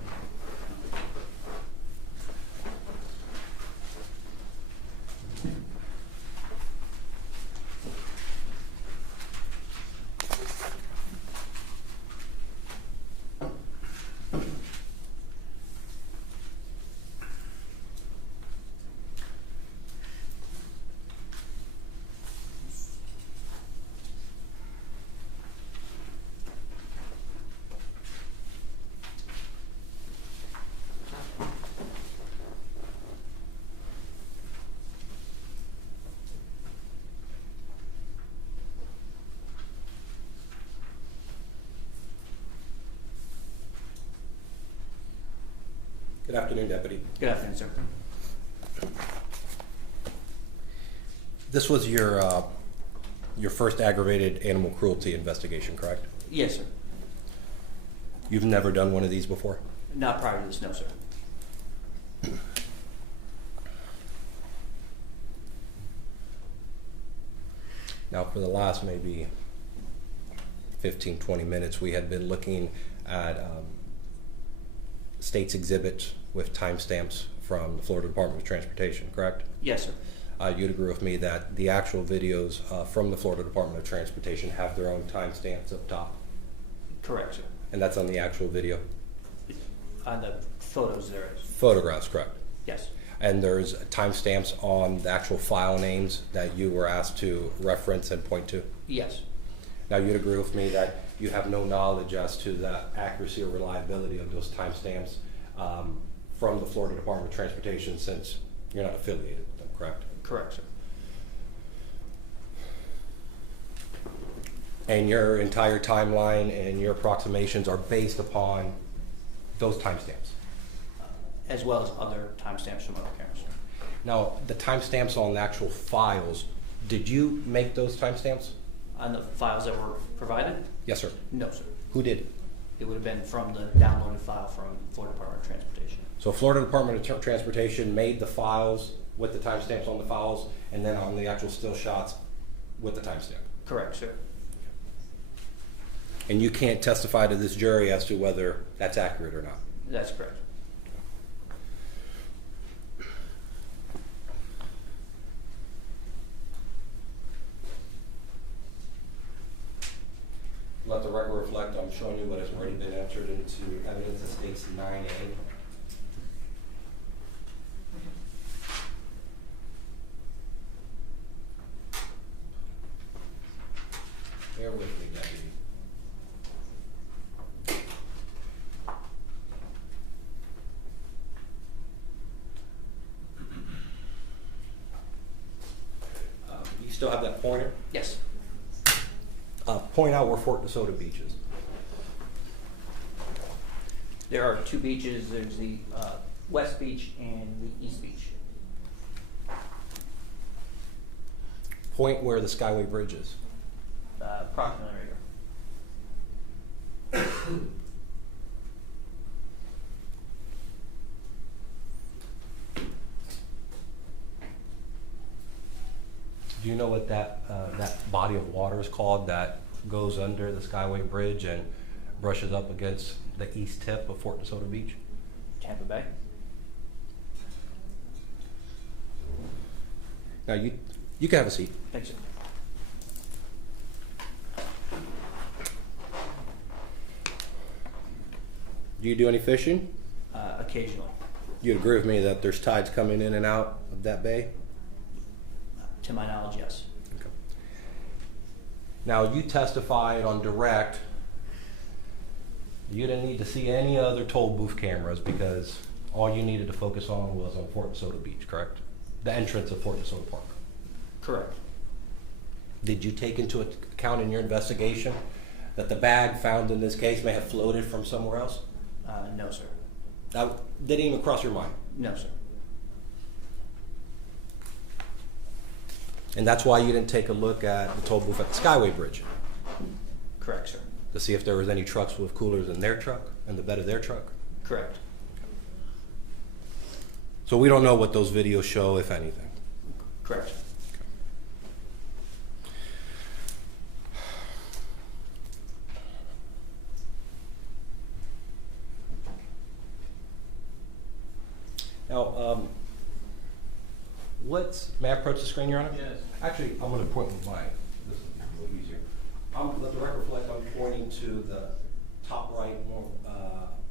Good afternoon, Deputy. Good afternoon, sir. This was your first aggravated animal cruelty investigation, correct? Yes, sir. You've never done one of these before? Not prior to this, no, sir. Now, for the last maybe 15, 20 minutes, we had been looking at state's exhibits with timestamps from the Florida Department of Transportation, correct? Yes, sir. You'd agree with me that the actual videos from the Florida Department of Transportation have their own timestamps up top, Correct, sir. and that's on the actual video? On the photos there is. Photographs, correct? Yes. And there's timestamps on the actual file names that you were asked to reference and point to? Yes. Now, you'd agree with me that you have no knowledge as to the accuracy or reliability of those timestamps from the Florida Department of Transportation, since you're not affiliated with them, correct? Correct, sir. And your entire timeline and your approximations are based upon those timestamps? As well as other timestamps from other cameras, sir. Now, the timestamps on the actual files, did you make those timestamps? On the files that were provided? Yes, sir. No, sir. Who did? It would have been from the downloaded file from Florida Department of Transportation. So Florida Department of Transportation made the files with the timestamps on the files, and then on the actual still shots with the timestamp. Correct, sir. And you can't testify to this jury as to whether that's accurate or not. That's correct. Let the record reflect, I'm showing you what has already been entered into evidence that states 9A. Bear with me, Deputy. You still have that pointer? Yes. Point out where Fort DeSoto Beach is. There are two beaches. There's the West Beach and the East Beach. Point where the Skyway Bridge is. Approximately right here. Do you know what that body of water is called that goes under the Skyway Bridge and brushes up against the east tip of Fort DeSoto Beach? Tampa Bay. Now you can have a seat. Thanks, sir. Do you do any fishing? Occasionally. You'd agree with me that there's tides coming in and out of that bay? To my knowledge, yes. Okay. Now, you testified on direct. You didn't need to see any other toll booth cameras because all you needed to focus on was on Fort DeSoto Beach, correct? The entrance of Fort DeSoto Park. Correct. did you take into account in your investigation that the bag found in this case may have floated from somewhere else? No, sir. That didn't even cross your mind. No, sir. And that's why you didn't take a look at the toll booth at the Skyway Bridge Correct, sir. to see if there was any trucks with coolers in their truck, in the bed of their truck. Correct. So we don't know what those videos show, if anything. Correct. Now, may I approach the screen, Your Honor? Yes. Actually, I'm going to point with mine. This will be a little easier. Let the record reflect, I'm pointing to the top right,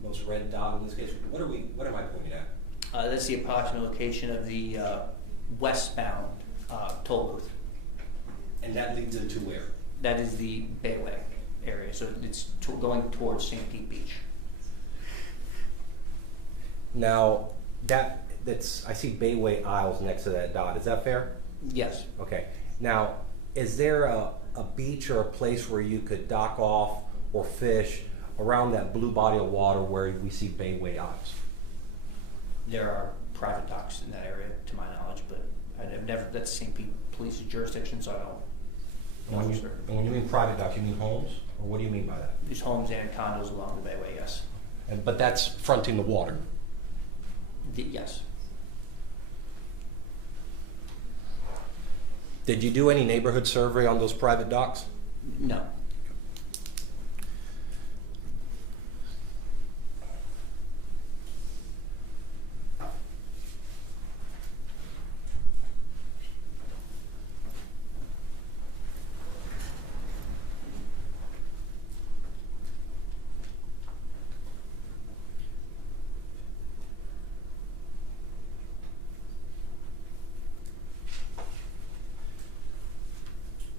most red dot in this case. What am I pointing at? That's the approximate location of the westbound toll booth. And that leads into where? That is the Bayway area, so it's going towards St. Pete Beach. Now, that's I see Bayway aisles next to that dot. Is that fair? Yes. Okay. Now, is there a beach or a place where you could dock off or fish around that blue body of water where we see Bayway aisles? There are private docks in that area, to my knowledge, but I've never, that's St. Pete Police's jurisdiction, so I don't know for certain. And when you mean private docks, you mean homes? Or what do you mean by that? There's homes and condos along the Bayway, yes. But that's fronting the water. Yes. Did you do any neighborhood survey on those private docks? No.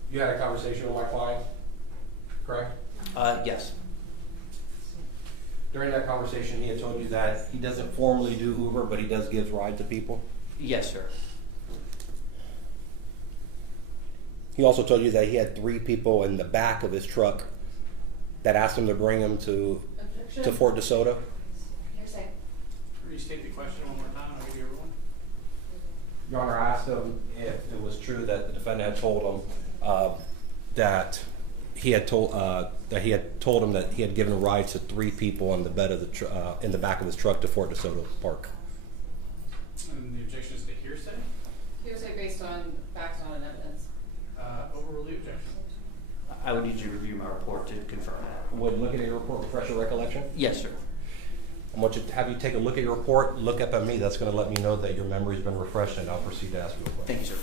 You had a conversation with my client, correct? Yes. During that conversation, he had told you that he doesn't formally do Uber, but he does give rides to people. Yes, sir. He also told you that he had 3 people in the back of his truck that asked him to bring him to Fort DeSoto. Hearsay. Restate the question one more time, I'll give you everyone. Your Honor, I asked him if it was true that the defendant had told him that he had told him that he had given a ride to 3 people on the bed of the in the back of his truck to Fort DeSoto Park. And the objection is to hearsay? Hearsay based on facts, not on evidence. Overrule the objection. I would need you to review my report to confirm that. Would looking at your report refresh your recollection? Yes, sir. I want you to have you take a look at your report, look up at me. That's going to let me know that your memory's been refreshed, and I'll proceed to ask you a question. Thank you, sir.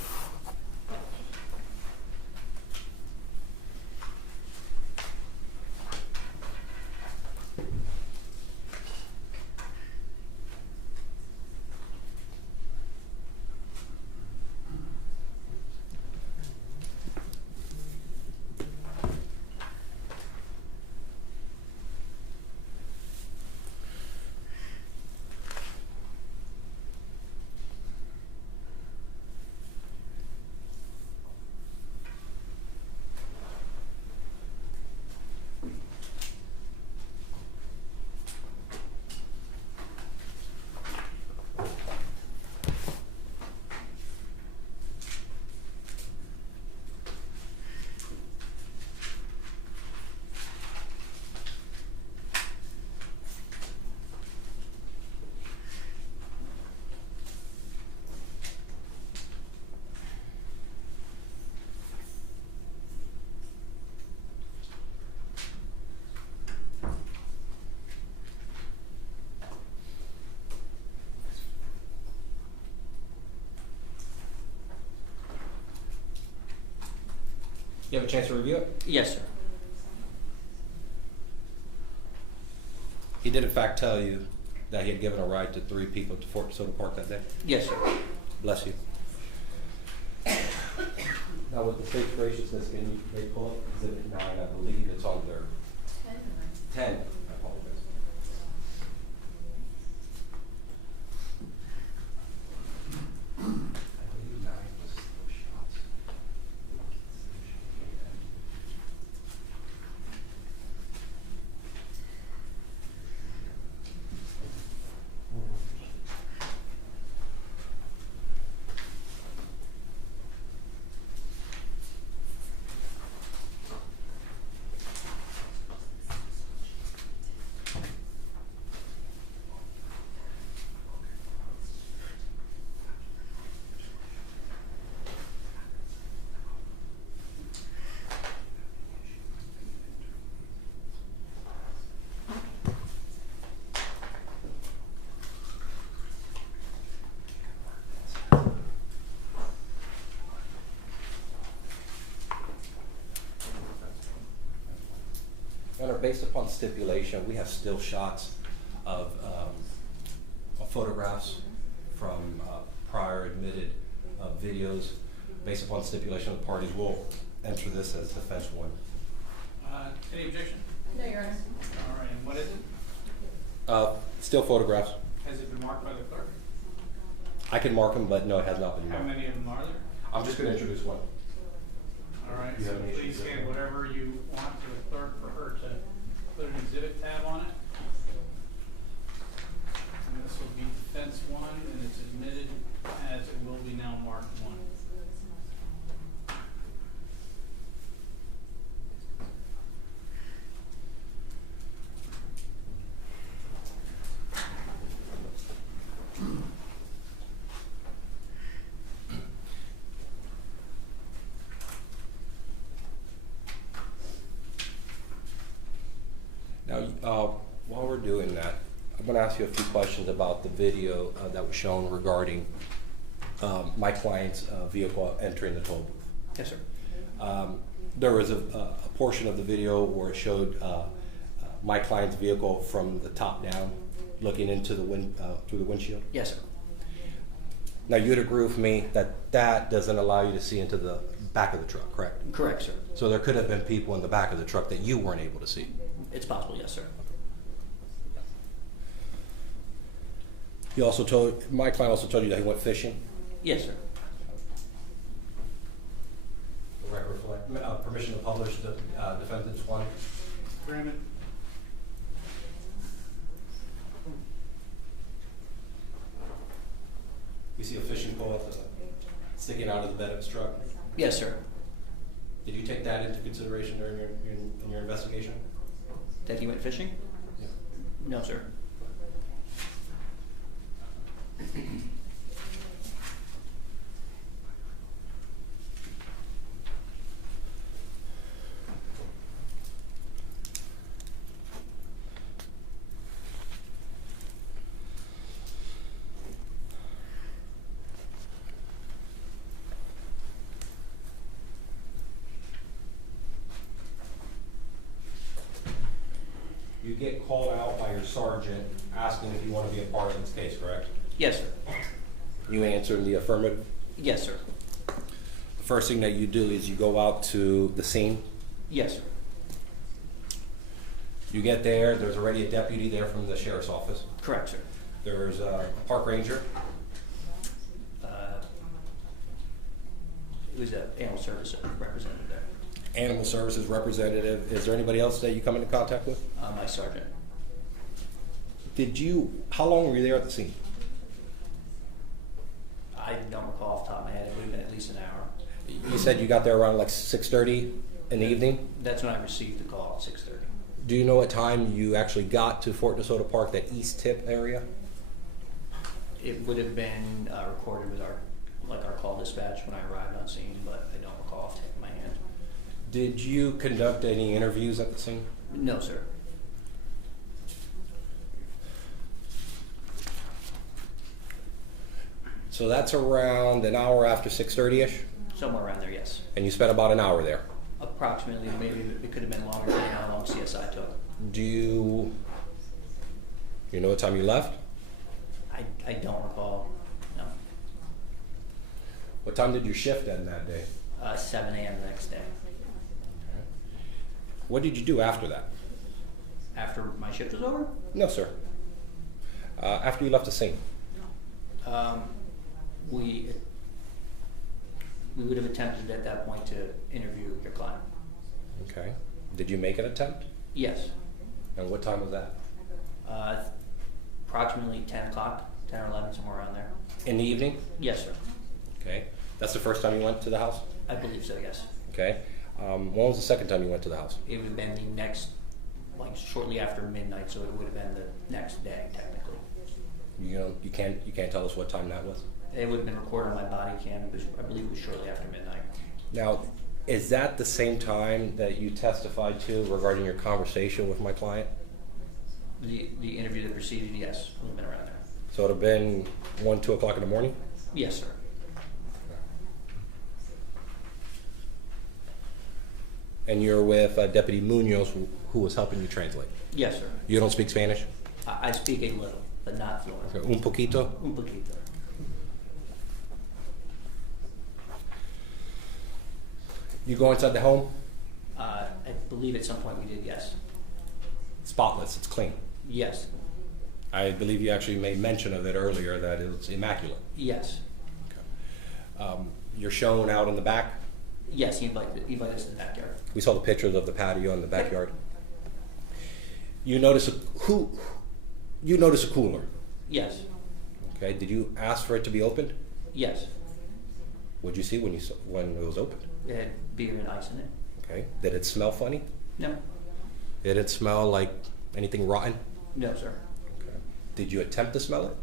You have a chance to review it? Yes, sir. He did in fact tell you that he had given a ride to 3 people to Fort DeSoto Park that day? Yes, sir. Bless you. Now with the state's graciousness, can you may pull up exhibit 9, I believe it's on there. 10. I apologize. I believe 9 was those shots. based upon stipulation, we have still shots of photographs from prior admitted videos. Based upon stipulation of the parties, we'll enter this as defense one. Any objection? No, Your Honor. All right, and what is it? Still photographs. Has it been marked by the clerk? I can mark them, but no, it has not been How marked. many of them are there? I'm just going to introduce one. All right, You so have any please issues? hand whatever you want to the clerk for her to put an exhibit tab on it. And this will be defense one, and it's admitted as it will be now marked one. Now, while we're doing that, I'm going to ask you a few questions about the video that was shown regarding my client's vehicle entering the toll booth. Yes, sir. There was a portion of the video where it showed my client's vehicle from the top down, looking into the through the windshield. Yes, sir. Now, you'd agree with me that that doesn't allow you to see into the back of the truck, correct? Correct, sir. So there could have been people in the back of the truck that you weren't able to see. It's possible, yes, sir. My client also told you that he went fishing. Yes, sir. The record reflect, permission to publish the defendant's one. Granted. You see a fishing pole sticking out of the bed of his truck. Yes, sir. Did you take that into consideration during your investigation? That he went fishing? Yeah. No, sir. You get called out by your sergeant asking if you want to be a part of this case, correct? Yes, sir. You answer in the affirmative. Yes, sir. The first thing that you do is you go out to the scene. Yes, sir. You get there, there's already a deputy there from the sheriff's office. Correct, sir. There's a park ranger. It was an animal service representative there. Animal services representative. Is there anybody else that you come into contact with? My sergeant. How long were you there at the scene? I don't recall off the top of my head. It would have been at least an hour. You said you got there around like 6:30 in the evening. That's when I received the call at 6:30. Do you know what time you actually got to Fort DeSoto Park, that east tip area? It would have been recorded with our call dispatch when I arrived on scene, but I don't recall off the top of my hand. Did you conduct any interviews at the scene? No, sir. So that's around an hour after 6:30ish, Somewhere around there, yes. and you spent about an hour there. Approximately, maybe it could have been longer than how long CSI took. Do you know what time you left? I don't recall. No. What time did your shift end that day? 7 a.m. the next day. What did you do after that? After my shift was over? No, sir. After you left the scene. We would have attempted at that point to interview your client. Okay. Did you make an attempt? Yes. And what time was that? Approximately 10 o'clock, 10 or 11, somewhere around there. In the evening? Yes, sir. Okay. That's the first time you went to the house? I believe so, yes. Okay. When was the second time you went to the house? It would have been the next, shortly after midnight, so it would have been the next day, technically. You can't tell us what time that was? It would have been recorded on my body cam. I believe it was shortly after midnight. Now, is that the same time that you testified to regarding your conversation with my client? The interview that preceded, yes, would have been around there. So it would have been 1, 2 o'clock in the morning? Yes, sir. And you're with Deputy Munoz, who was helping you translate. Yes, sir. You don't speak Spanish? I speak a little, but not fluent. Okay. Un poquito? Un poquito. You go inside the home? I believe at some point we did, yes. Spotless, it's clean. Yes. I believe you actually made mention of it earlier, that it's immaculate. Yes. You're shown out in the back? Yes, he invited us to the backyard. We saw the pictures of the patio in the backyard. You notice you notice a cooler. Yes. Okay. Did you ask for it to be opened? Yes. What'd you see when it was opened? It had beer and ice in it. Okay. Did it smell funny? No. Did it smell like anything rotten? No, sir. Okay. Did you attempt to smell it?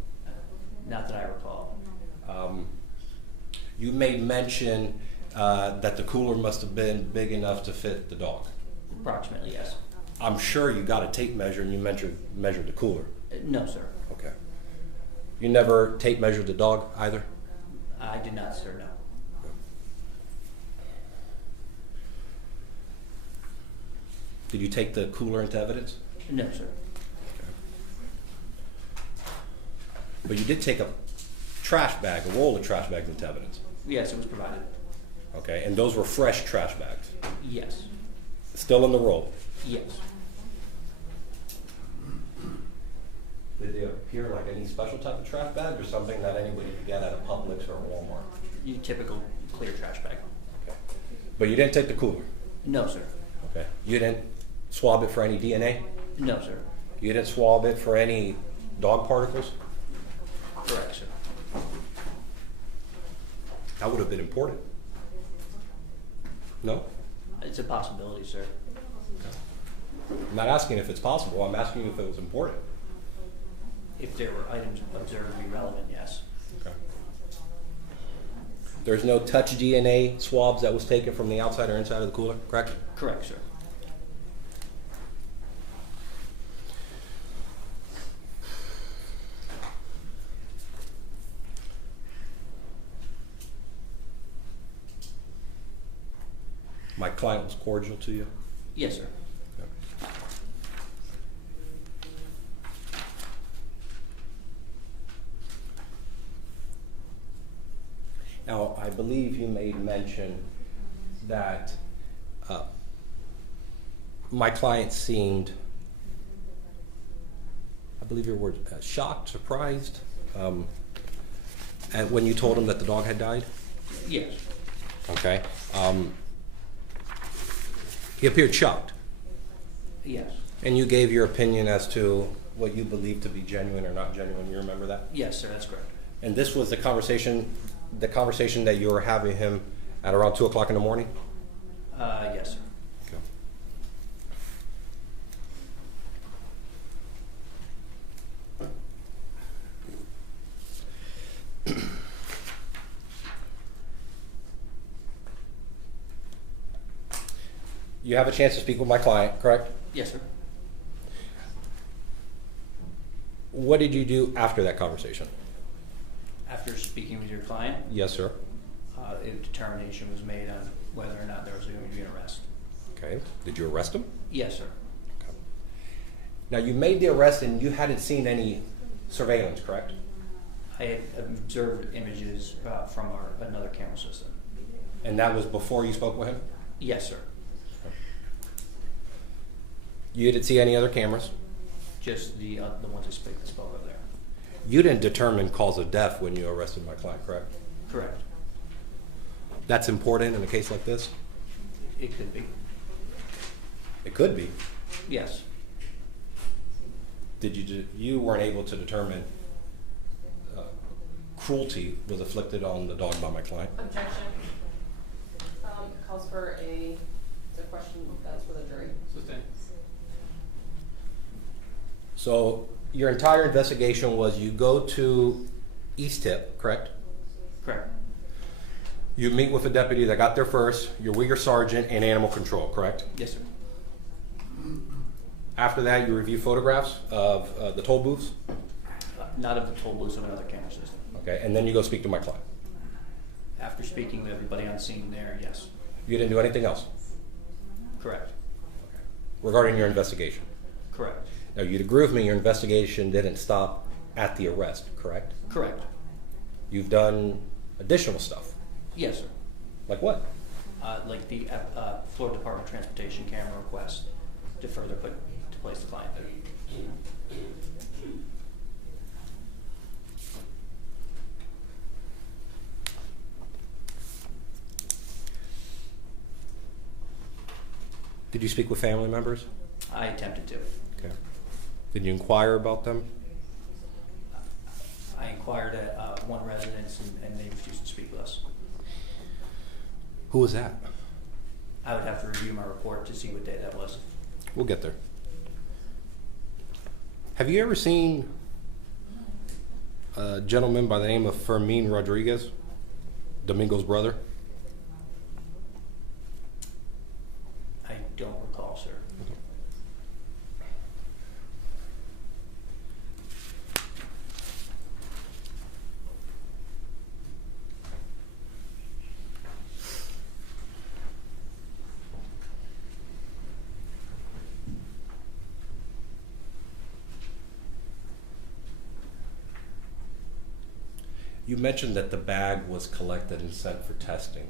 Not that I recall. You made mention that the cooler must have been big enough to fit the dog. Approximately, yes. I'm sure you got a tape measure and you measured the cooler. No, sir. Okay. You never tape measured the dog either? I did not, sir, no. Did you take the cooler into evidence? No, sir. But you did take a trash bag, a roll of trash bags into evidence. Yes, it was provided. Okay, and those were fresh trash bags. Yes. Still in the roll. Yes. Did they appear like any special type of trash bag or something that anybody could get at a Publix or a Walmart? Your typical clear trash bag. Okay. But you didn't take the cooler? No, sir. Okay. You didn't swab it for any DNA? No, sir. You didn't swab it for any dog particles? Correct, sir. That would have been important. No? It's a possibility, sir. I'm not asking if it's possible, I'm asking if it was important. If there were items observed to be relevant, yes. Okay. There's no touch DNA swabs that was taken from the outside or inside of the cooler, correct? Correct, sir. My client was cordial to you? Yes, sir. Okay. Now, I believe you made mention that my client seemed, I believe your word, shocked, surprised, and when you told him that the dog had died? Yes. Okay. He appeared shocked. Yes. And you gave your opinion as to what you believed to be genuine or not genuine. You remember that? Yes, sir, that's correct. And this was the conversation that you were having him at around 2 o'clock in the morning? Yes, sir. Okay. You have a chance to speak with my client, correct? Yes, sir. What did you do after that conversation? After speaking with your client, Yes, sir. a determination was made on whether or not there was going to be an arrest. Okay. Did you arrest him? Yes, sir. Okay. Now, you made the arrest and you hadn't seen any surveillance, correct? I had observed images from another camera system. And that was before you spoke with him? Yes, sir. You didn't see any other cameras? Just the ones I spoke of there. You didn't determine cause of death when you arrested my client, correct? Correct. That's important in a case like this? It could be. It could be. Yes. You weren't able to determine cruelty was inflicted on the dog by my client? Objection. Calls for a question that's for the jury. Sustain. So your entire investigation was you go to East Tip, correct? Correct. You meet with a deputy that got there first, you're with your sergeant and animal control, correct? Yes, sir. After that, you review photographs of the toll booths? Not of the toll booths of another camera system. Okay, and then you go speak to my client. After speaking with everybody on scene there, yes. You didn't do anything else? Correct. Regarding your investigation. Correct. Now, you'd agree with me your investigation didn't stop at the arrest, correct? Correct. You've done additional stuff. Yes, sir. Like what? Like the Florida Department of Transportation camera request to further put to place the client there. Did you speak with family members? I attempted to. Okay. Did you inquire about them? I inquired at one residence and they refused to speak with us. Who was that? I would have to review my report to see what day that was. We'll get there. Have you ever seen a gentleman by the name of Fermin Rodriguez, Domingo's brother? I don't recall, sir. You mentioned that the bag was collected and sent for testing.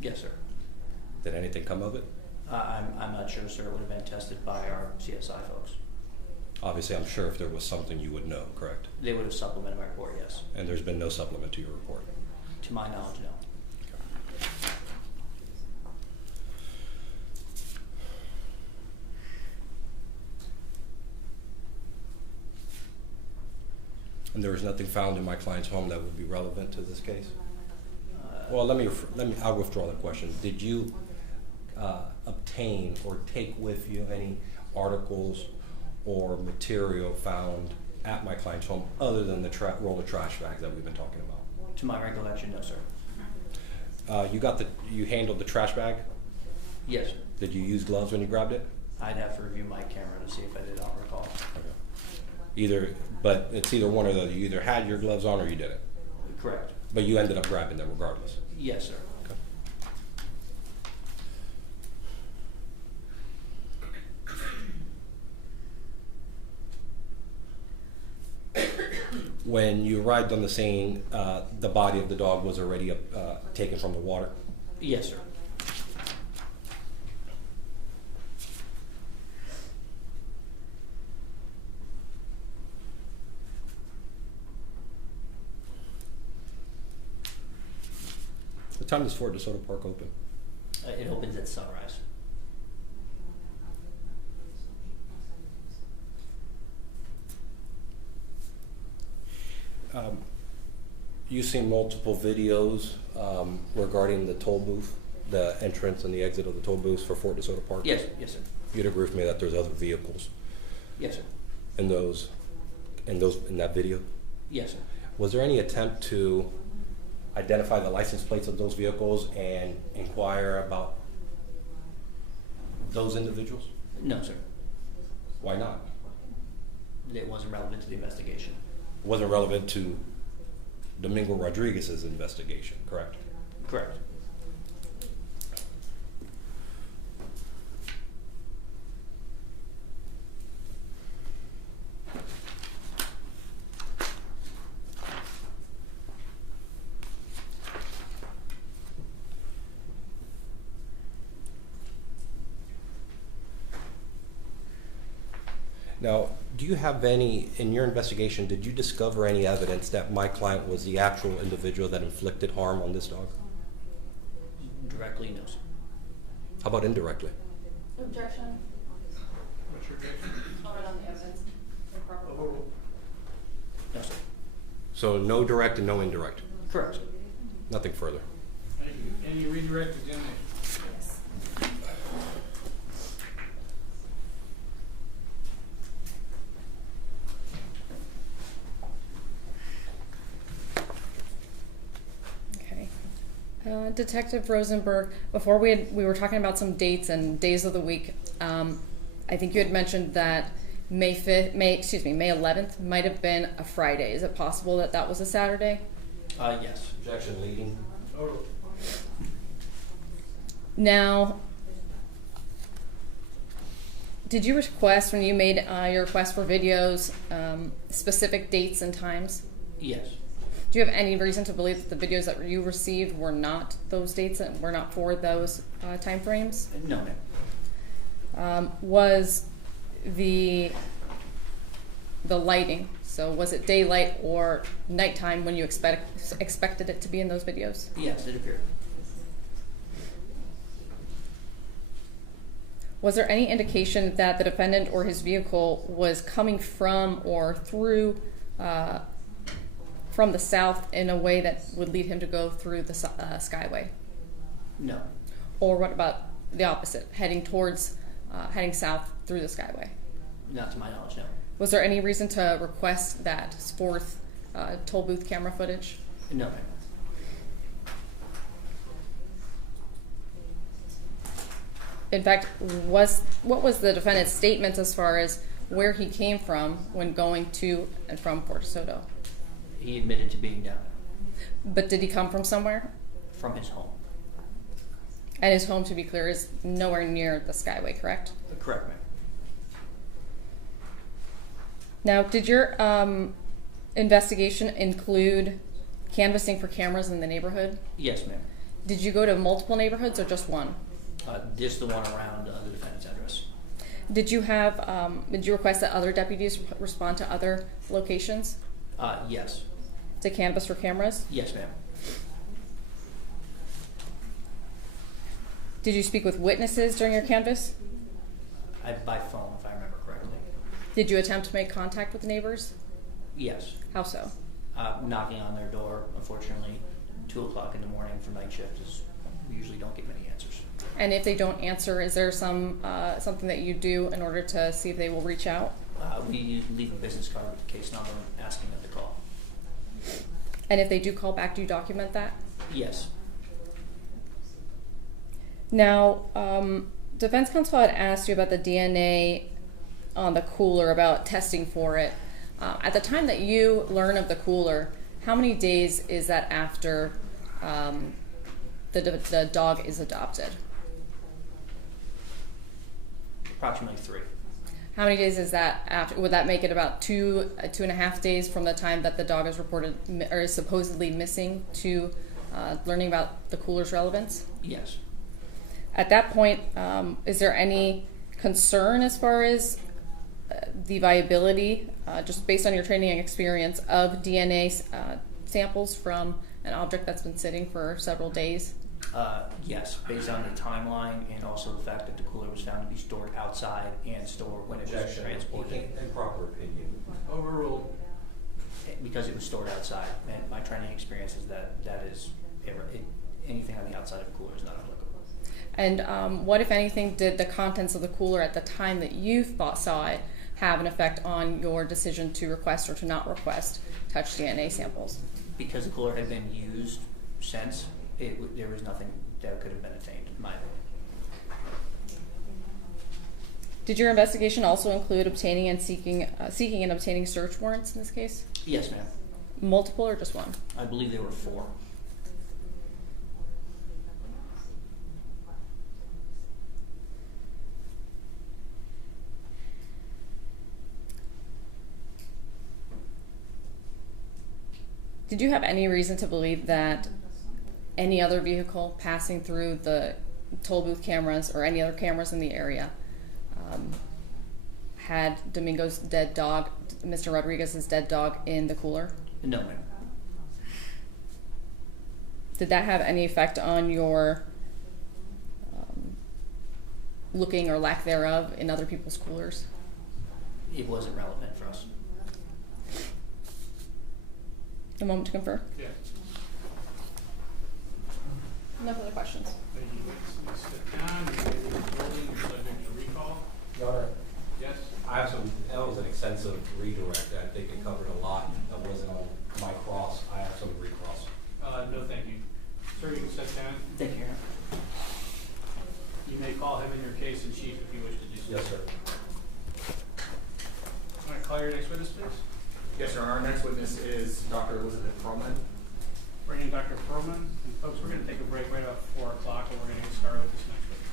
Yes, sir. Did anything come of it? I'm not sure, sir. It would have been tested by our CSI folks. Obviously, I'm sure if there was something you would know, correct? They would have supplemented my report, yes. And there's been no supplement to your report. To my knowledge, no. And there was nothing found in my client's home that would be relevant to this case? Well, I'll withdraw the question. Did you obtain or take with you any articles or material found at my client's home other than the roll of trash bags that we've been talking about? To my recollection, no, sir. You handled the trash bag? Yes, sir. Did you use gloves when you grabbed it? I'd have to review my camera to see if I did not recall. But it's either one or the other. You either had your gloves on or you didn't. Correct. But you ended up grabbing them regardless. Yes, sir. When you arrived on the scene, the body of the dog was already taken from the water? Yes, sir. What time does Fort DeSoto Park open? It opens at sunrise. You've seen multiple videos regarding the toll booth, the entrance and the exit of the toll booths for Fort DeSoto Park? Yes, yes, sir. You'd agree with me that there's other vehicles Yes, sir. in that video? Yes, sir. Was there any attempt to identify the license plates of those vehicles and inquire about those individuals? No, sir. Why not? It wasn't relevant to the investigation. It wasn't relevant to Domingo Rodriguez's investigation, correct? Correct. Now, do you have any, in your investigation, did you discover any evidence that my client was the actual individual that inflicted harm on this dog? Directly, no, sir. How about indirectly? Objection. What's your objection? Comment on the evidence. Overruled. No, sir. So no direct and no indirect? Correct, sir. Nothing further? Thank you. Any redirect examination? Yes. Okay. Detective Rosenberg, before we were talking about some dates and days of the week. I think you had mentioned that May 11th might have been a Friday. Is it possible that that was a Saturday? Yes. Objection leading. Overruled. Now, Did you request, when you made your request for videos, specific dates and times? Yes. Do you have any reason to believe that the videos that you received were not those dates and were not for those time frames? No, ma'am. Was the lighting, so was it daylight or nighttime when you expected it to be in those videos? Yes, it appeared. Was there any indication that the defendant or his vehicle was coming from or through from the south in a way that would lead him to go through the Skyway? No. Or what about the opposite, heading south through the Skyway? Not to my knowledge, no. Was there any reason to request that fourth toll booth camera footage? No, ma'am. In fact, what was the defendant's statement as far as where he came from when going to and from Port DeSoto? He admitted to being down But did he come from somewhere? from his home. And his home, to be clear, is nowhere near the Skyway, correct? Correct, ma'am. Now, did your investigation include canvassing for cameras in the neighborhood? Yes, ma'am. Did you go to multiple neighborhoods or just one? Just the one around the defendant's address. Did you request that other deputies respond to other locations Yes. to canvass for cameras? Yes, ma'am. Did you speak with witnesses during your canvass? By phone, if I remember correctly. Did you attempt to make contact with neighbors? Yes. How so? Knocking on their door. Unfortunately, 2 o'clock in the morning for night shift we usually don't get many answers. And if they don't answer, is there something that you do in order to see if they will reach out? We leave a business card with the case number asking them to call. And if they do call back, do you document that? Yes. Now, defense counsel had asked you about the DNA on the cooler, about testing for it. At the time that you learn of the cooler, how many days is that after the dog is adopted? Approximately 3. How many days is that after? Would that make it about 2.5 days from the time that the dog is reported or is supposedly missing to learning about the cooler's relevance? Yes. At that point, is there any concern as far as the viability, just based on your training and experience, of DNA samples from an object that's been sitting for several days? Yes, based on the timeline and also the fact that the cooler was found to be stored outside and stored when it was Objection. transported. Improper opinion. Overruled. Because it was stored outside, and my training experience is that anything on the outside of a cooler is not applicable. And what, if anything, did the contents of the cooler at the time that you saw it have an effect on your decision to request or to not request touch DNA samples? Because the cooler had been used since, there was nothing that could have been attained, in my opinion. Did your investigation also include obtaining and seeking and obtaining search warrants in this case? Yes, ma'am. Multiple or just one? I believe there were 4. Did you have any reason to believe that any other vehicle passing through the toll booth cameras or any other cameras in the area had Domingo's dead dog, Mr. Rodriguez's dead dog, in the cooler? No, ma'am. Did that have any effect on your looking or lack thereof in other people's coolers? It wasn't relevant for us. A moment to confer. Yeah. No further questions. Thank you. Please sit down. You may be recording. You're subject to recall. Your Honor, Yes? that was an extensive redirect. I think it covered a lot that wasn't on my cross. I have some recross. No, thank you. Sir, you can sit down. Thank you, Your Honor. You may call him in your case in chief if you wish to do so. Yes, sir. All right, call your next witness, please. Yes, sir. Our next witness is Dr. Elizabeth Perlman. Bring in Dr. Perlman. And folks, we're going to take a break right about 4 o'clock, and we're going to get started with this next witness.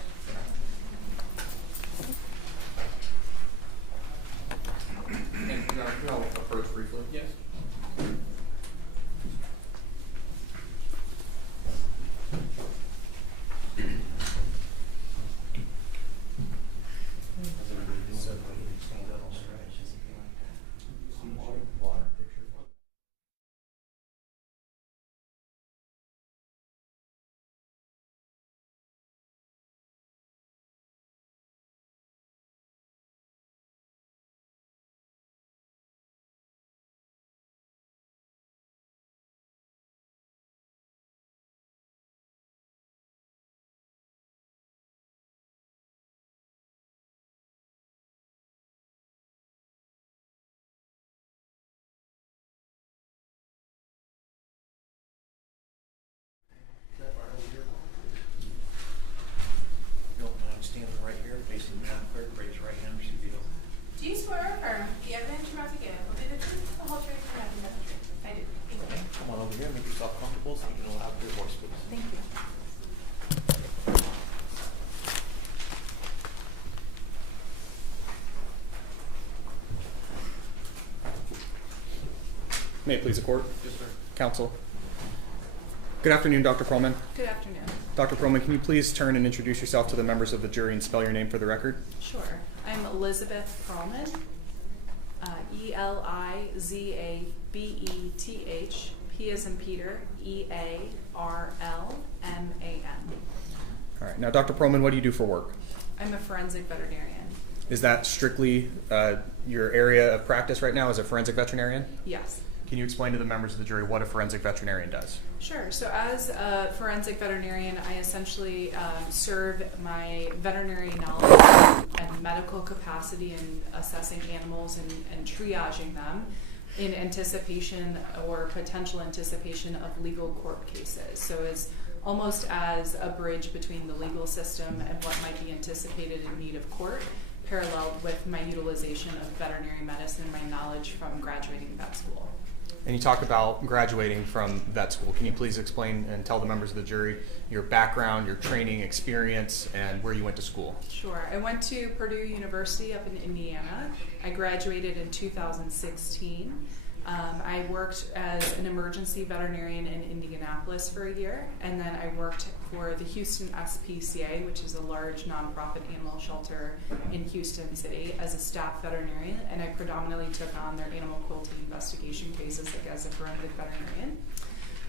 May it please the court, Yes, sir. counsel. Good afternoon, Dr. Perlman. Good afternoon. Dr. Perlman, can you please turn and introduce yourself to the members of the jury and spell your name for the record? Sure. I'm Elizabeth Perlman. Elizabeth, P as in Peter, Earlman. All right. Now, Dr. Perlman, what do you do for work? I'm a forensic veterinarian. Is that strictly your area of practice right now as a forensic veterinarian? Yes. Can you explain to the members of the jury what a forensic veterinarian does? Sure. So as a forensic veterinarian, I essentially serve my veterinary knowledge and medical capacity in assessing animals and triaging them in anticipation or potential anticipation of legal court cases. So it's almost as a bridge between the legal system and what might be anticipated in need of court, paralleled with my utilization of veterinary medicine and my knowledge from graduating vet school. And you talk about graduating from vet school. Can you please explain and tell the members of the jury your background, your training experience, and where you went to school? Sure. I went to Purdue University up in Indiana. I graduated in 2016. I worked as an emergency veterinarian in Indianapolis for a year, and then I worked for the Houston SPCA, which is a large nonprofit animal shelter in Houston City, as a staff veterinarian, and I predominantly took on their animal cruelty investigation cases as a forensic veterinarian.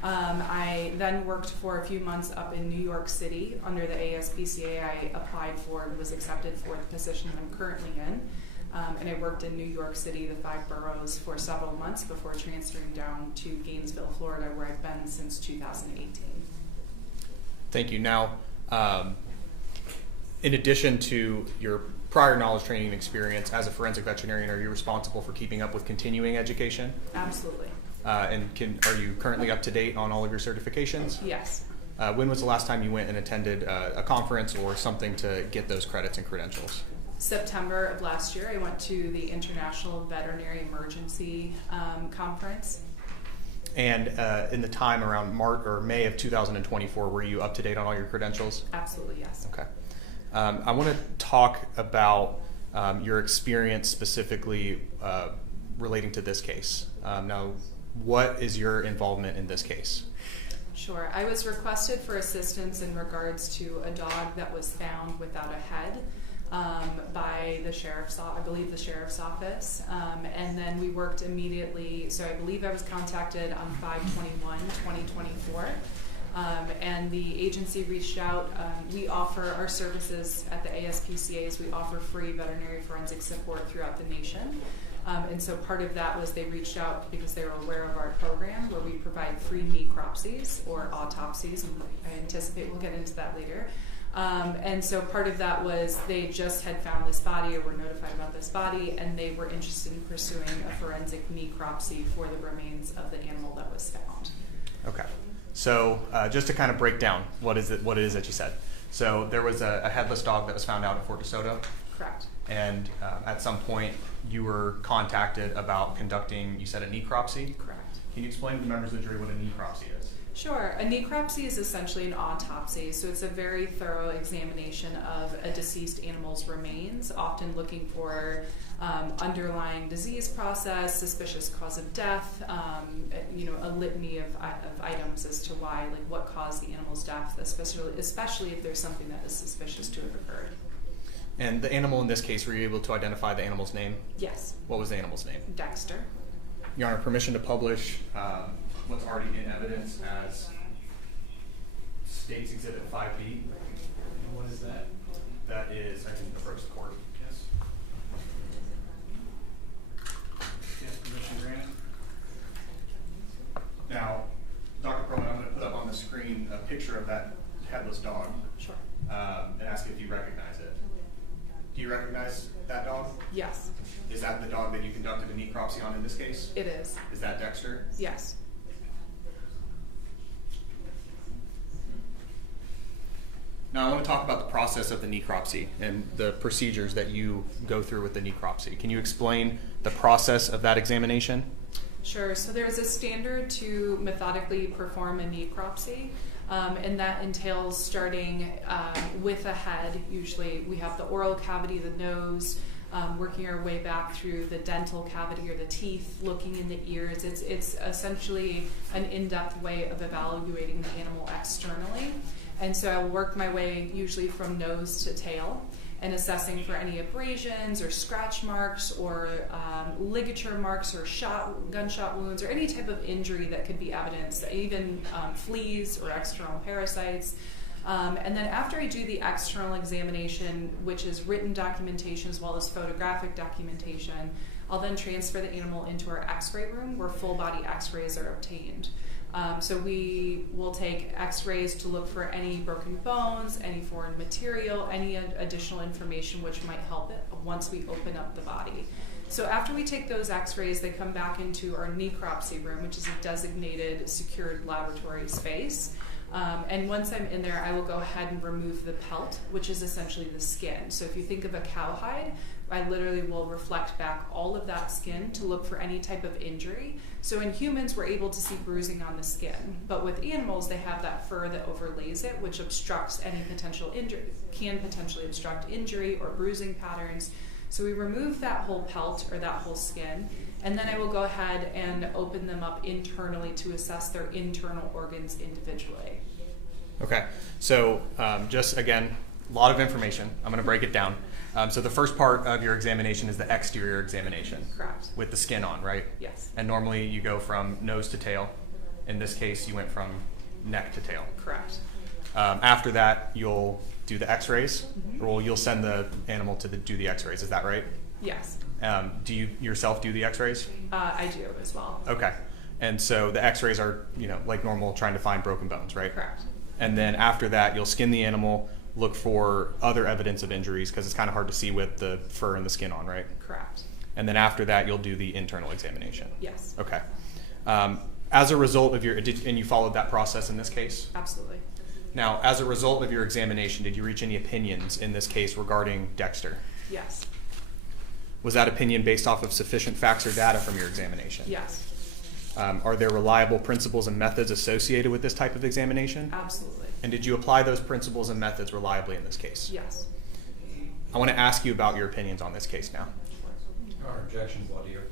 I then worked for a few months up in New York City under the ASPCA. I applied for and was accepted for the position that I'm currently in. And I worked in New York City, the 5 boroughs, for several months before transferring down to Gainesville, Florida, where I've been since 2018. Thank you. Now, in addition to your prior knowledge, training, and experience as a forensic veterinarian, are you responsible for keeping up with continuing education? Absolutely. And are you currently up to date on all of your certifications? Yes. When was the last time you went and attended a conference or something to get those credits and credentials? September of last year, I went to the International Veterinary Emergency Conference. And in the time around March or May of 2024, were you up to date on all your credentials? Absolutely, yes. Okay. I want to talk about your experience specifically relating to this case. Now, what is your involvement in this case? Sure. I was requested for assistance in regards to a dog that was found without a head. By the sheriff's, I believe the sheriff's office, and then we worked immediately. So I believe I was contacted on 5/21/2024, and the agency reached out. We offer our services at the ASPCA's. We offer free veterinary forensic support throughout the nation, and so part of that was they reached out because they were aware of our program where we provide free necropsies or autopsies, and I anticipate we'll get into that later. And so part of that was they just had found this body or were notified about this body, and they were interested in pursuing a forensic necropsy for the remains of the animal that was found. Okay. So just to kind of break down what it is that you said. So there was a headless dog that was found out at Fort DeSoto. Correct. And at some point you were contacted about conducting, you said, a necropsy? Correct. Can you explain to the members of the jury what a necropsy is? Sure. A necropsy is essentially an autopsy, so it's a very thorough examination of a deceased animal's remains, often looking for underlying disease process, suspicious cause of death, a litany of items as to why, like what caused the animal's death, especially if there's something that is suspicious to have occurred. And the animal in this case, were you able to identify the animal's name? Yes. What was the animal's name? Dexter. Your Honor, permission to publish what's already in evidence as State's Exhibit 5B. What is that? That is, I can approach the court. Yes. Yes, permission granted. Now, Dr. Perlman, I'm going to put up on the screen a picture of that headless dog. Sure. And ask if you recognize it. Do you recognize that dog? Yes. Is that the dog that you conducted a necropsy on in this case? It is. Is that Dexter? Yes. Now I want to talk about the process of the necropsy and the procedures that you go through with the necropsy. Can you explain the process of that examination? Sure. So there's a standard to methodically perform a necropsy, and that entails starting with a head. Usually we have the oral cavity, the nose, working our way back through the dental cavity or the teeth, looking in the ears. It's essentially an in-depth way of evaluating the animal externally. And so I work my way usually from nose to tail and assessing for any abrasions or scratch marks or ligature marks or gunshot wounds or any type of injury that could be evidenced, even fleas or external parasites. And then after I do the external examination, which is written documentation as well as photographic documentation, I'll then transfer the animal into our x-ray room where full body x-rays are obtained. So we will take x-rays to look for any broken bones, any foreign material, any additional information which might help it once we open up the body. So after we take those x-rays, they come back into our necropsy room, which is a designated secured laboratory space. And once I'm in there, I will go ahead and remove the pelt, which is essentially the skin. So if you think of a cowhide, I literally will reflect back all of that skin to look for any type of injury. So in humans, we're able to see bruising on the skin. But with animals, they have that fur that overlays it, which obstructs any potential injury, can potentially obstruct injury or bruising patterns. So we remove that whole pelt or that whole skin, and then I will go ahead and open them up internally to assess their internal organs individually. Okay, so just again, a lot of information. I'm going to break it down. So the first part of your examination is the exterior examination. Correct. With the skin on, right? Yes. And normally you go from nose to tail. In this case, you went from neck to tail. Correct. After that, you'll do the x-rays, or you'll send the animal to do the x-rays. Is that right? Yes. Do you yourself do the x-rays? I do as well. Okay. And so the x-rays are, like normal, trying to find broken bones, right? Correct. And then after that, you'll skin the animal, look for other evidence of injuries, because it's kind of hard to see with the fur and the skin on, right? Correct. And then after that, you'll do the internal examination. Yes. Okay. As a result of and you followed that process in this case? Absolutely. Now, as a result of your examination, did you reach any opinions in this case regarding Dexter? Yes. Was that opinion based off of sufficient facts or data from your examination? Yes. Are there reliable principles and methods associated with this type of examination? Absolutely. And did you apply those principles and methods reliably in this case? Yes. I want to ask you about your opinions on this case now. Your objection, voir dire.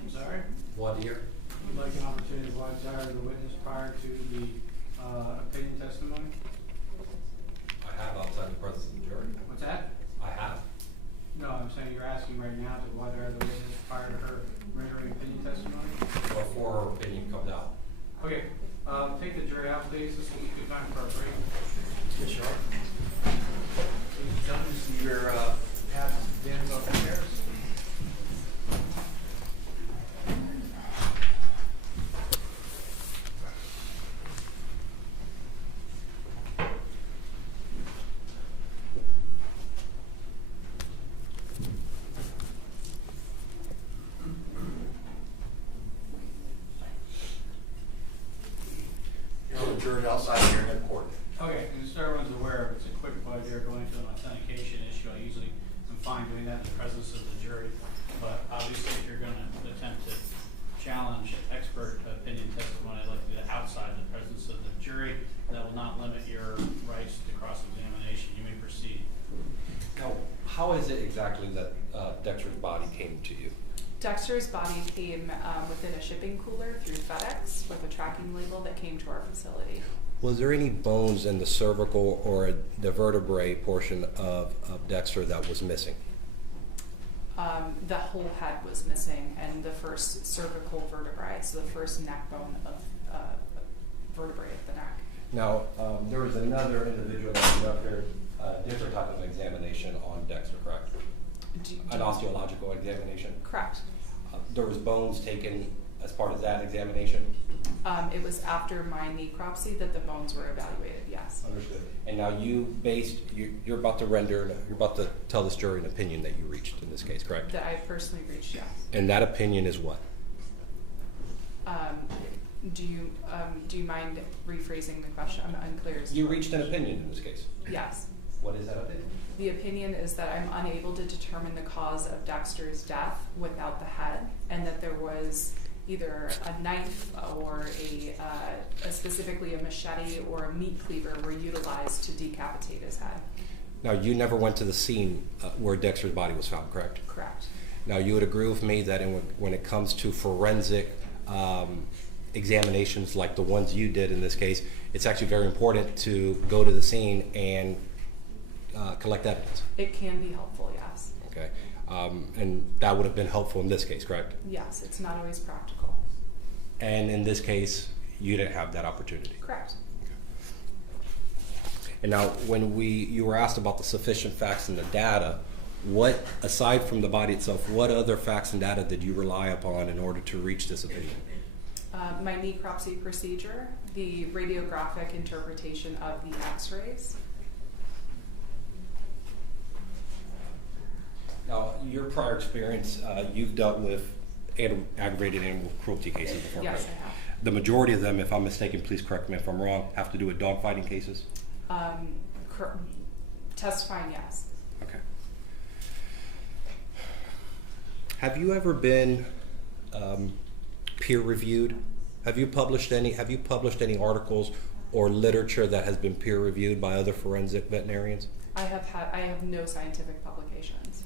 I'm sorry? Voir dire. Would like an opportunity to voir dire the witness prior to the opinion testimony? I have outside the presence of the jury. What's that? I have. No, I'm saying you're asking right now to voir dire the witness prior to her rendering opinion testimony? Before her opinion comes out. Okay, take the jury out, please. This will be good time for a break. Yes, sure. Ladies and gentlemen, see your pads bins off the chairs. Jury outside here in court. Okay, and just so everyone's aware, it's a quick voir dire going to an authentication issue. I usually am fine doing that in the presence of the jury, but obviously if you're going to attempt to challenge expert opinion testimony, I'd like to do that outside the presence of the jury. That will not limit your rights to cross-examination. You may proceed. Now, how is it exactly that Dexter's body came to you? Dexter's body came within a shipping cooler through FedEx with a tracking label that came to our facility. Was there any bones in the cervical or the vertebrae portion of Dexter that was missing? The whole head was missing, and the first cervical vertebrae, so the first neck bone of vertebrae of the neck. Now, there was another individual that conducted a different type of examination on Dexter, correct? An osteological examination? Correct. There was bones taken as part of that examination? It was after my necropsy that the bones were evaluated, yes. Understood. And now you're about to tell this jury an opinion that you reached in this case, correct? That I personally reached, yes. And that opinion is what? Do you mind rephrasing the question? I'm unclear. You reached an opinion in this case? Yes. What is that opinion? The opinion is that I'm unable to determine the cause of Dexter's death without the head, and that there was either a knife or specifically a machete or a meat cleaver were utilized to decapitate his head. Now, you never went to the scene where Dexter's body was found, correct? Correct. Now, you would agree with me that when it comes to forensic examinations like the ones you did in this case, it's actually very important to go to the scene and collect evidence. It can be helpful, yes. Okay, and that would have been helpful in this case, correct? Yes, it's not always practical. And in this case, you didn't have that opportunity. Correct. And now, when you were asked about the sufficient facts and the data, what, aside from the body itself, what other facts and data did you rely upon in order to reach this opinion? My necropsy procedure, the radiographic interpretation of the x-rays. Now, your prior experience, you've dealt with aggravated animal cruelty cases before, Yes, right? I have. The majority of them, if I'm mistaken, please correct me if I'm wrong, have to do with dogfighting cases? Testifying, yes. Okay. Have you ever been peer reviewed? Have you published any articles or literature that has been peer reviewed by other forensic veterinarians? I have no scientific publications.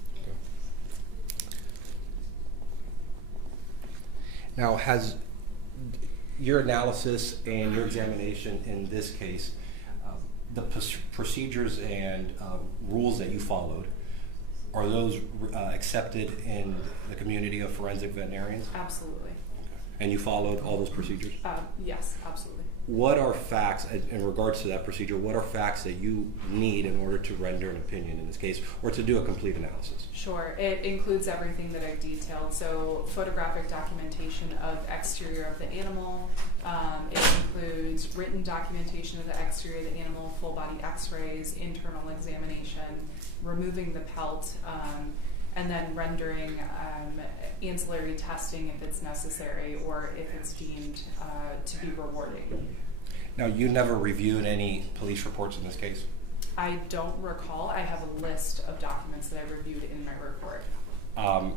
Now, has your analysis and your examination in this case, the procedures and rules that you followed, are those accepted in the community of forensic veterinarians? Absolutely. And you followed all those procedures? Yes, absolutely. What are facts, in regards to that procedure, what are facts that you need in order to render an opinion in this case, or to do a complete analysis? Sure. It includes everything that I've detailed. So photographic documentation of exterior of the animal. It includes written documentation of the exterior of the animal, full body x-rays, internal examination, removing the pelt, and then rendering ancillary testing if it's necessary or if it's deemed to be rewarding. Now, you never reviewed any police reports in this case? I don't recall. I have a list of documents that I reviewed in my report.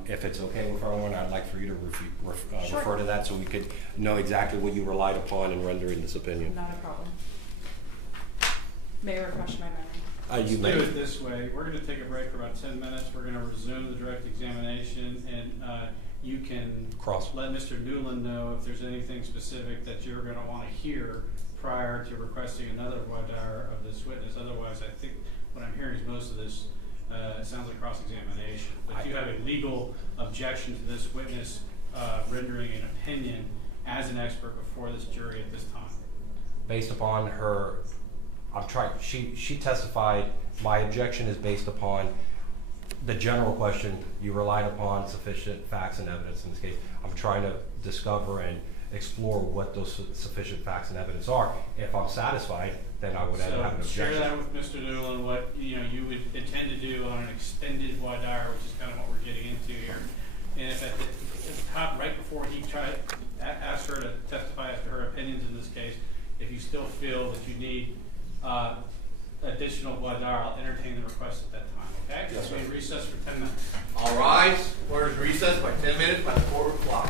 If it's okay with everyone, I'd like for you to Sure. refer to that so we could know exactly what you relied upon in rendering this opinion. Not a problem. May I refresh my memory? You may. Let's do it this way. We're going to take a break for about 10 minutes. We're going to resume the direct examination, and you can let Mr. Newland know if there's anything specific that you're going to want to hear prior to requesting another voir dire of this witness. Otherwise, I think what I'm hearing is most of this sounds like cross-examination. But you have a legal objection to this witness rendering an opinion as an expert before this jury at this time. Based upon her, she testified, my objection is based upon the general question, you relied upon sufficient facts and evidence in this case. I'm trying to discover and explore what those sufficient facts and evidence are. If I'm satisfied, then I would have an objection. Share that with Mr. Newland, what you would intend to do on an extended voir dire, which is kind of what we're getting into here. And if at the top, right before he asked her to testify as to her opinions in this case, if you still feel that you need additional voir dire, I'll entertain the request at that time. Okay? Yes, sir. We recess for 10 minutes. All rise. Court is recessed by 10 minutes by the court clock.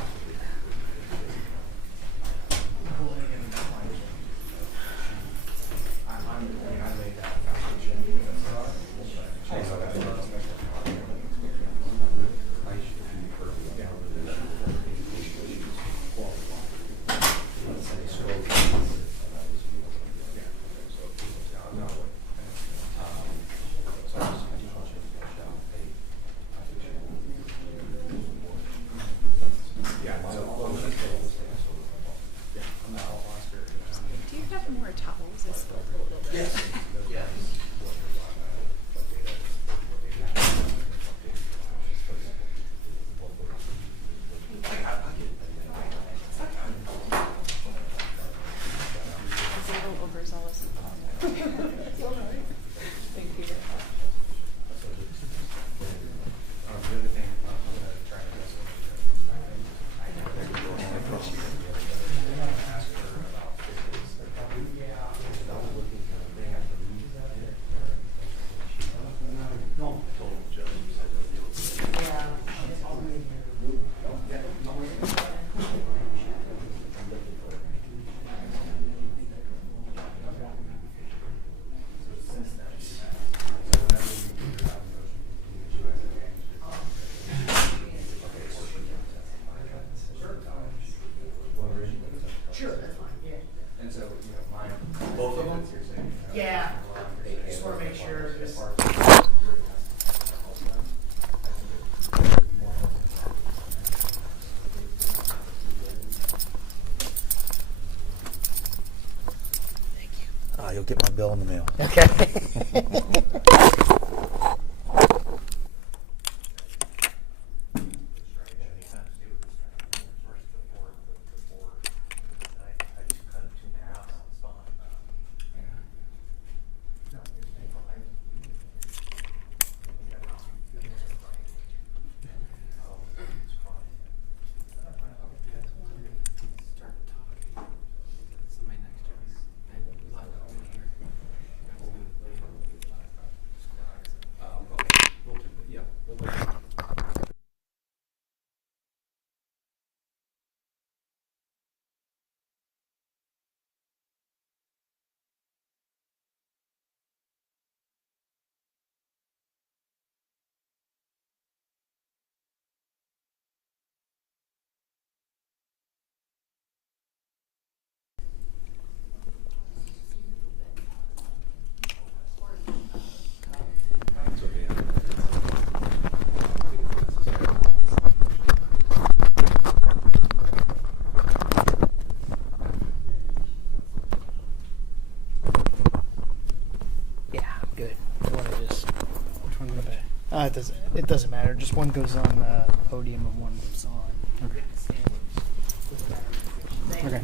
Do you have more towels? I spilled a little bit. Yes. Yes. It's a little overzealous. Thank you. Yeah, just want to make sure. You'll get my bill in the mail. Okay. It doesn't matter. Just one goes on the podium and one goes on. Okay. Okay.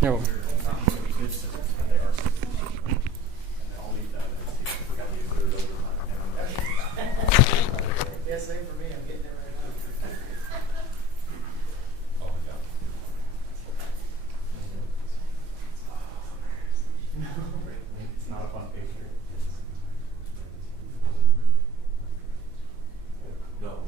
You're welcome. Yeah, same for me. I'm getting it right now. It's not a fun picture. No.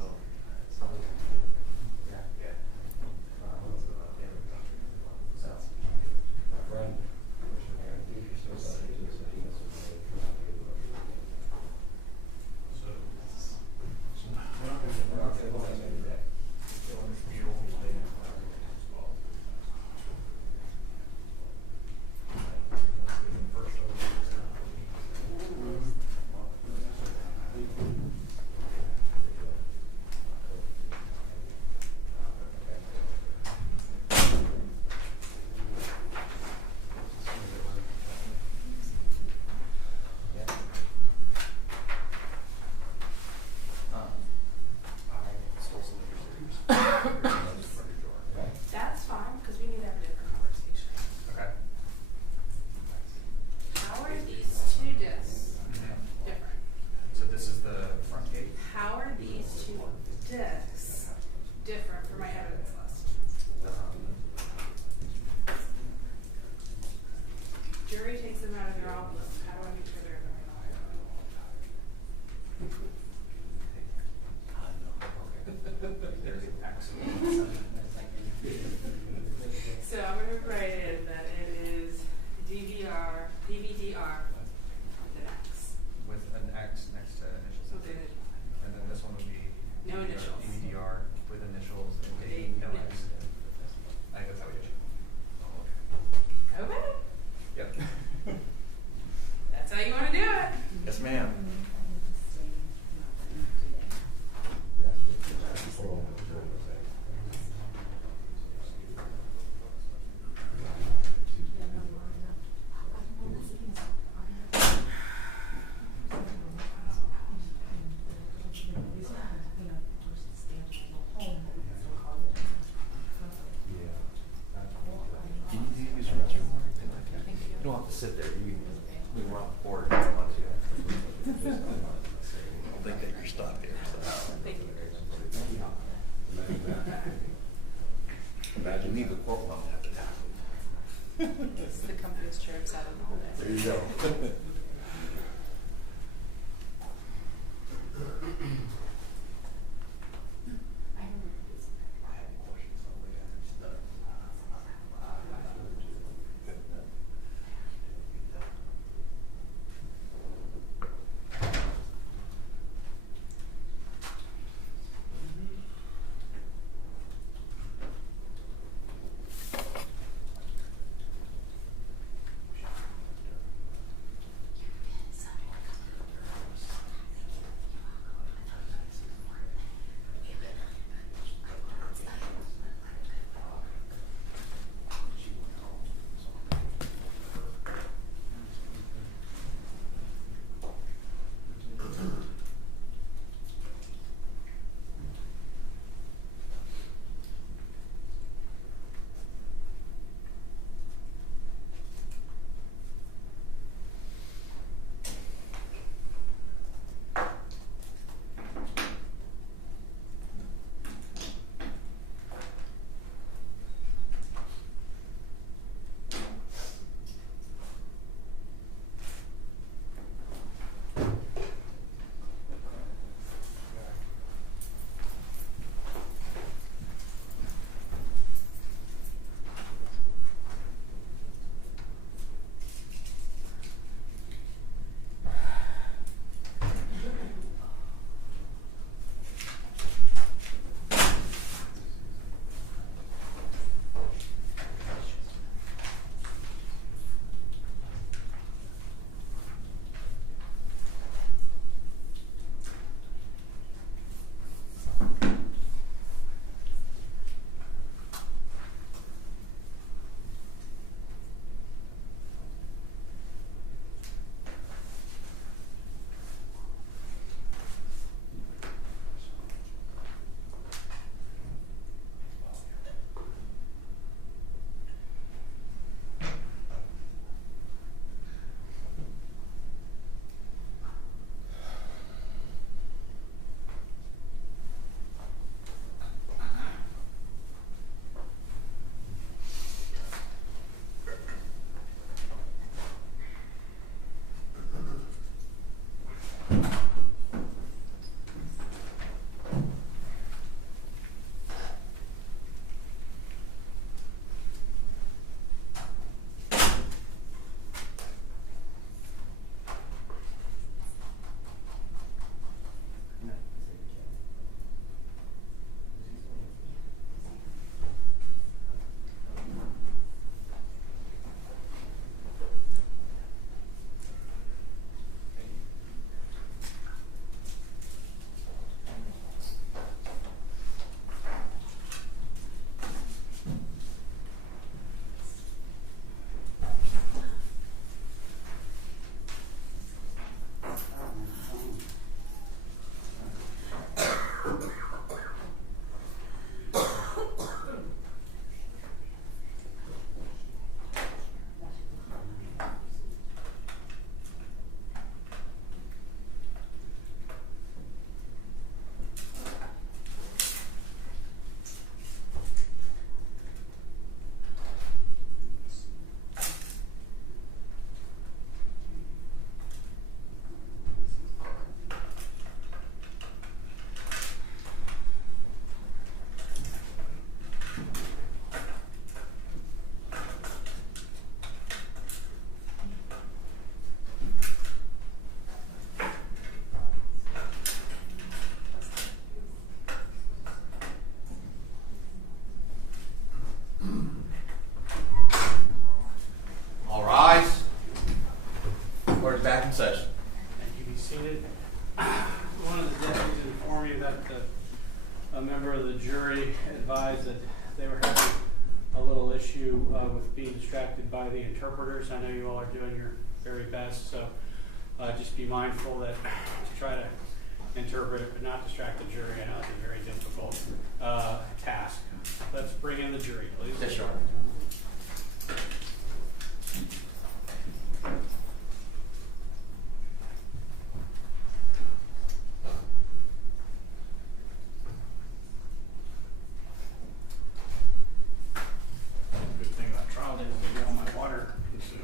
That's fine, because we need to have a different conversation. Okay. How are these two discs different? So this is the front gate. How are these two discs different from my evidence list? Jury takes them out of their envelope. How do I make sure they're in the right So I'm going to write in that it is DVDR with an X. With an X next to initials. With an initial. And then this one would be No initials. DVDR with initials and With maybe no no X. I think that's how we did it. Okay. Yep. That's how you want to do it. Yes, ma'am. You don't have to sit there. You can run off the board if you want to. I don't think that you're stuck here. Thank you. Imagine me, the court won't have to tackle. It's the comfiest chair I've sat in all day. There you go. seated. One of the deputies informed me that a member of the jury advised that they were having a little issue with being distracted by the interpreters. I know you all are doing your very best, so just be mindful that to try to interpret it but not distract the jury. I know it's a very difficult task. Let's bring in the jury, please. Yes, sure. Good thing about trial days is all my water consumed.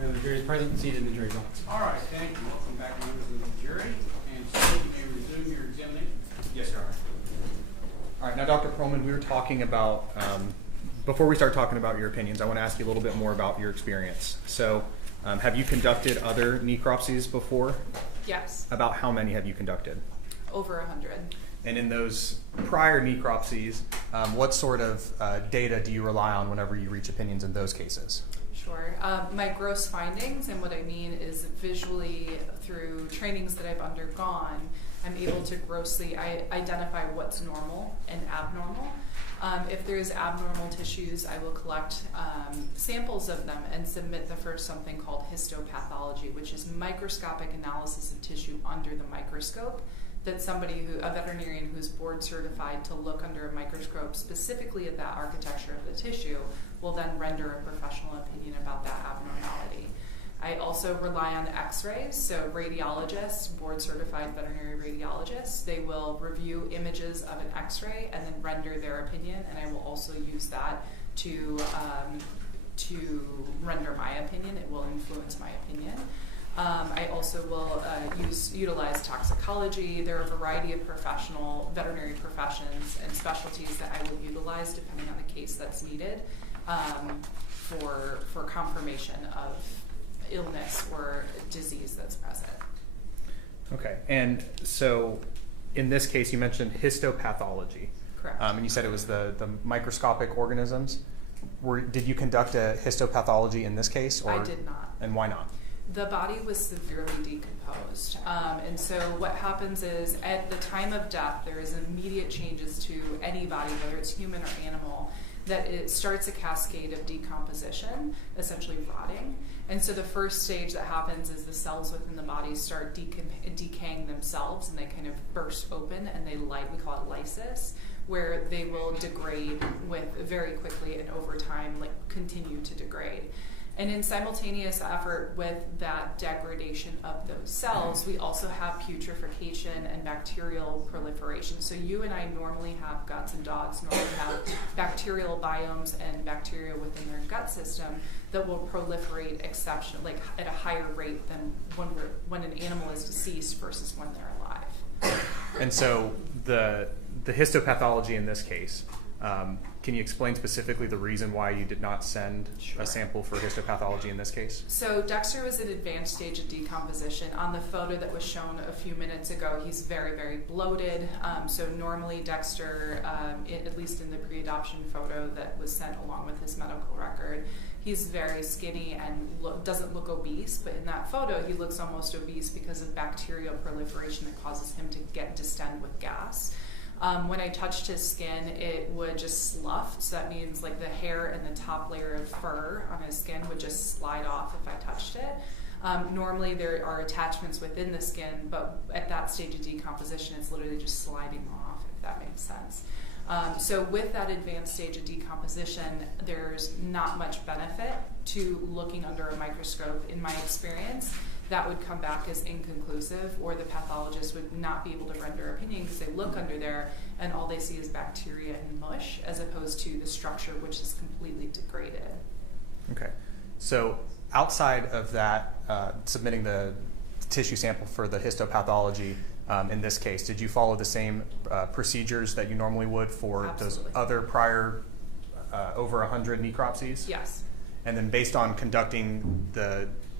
The jury is present, seated in the jury box. All right, thank you. Welcome back, members of the jury. And so you may resume your examination. Yes, Your Honor. All right, now, Dr. Perlman, we were talking about, before we start talking about your opinions, I want to ask you a little bit more about your experience. So, have you conducted other necropsies before? Yes, About how many have you conducted? over 100. And in those prior necropsies, what sort of data do you rely on whenever you reach opinions in those cases? Sure. My gross findings, and what I mean is visually through trainings that I've undergone, I'm able to grossly identify what's normal and abnormal. If there's abnormal tissues, I will collect samples of them and submit for something called histopathology, which is microscopic analysis of tissue under the microscope. That a veterinarian who's board certified to look under a microscope specifically at that architecture of the tissue will then render a professional opinion about that abnormality. I also rely on x-rays, so radiologists, board certified veterinary radiologists, they will review images of an x-ray and then render their opinion, and I will also use that to render my opinion. It will influence my opinion. I also will utilize toxicology. There are a variety of professional veterinary professions and specialties that I will utilize depending on the case that's needed for confirmation of illness or disease that's present. Okay, and so in this case, you mentioned histopathology. Correct. And you said it was the microscopic organisms. Did you conduct a histopathology in this case? Or, I did not. And why not? The body was severely decomposed. And so what happens is at the time of death, there is immediate changes to any body, whether it's human or animal, that it starts a cascade of decomposition, essentially rotting. And so the first stage that happens is the cells within the body start decaying themselves, and they kind of burst open, and we call it lysis, where they will degrade very quickly and over time, continue to degrade. And in simultaneous effort with that degradation of those cells, we also have putrefaction and bacterial proliferation. So you and I normally have guts, and dogs normally have bacterial biomes and bacteria within their gut system that will proliferate at a higher rate than when an animal is deceased versus when they're alive. And so the histopathology in this case, Can you explain specifically the reason why you did not send Sure. a sample for histopathology in this case? So Dexter was at advanced stage of decomposition. On the photo that was shown a few minutes ago, he's very, very bloated. So normally Dexter, at least in the pre-adoption photo that was sent along with his medical record, he's very skinny and doesn't look obese, but in that photo he looks almost obese because of bacterial proliferation that causes him to get distend with gas. When I touched his skin, it would just slough, so that means like the hair and the top layer of fur on his skin would just slide off if I touched it. Normally there are attachments within the skin, but at that stage of decomposition it's literally just sliding off, if that makes sense. So with that advanced stage of decomposition, there's not much benefit to looking under a microscope in my experience. That would come back as inconclusive, or the pathologist would not be able to render opinion because they look under there and all they see is bacteria and mush, as opposed to the structure, which is completely degraded. Okay. So outside of that, submitting the tissue sample for the histopathology, in this case, did you follow the same procedures that you normally would for Absolutely. those other prior over 100 necropsies? Yes. And then based on conducting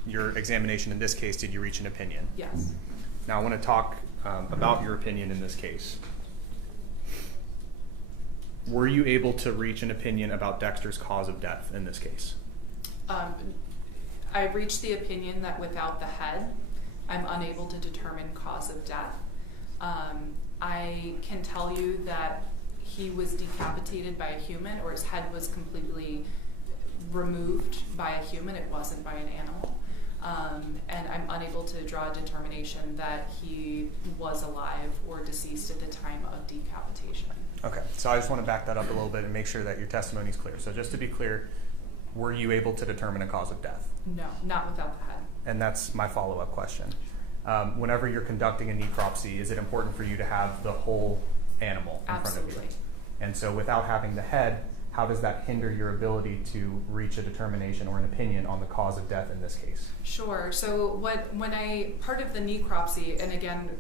your examination in this case, did you reach an opinion? Yes. Now I want to talk about your opinion in this case. Were you able to reach an opinion about Dexter's cause of death in this case? I reached the opinion that without the head, I'm unable to determine cause of death. I can tell you that he was decapitated by a human, or his head was completely removed by a human. It wasn't by an animal. And I'm unable to draw a determination that he was alive or deceased at the time of decapitation. Okay, so I just want to back that up a little bit and make sure that your testimony is clear. So just to be clear, were you able to determine a cause of death? No, not without the head. And that's my follow-up question. Whenever you're conducting a necropsy, is it important for you to have the whole animal in front of you? Absolutely. And so without having the head, how does that hinder your ability to reach a determination or an opinion on the cause of death in this case? Sure. So part of the necropsy, and again,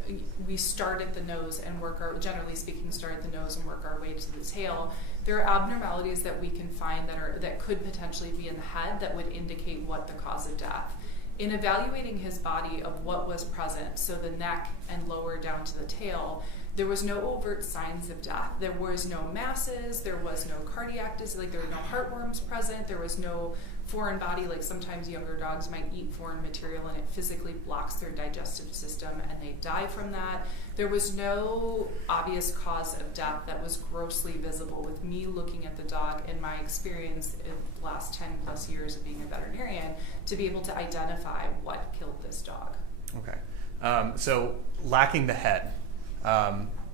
we start at the nose and generally speaking, start at the nose and work our way to the tail. There are abnormalities that we can find that could potentially be in the head that would indicate what the cause of death. In evaluating his body of what was present, so the neck and lower down to the tail, there was no overt signs of death. There was no masses, there was no cardiac disease, like there were no heartworms present, there was no foreign body, like sometimes younger dogs might eat foreign material and it physically blocks their digestive system and they die from that. There was no obvious cause of death that was grossly visible with me looking at the dog and my experience in the last 10 plus years of being a veterinarian to be able to identify what killed this dog. Okay, so lacking the head,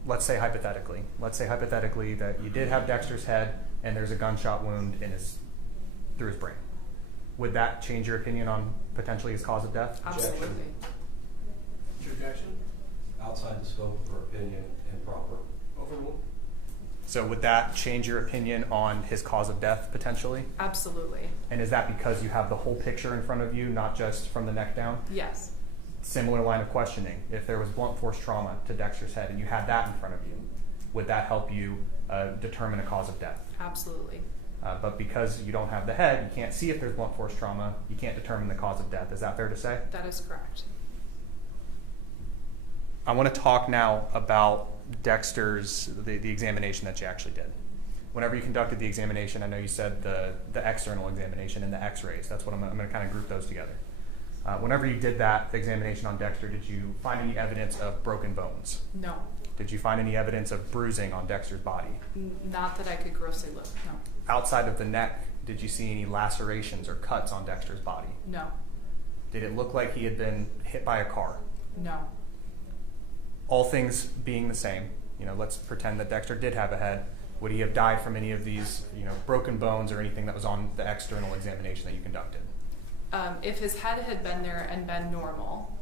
let's say hypothetically that you did have Dexter's head and there's a gunshot wound through his brain. Would that change your opinion on potentially his cause of death? Absolutely. Objection? Outside the scope of her opinion, improper. Overruled? So would that change your opinion on his cause of death potentially? Absolutely. And is that because you have the whole picture in front of you, not just from the neck down? Yes. Similar line of questioning. If there was blunt force trauma to Dexter's head and you had that in front of you, would that help you determine a cause of death? Absolutely. But because you don't have the head, you can't see if there's blunt force trauma, you can't determine the cause of death. Is that fair to say? That is correct. I want to talk now about Dexter's, the examination that you actually did. Whenever you conducted the examination, I know you said the external examination and the x-rays. That's what I'm going to kind of group those together. Whenever you did that examination on Dexter, did you find any evidence of broken bones? No. Did you find any evidence of bruising on Dexter's body? Not that I could grossly look, no. Outside of the neck, did you see any lacerations or cuts on Dexter's body? No. Did it look like he had been hit by a car? No. All things being the same, let's pretend that Dexter did have a head. Would he have died from any of these, broken bones or anything that was on the external examination that you conducted? If his head had been there and been normal,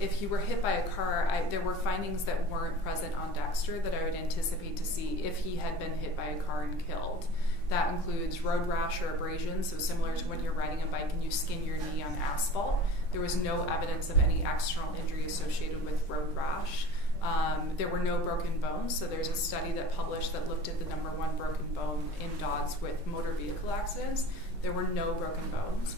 if he were hit by a car, there were findings that weren't present on Dexter that I would anticipate to see if he had been hit by a car and killed. That includes road rash or abrasion, so similar to when you're riding a bike and you skin your knee on asphalt. There was no evidence of any external injury associated with road rash. There were no broken bones, so there's a study that published that looked at the number one broken bone in dogs with motor vehicle accidents. There were no broken bones.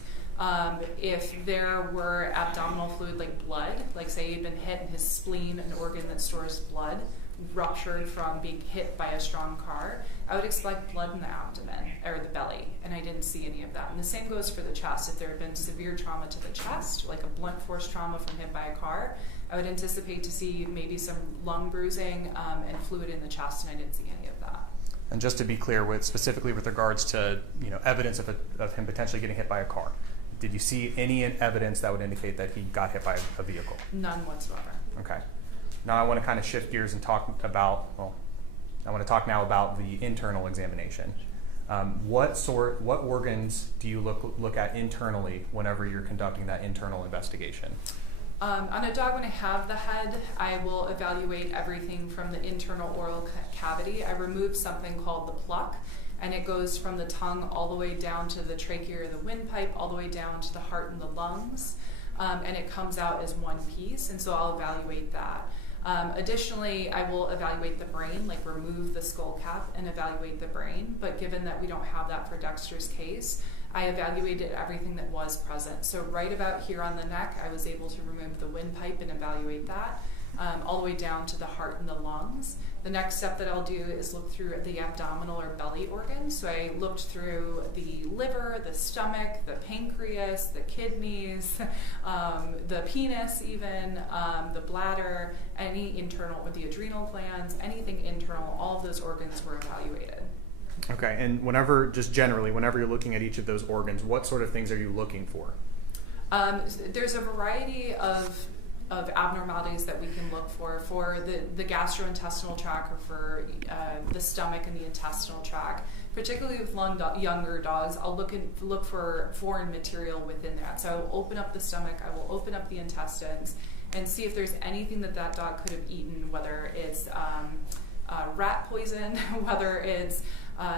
If there were abdominal fluid like blood, like say he'd been hit and his spleen, an organ that stores blood, ruptured from being hit by a strong car, I would expect blood in the abdomen or the belly, and I didn't see any of that. And the same goes for the chest. If there had been severe trauma to the chest, like a blunt force trauma from hit by a car, I would anticipate to see maybe some lung bruising and fluid in the chest, and I didn't see any of that. And just to be clear, specifically with regards to evidence of him potentially getting hit by a car, did you see any evidence that would indicate that he got hit by a vehicle? None whatsoever. Okay. Now I want to kind of shift gears and talk now about the internal examination. What organs do you look at internally whenever you're conducting that internal investigation? On a dog, when I have the head, I will evaluate everything from the internal oral cavity. I remove something called the pluck, and it goes from the tongue all the way down to the trachea or the windpipe, all the way down to the heart and the lungs, and it comes out as one piece, and so I'll evaluate that. Additionally, I will evaluate the brain, like remove the skull cap and evaluate the brain, but given that we don't have that for Dexter's case, I evaluated everything that was present. So right about here on the neck, I was able to remove the windpipe and evaluate that, all the way down to the heart and the lungs. The next step that I'll do is look through the abdominal or belly organs. So I looked through the liver, the stomach, the pancreas, the kidneys, the penis even, the bladder, any internal, or the adrenal glands, anything internal, all of those organs were evaluated. Okay, and whenever you're looking at each of those organs, what sort of things are you looking for? There's a variety of abnormalities that we can look for the gastrointestinal tract or for the stomach and the intestinal tract. Particularly with younger dogs, I'll look for foreign material within that. So I will open up the stomach, I will open up the intestines, and see if there's anything that dog could have eaten, whether it's rat poison, whether it's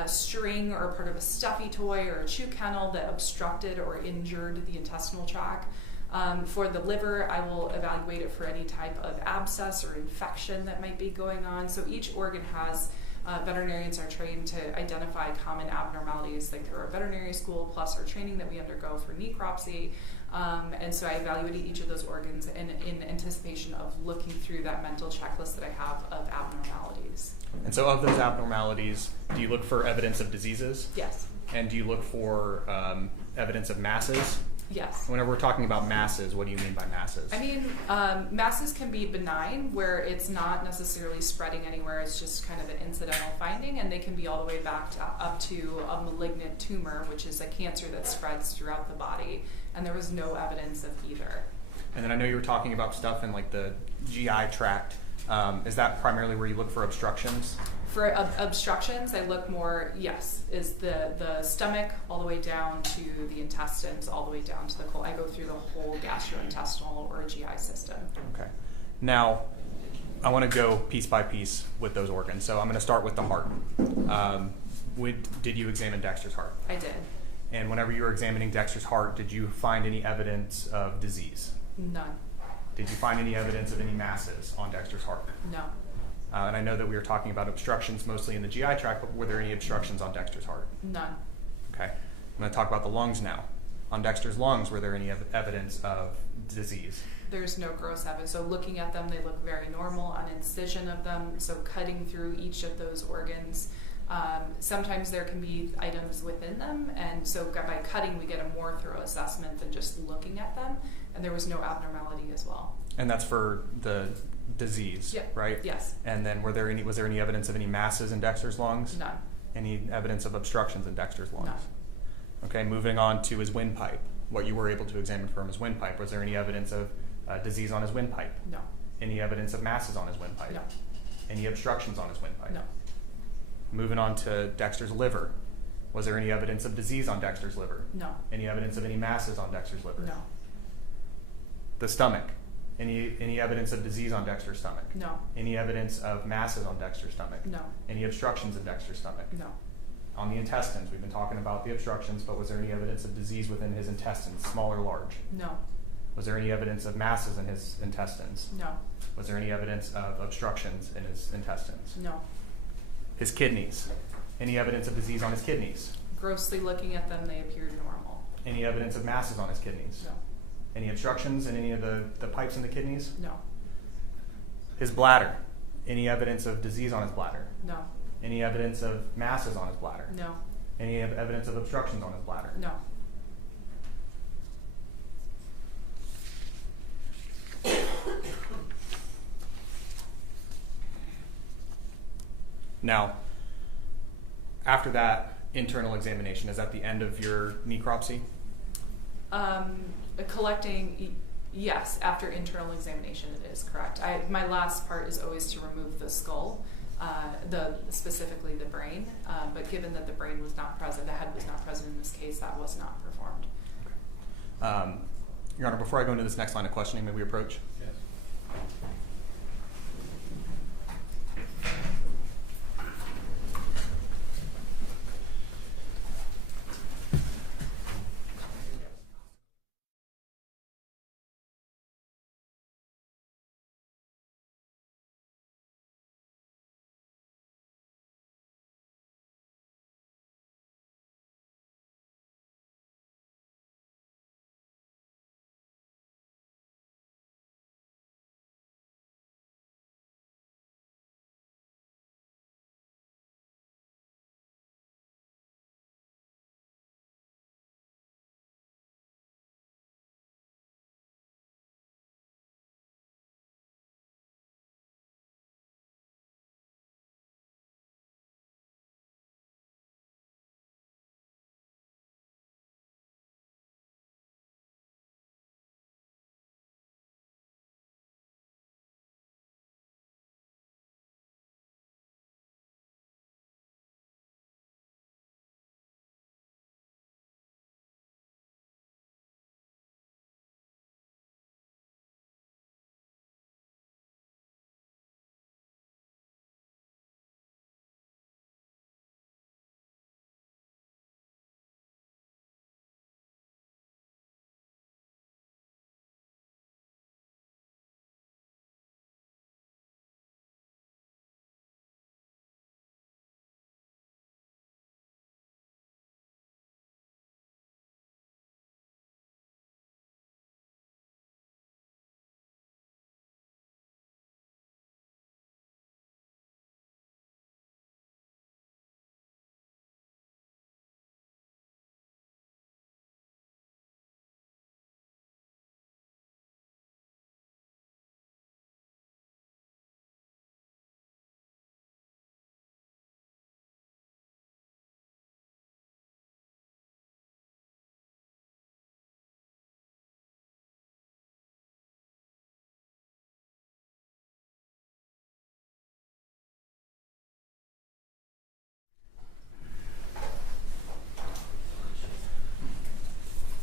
string or part of a stuffy toy or a chew kennel that obstructed or injured the intestinal tract. For the liver, I will evaluate it for any type of abscess or infection that might be going on. So each organ has, veterinarians are trained to identify common abnormalities, like through our veterinary school, plus our training that we undergo for necropsy. And so I evaluated each of those organs in anticipation of looking through that mental checklist that I have of abnormalities. And so of those abnormalities, do you look for evidence of diseases? Yes. And do you look for evidence of masses? Yes. Whenever we're talking about masses, what do you mean by masses? I mean, masses can be benign, where it's not necessarily spreading anywhere, it's just kind of an incidental finding, and they can be all the way back up to a malignant tumor, which is a cancer that spreads throughout the body, and there was no evidence of either. And then I know you were talking about stuff in like the GI tract. Is that primarily where you look for obstructions? For obstructions, I look more, is the stomach all the way down to the intestines, all the way down to the colon. I go through the whole gastrointestinal or GI system. Okay. Now, I want to go piece by piece with those organs. So I'm going to start with the heart. Did you examine Dexter's heart? I did. And whenever you were examining Dexter's heart, did you find any evidence of disease? None. Did you find any evidence of any masses on Dexter's heart? No. And I know that we were talking about obstructions mostly in the GI tract, but were there any obstructions on Dexter's heart? None. Okay. I'm going to talk about the lungs now. On Dexter's lungs, were there any evidence of disease? There's no gross evidence. So looking at them, they look very normal. An incision of them, so cutting through each of those organs. Sometimes there can be items within them, and so by cutting, we get a more thorough assessment than just looking at them. And there was no abnormality as well. And that's for the disease, right? Yes. And then was there any evidence of any masses in Dexter's lungs? None. Any evidence of obstructions in Dexter's lungs? None. Okay, moving on to his windpipe. What you were able to examine from his windpipe, was there any evidence of disease on his windpipe? No. Any evidence of masses on his windpipe? No. Any obstructions on his windpipe? No. Moving on to Dexter's liver. Was there any evidence of disease on Dexter's liver? No. Any evidence of any masses on Dexter's liver? No. The stomach. Any evidence of disease on Dexter's stomach? No. Any evidence of masses on Dexter's stomach? No. Any obstructions in Dexter's stomach? No. On the intestines, we've been talking about the obstructions, but was there any evidence of disease within his intestines, small or large? No. Was there any evidence of masses in his intestines? No. Was there any evidence of obstructions in his intestines? No. His kidneys? Any evidence of disease on his kidneys? Grossly looking at them, they appeared normal. Any evidence of masses on his kidneys? No. Any obstructions in any of the pipes in the kidneys? No. His bladder? Any evidence of disease on his bladder? No. Any evidence of masses on his bladder? No. Any evidence of obstructions on his bladder? No. Now, after that internal examination, is that the end of your necropsy? Collecting, yes, after internal examination, it is correct. My last part is always to remove the skull, specifically the brain. But given that the brain was not present, the head was not present in this case, that was not performed. Your Honor, before I go into this next line of questioning, may we approach? Yes.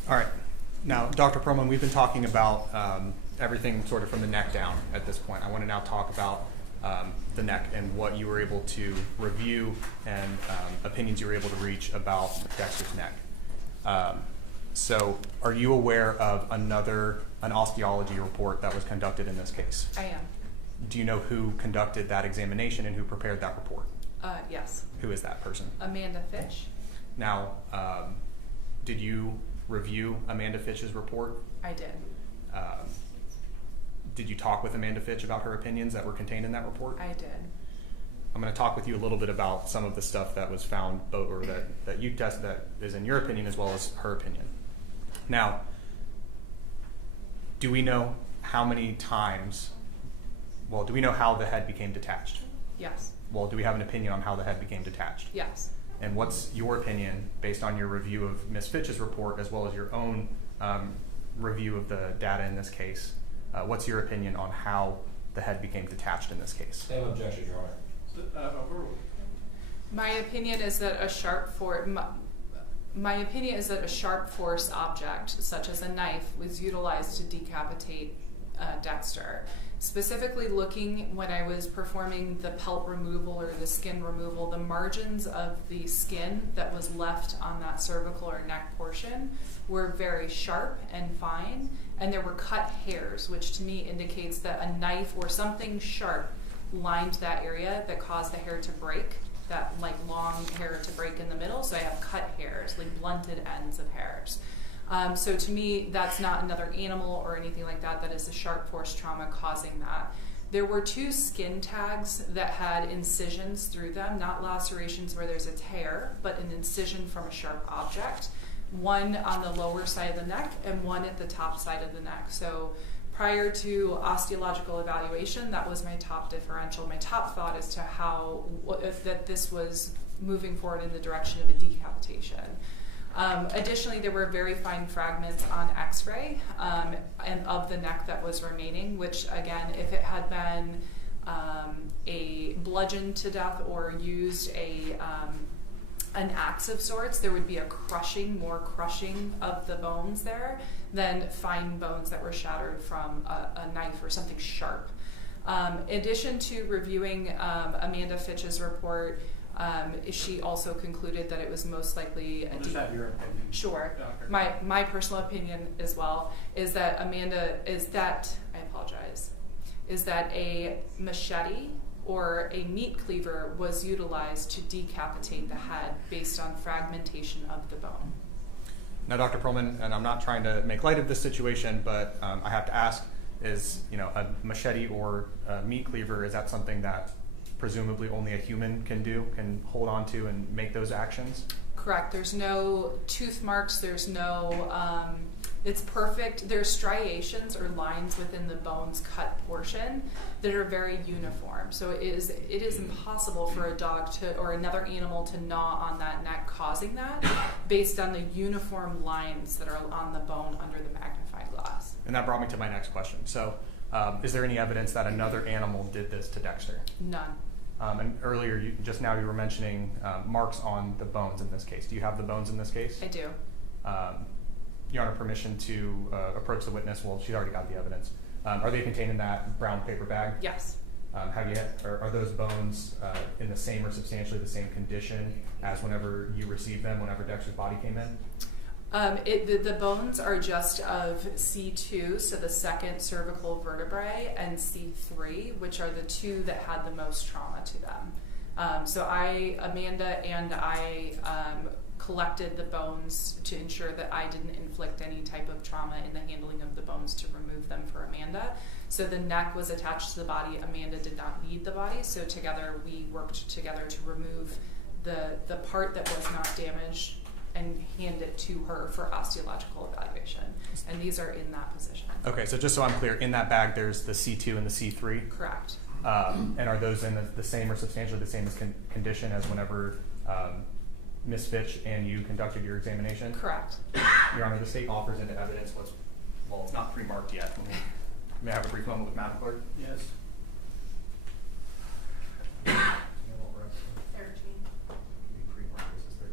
All right. Now, Dr. Perlman, we've been talking about everything sort of from the neck down at this point. I want to now talk about the neck and what you were able to review and opinions you were able to reach about Dexter's neck. So, are you aware of an osteology report that was conducted in this case? I am. Do you know who conducted that examination and who prepared that report? Yes. Who is that person? Amanda Fish. Now, did you review Amanda Fitch's report? I did. Did you talk with Amanda Fitch about her opinions that were contained in that report? I did. I'm going to talk with you a little bit about some of the stuff that was found, or that you tested, that is in your opinion as well as her opinion. Now, do we know how many times, well, do we know how the head became detached? Yes. Well, do we have an opinion on how the head became detached? Yes. And what's your opinion, based on your review of Ms. Fitch's report as well as your own review of the data in this case, what's your opinion on how the head became detached in this case? Same objection, Your Honor. My opinion is that a sharp force object, such as a knife, was utilized to decapitate Dexter. Specifically looking, when I was performing the pelt removal or the skin removal, the margins of the skin that was left on that cervical or neck portion were very sharp and fine, and there were cut hairs, which to me indicates that a knife or something sharp lined that area that caused the hair to break, that like long hair to break in the middle. So I have cut hairs, like blunted ends of hairs. So to me, that's not another animal or anything like that. That is a sharp force trauma causing that. There were 2 skin tags that had incisions through them, not lacerations where there's a tear, but an incision from a sharp object. One on the lower side of the neck and one at the top side of the neck. So prior to osteological evaluation, that was my top differential, my top thought as to how, that this was moving forward in the direction of a decapitation. Additionally, there were very fine fragments on x-ray and of the neck that was remaining, which again, if it had been a bludgeon to death or used an axe of sorts, there would be more crushing of the bones there than fine bones that were shattered from a knife or something sharp. In addition to reviewing Amanda Fitch's report, she also concluded that it was most likely I'll just have your opinion. Sure. Doctor. My personal opinion as well is that is that a machete or a meat cleaver was utilized to decapitate the head based on fragmentation of the bone. Now, Dr. Perlman, and I'm not trying to make light of this situation, but I have to ask, is a machete or a meat cleaver, is that something that presumably only a human can hold on to and make those actions? Correct. There's no tooth marks. There's no, it's perfect. There's striations or lines within the bone's cut portion that are very uniform. So it is impossible for a dog or another animal to gnaw on that neck, causing that based on the uniform lines that are on the bone under the magnifying glass. And that brought me to my next question. So is there any evidence that another animal did this to Dexter? None. And earlier, just now you were mentioning marks on the bones in this case. Do you have the bones in this case? I do. Your Honor, permission to approach the witness. Well, she's already got the evidence. Are they contained in that brown paper bag? Yes. Are those bones in the same or substantially the same condition as whenever you received them, whenever Dexter's body came in? The bones are just of C2, so the second cervical vertebrae, and C3, which are the 2 that had the most trauma to them. So Amanda and I collected the bones to ensure that I didn't inflict any type of trauma in the handling of the bones to remove them for Amanda. So the neck was attached to the body. Amanda did not need the body, so together we worked together to remove the part that was not damaged and hand it to her for osteological evaluation. And these are in that position. Okay, so just so I'm clear, in that bag there's the C2 and the C3? Correct. And are those in the same or substantially the same condition as whenever Ms. Fitch and you conducted your examination? Correct. Your Honor, the state offers into evidence it's not pre-marked yet. May I have a brief moment with Madam Clerk? Yes. 13. Pre-marked, this is 13.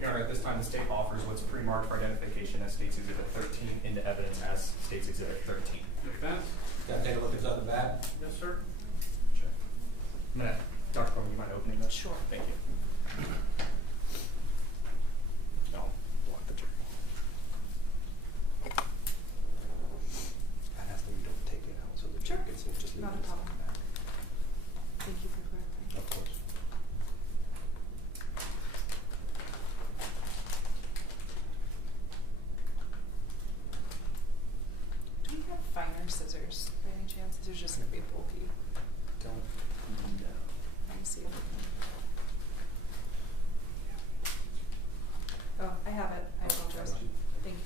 Your Honor, at this time, the state offers what's pre-marked for identification as State's Exhibit 13 into evidence as State's Exhibit 13. Defense? Can I take a look inside the bag? Yes, sir. Sure. I'm gonna, Dr. Coleman, you mind opening this? Sure. Thank you. I'll block the jury. I'd ask that you don't take it out so the Sure. jury can see it. Just leave Not it a problem. in the back. Thank you for clarifying. Of course. Do we have finer scissors by any chance? These are just going to be bulky. Don't. No. Let me see if we can. Oh, I have it. I apologize. Thank you.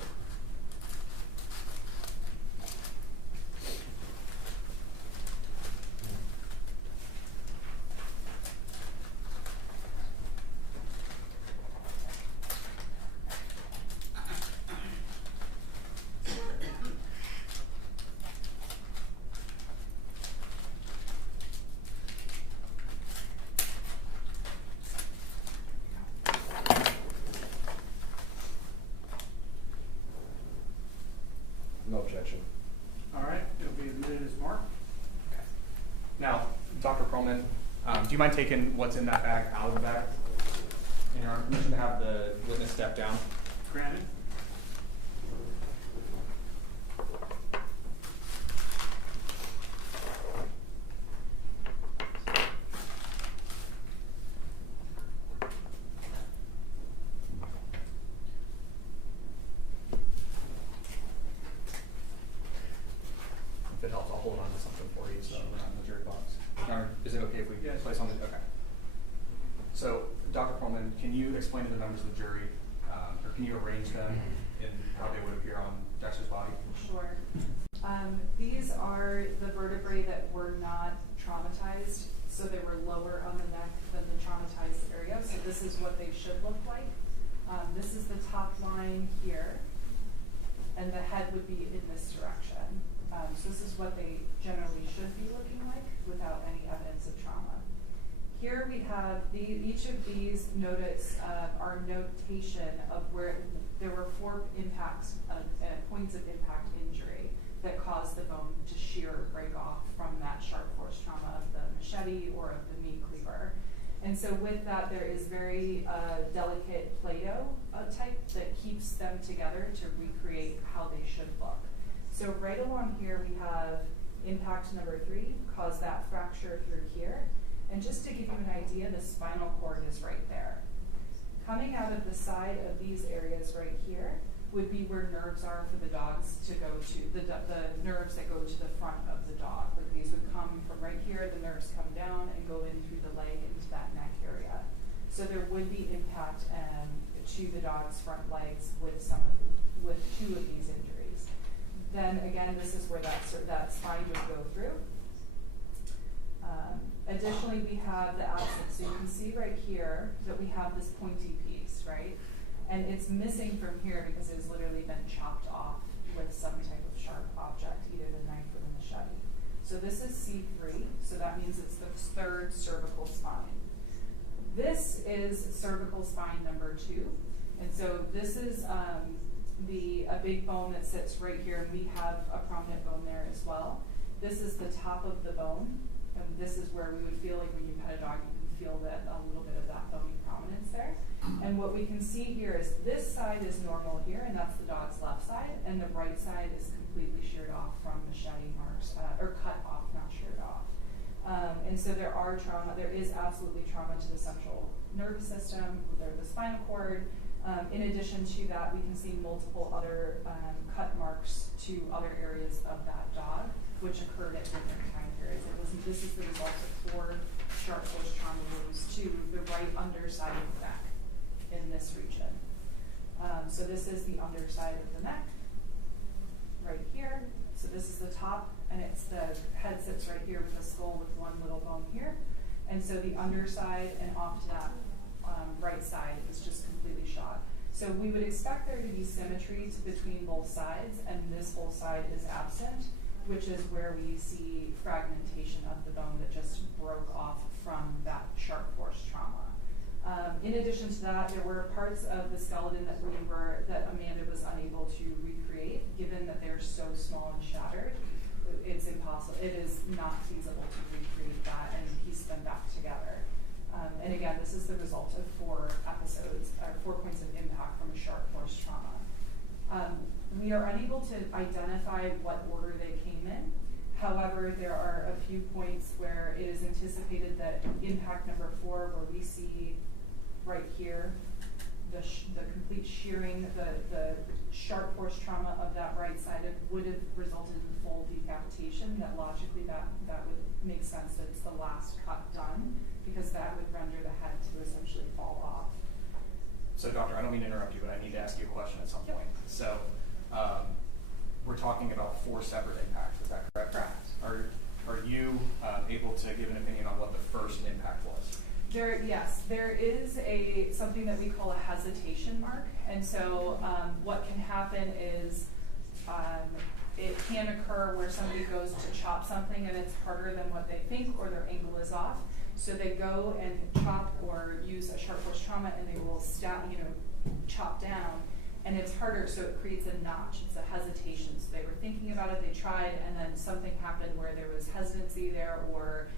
All right, it'll be admitted as marked. Now, Dr. Perlman, do you mind taking what's in that bag out of the bag? And you're on permission to have the witness step down. Granted. If it helps, I'll hold on to something for you so we're not in the jury box. Is it okay if we Yes. place on the, okay. So, Dr. Perlman, can you explain to the members of the jury, or can you arrange them in how they would appear on Dexter's body? Sure. These are the vertebrae that were not traumatized, so they were lower on the neck than the traumatized area. So this is what they should look like. This is the top line here, and the head would be in this direction. So this is what they generally should be looking like without any evidence of trauma. Here we have each of these notice our notation of where there were 4 impacts, points of impact injury that caused the bone to shear or break off from that sharp force trauma of the machete or of the meat cleaver. And so with that, there is very delicate Play-Doh type that keeps them together to recreate how they should look. So right along here, we have impact number 3, caused that fracture through here. And just to give you an idea, the spinal cord is right there. Coming out of the side of these areas right here would be where nerves are for the dogs to go to, the nerves that go to the front of the dog. Like these would come from right here, the nerves come down and go in through the leg into that neck area. So there would be impact to the dog's front legs with 2 of these injuries. Then again, this is where that spine would go through. Additionally, we have the absence. So you can see right here that we have this pointy piece, right? And it's missing from here because it's literally been chopped off with some type of sharp object, either the knife or the machete. So this is C3, so that means it's the 3rd cervical spine. This is cervical spine number 2. And so this is a big bone that sits right here, and we have a prominent bone there as well. This is the top of the bone, and this is where we would feel like when you pet a dog, you can feel that a little bit of that bony prominence there. And what we can see here is this side is normal here, and that's the dog's left side, and the right side is completely sheared off from machete marks, or cut off, not sheared off. And so there is absolutely trauma to the central nervous system, the spinal cord. In addition to that, we can see multiple other cut marks to other areas of that dog, which occurred at different time periods. This is the result of 4 sharp force trauma wounds to the right underside of the neck in this region. So this is the underside of the neck, right here. So this is the top, and it's the head sits right here with the skull with 1 little bone here. And so the underside and off to that right side is just completely shot. So we would expect there to be symmetry between both sides, and this whole side is absent, which is where we see fragmentation of the bone that just broke off from that sharp force trauma. In addition to that, there were parts of the skeleton that Amanda was unable to recreate, given that they're so small and shattered. It's impossible. It is not feasible to recreate that and piece them back together. And again, this is the result of 4 episodes, or 4 points of impact from a sharp force trauma. We are unable to identify what order they came in. However, there are a few points where it is anticipated that impact number 4, where we see right here the complete shearing, the sharp force trauma of that right side would have resulted in full decapitation. That logically that would make sense that it's the last cut done, because that would render the head to essentially fall off. So, Doctor, I don't mean to interrupt you, but I need to ask you a question at some point. So, we're talking about 4 separate impacts. Is that correct? Correct. Are you able to give an opinion on what the first impact was? Yes, there is something that we call a hesitation mark, and so what can happen is it can occur where somebody goes to chop something and it's harder than what they think, or their angle is off. So they go and chop or use a sharp force trauma, and they will chop down, and it's harder, so it creates a notch. It's a hesitation. So they were thinking about it, they tried, and then something happened where there was hesitancy there, or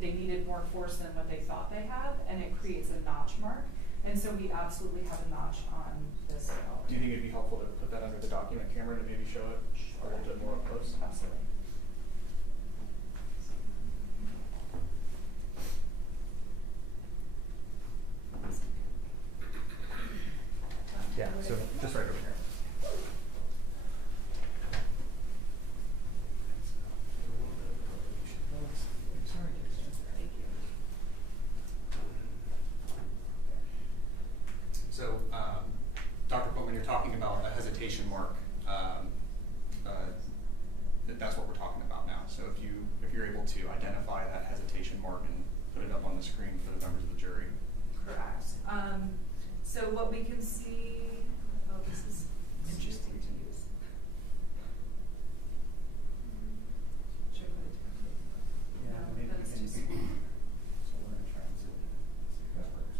they needed more force than what they thought they had, and it creates a notch mark. And so we absolutely have a notch on this phone. Do you think it'd be helpful to put that under the document camera to maybe show it a little bit more up close? Absolutely. Yeah, so just right over here. So, Dr. Coleman, you're talking about a hesitation mark. That's what we're talking about now. So if you're able to identify that hesitation mark and put it up on the screen for the members of the jury. Correct. So what we can see, oh, this is interesting to use. Should I put it differently? Yeah, No, maybe that's we can. too small. So we're gonna try and see if that works.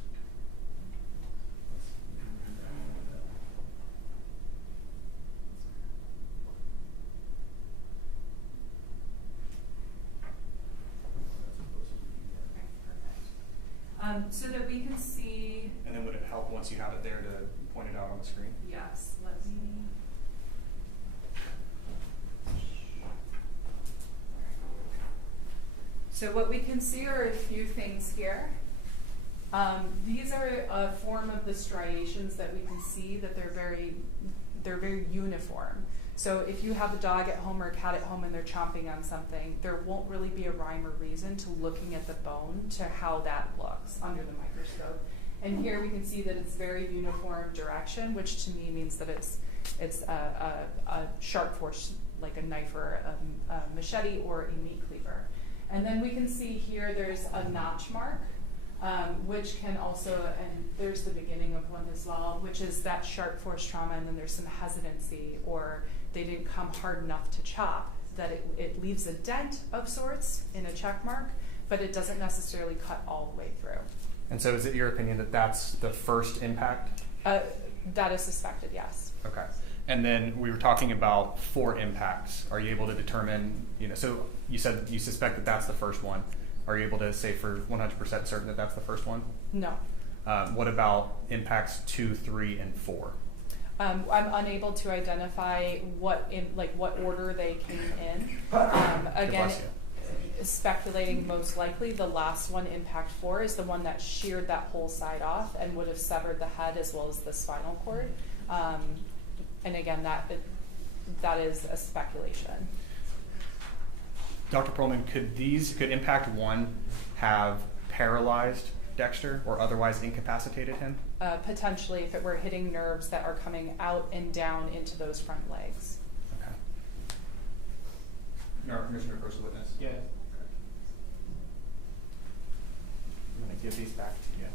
So that we can see. And then would it help once you have it there to point it out on the screen? Yes, let me. So what we can see are a few things here. These are a form of the striations that we can see that they're very uniform. So if you have a dog at home or a cat at home and they're chomping on something, there won't really be a rhyme or reason to looking at the bone to how that looks under the microscope. And here we can see that it's very uniform direction, which to me means that it's a sharp force, like a knife or a machete or a meat cleaver. And then we can see here there's a notch mark, which can also, and there's the beginning of one as well, which is that sharp force trauma, and then there's some hesitancy, or they didn't come hard enough to chop, that it leaves a dent of sorts in a check mark, but it doesn't necessarily cut all the way through. And so is it your opinion that that's the first impact? That is suspected, yes. Okay. And then we were talking about 4 impacts. Are you able to determine, so you said you suspect that that's the first one. Are you able to say for 100% certain that that's the first one? No. What about impacts 2, 3, and 4? I'm unable to identify what order they came in. Again, speculating most likely the last one, impact 4, is the one that sheared that whole side off and would have severed the head as well as the spinal cord. And again, that is a speculation. Dr. Perlman, could impact 1 have paralyzed Dexter or otherwise incapacitated him? Potentially, if it were hitting nerves that are coming out and down into those front legs. Okay. Commissioner, first witness. Yeah. I'm going to give these back to you.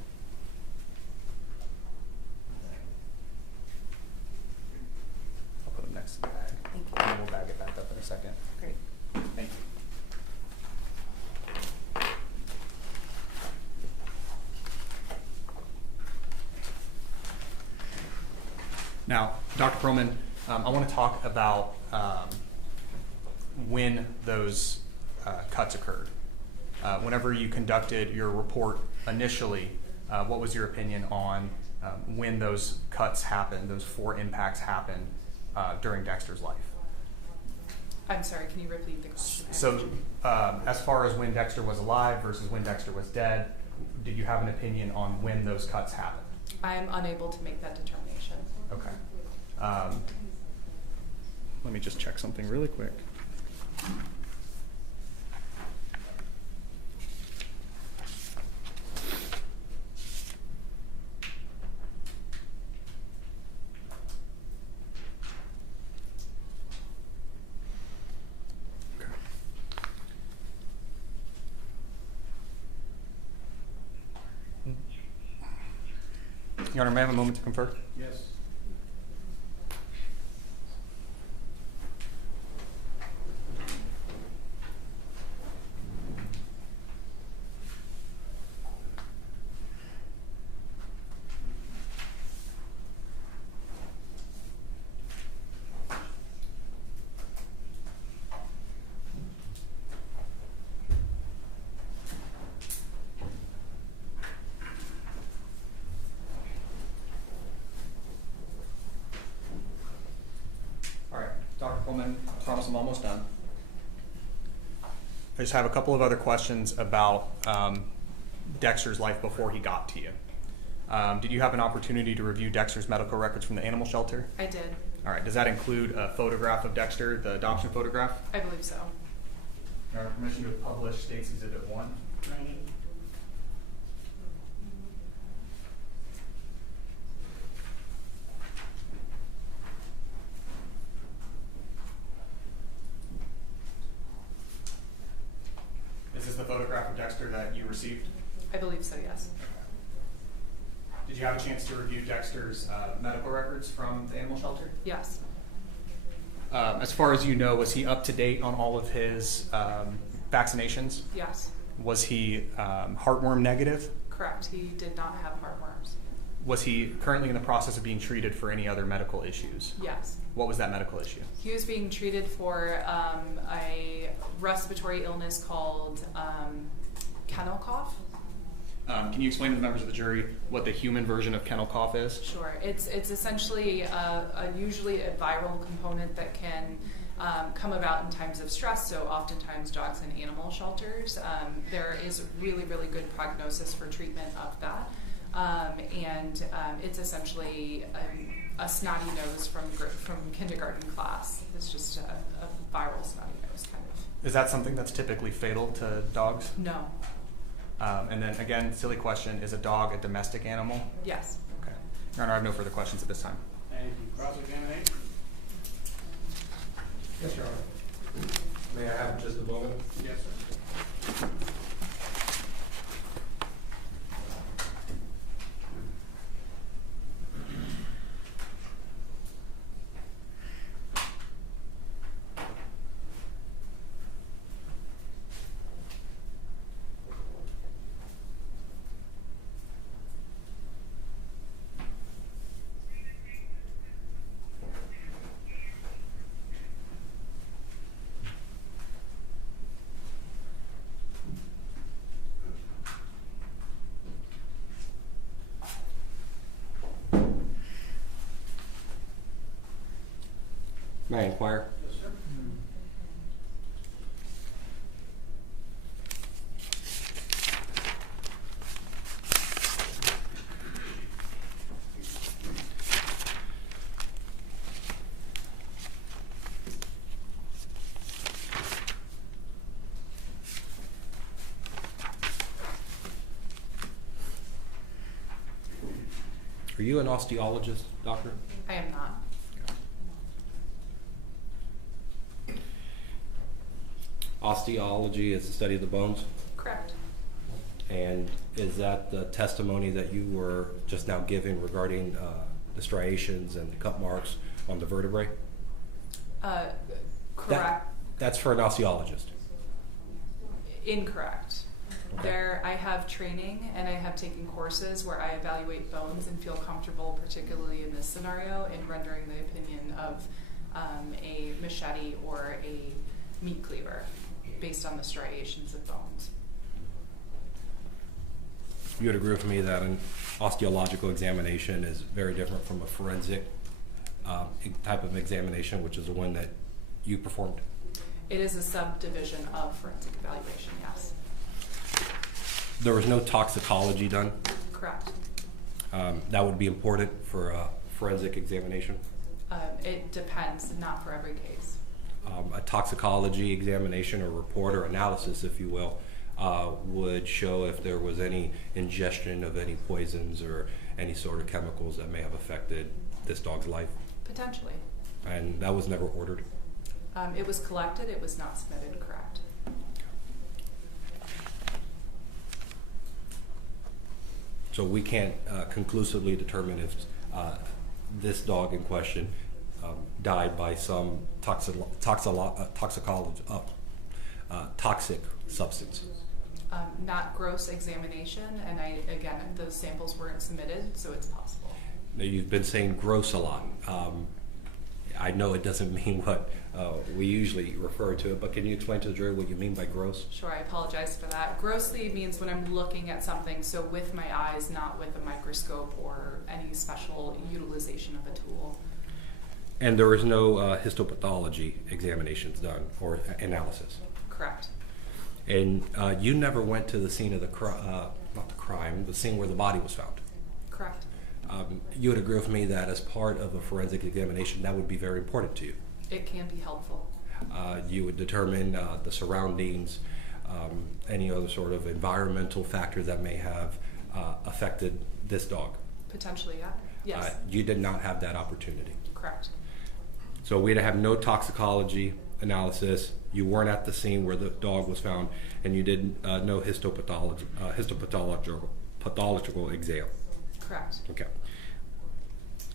I'll put them next to the bag. Thank you. And we'll bag it back up in a second. Great. Thank you. Now, Dr. Perlman, I want to talk about when those cuts occurred. Whenever you conducted your report initially, what was your opinion on when those cuts happened, those 4 impacts happened during Dexter's life? I'm sorry, can you repeat the question? So, as far as when Dexter was alive versus when Dexter was dead, did you have an opinion on when those cuts happened? I'm unable to make that determination. Okay. Let me just check something really quick. Your Honor, may I have a moment to confer? Yes. Coleman. I promise I'm almost done. I just have a couple of other questions about Dexter's life before he got to you. Did you have an opportunity to review Dexter's medical records from the animal shelter? I did. All right. Does that include a photograph of Dexter, the adoption photograph? I believe so. Your Honor, permission to publish State's Exhibit 1. Is this the photograph of Dexter that you received? I believe so, yes. Did you have a chance to review Dexter's medical records from the animal shelter? Yes. As far as you know, was he up to date on all of his vaccinations? Yes. Was he heartworm negative? Correct. He did not have heartworms. Was he currently in the process of being treated for any other medical issues? Yes. What was that medical issue? He was being treated for a respiratory illness called kennel cough. Can you explain to the members of the jury what the human version of kennel cough is? Sure. It's essentially usually a viral component that can come about in times of stress. So oftentimes dogs in animal shelters, there is really, really good prognosis for treatment of that. And it's essentially a snotty nose from kindergarten class. It's just a viral snotty nose kind of. Is that something that's typically fatal to dogs? No. And then again, silly question, is a dog a domestic animal? Yes. Okay. Your Honor, I have no further questions at this time. Thank you. Cross-examination? Yes, Your Honor. May I have just a moment? Yes, sir. May I inquire? Yes, sir. Are you an osteologist, doctor? I am not. Osteology is the study of the bones. Correct. And is that the testimony that you were just now giving regarding the striations and the cut marks on the vertebrae? Correct. That's for an osteologist. Incorrect. Okay. I have training and I have taken courses where I evaluate bones and feel comfortable, particularly in this scenario, in rendering the opinion of a machete or a meat cleaver based on the striations of bones. You would agree with me that an osteological examination is very different from a forensic type of examination, which is the one that you performed? It is a subdivision of forensic evaluation, yes. There was no toxicology done? Correct. That would be important for a forensic examination? It depends, not for every case. A toxicology examination or report or analysis, if you will, would show if there was any ingestion of any poisons or any sort of chemicals that may have affected this dog's life. Potentially. And that was never ordered? It was collected, it was not submitted, correct. So we can't conclusively determine if this dog in question died by some toxic substance. Not gross examination, and again, those samples weren't submitted, so it's possible. Now, you've been saying gross a lot. I know it doesn't mean what we usually refer to it, but can you explain to the jury what you mean by gross? Sure, I apologize for that. Grossly means when I'm looking at something, so with my eyes, not with a microscope or any special utilization of a tool. And there was no histopathology examinations done or analysis. Correct. And you never went to the scene of the scene where the body was found. Correct. You would agree with me that as part of a forensic examination, that would be very important to you. It can be helpful. You would determine the surroundings, any other sort of environmental factors that may have affected this dog. Potentially, yeah. Yes. You did not have that opportunity. Correct. So we'd have no toxicology analysis. You weren't at the scene where the dog was found, and you did no histopathological exam. Correct. Okay.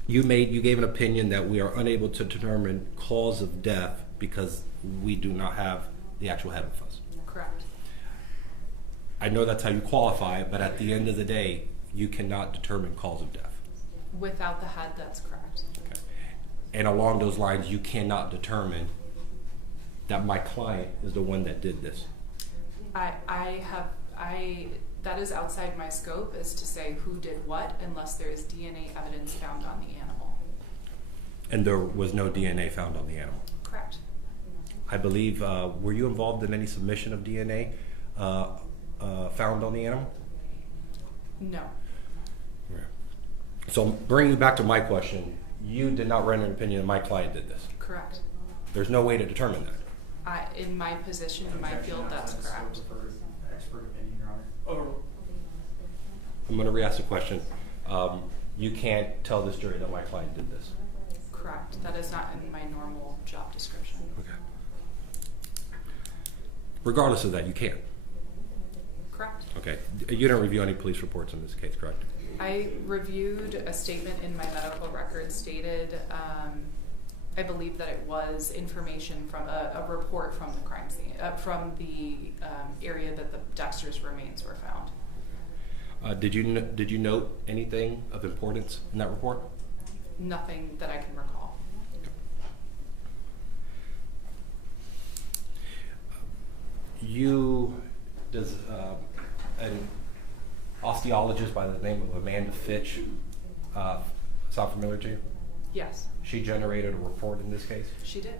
You gave an opinion that we are unable to determine cause of death because we do not have the actual head with us. Correct. I know that's how you qualify it, but at the end of the day, you cannot determine cause of death. Without the head, that's correct. Okay. And along those lines, you cannot determine that my client is the one that did this. That is outside my scope, is to say who did what, unless there is DNA evidence found on the animal. And there was no DNA found on the animal. Correct. I believe, were you involved in any submission of DNA found on the animal? No. So bringing you back to my question, you did not render an opinion that my client did this. Correct. There's no way to determine that. In my position, in my field, that's correct. Expert opinion, Your Honor. I'm going to re-ask the question. You can't tell this jury that my client did this. Correct. That is not in my normal job description. Okay. Regardless of that, you can't. Correct. Okay. You didn't review any police reports in this case, correct? I reviewed a statement in my medical record stated, I believe that it was information from a report from the crime scene, from the area that the Dexter's remains were found. Did you note anything of importance in that report? Nothing that I can recall. Does an osteologist by the name of Amanda Fitch sound familiar to you? Yes. She generated a report in this case? She did.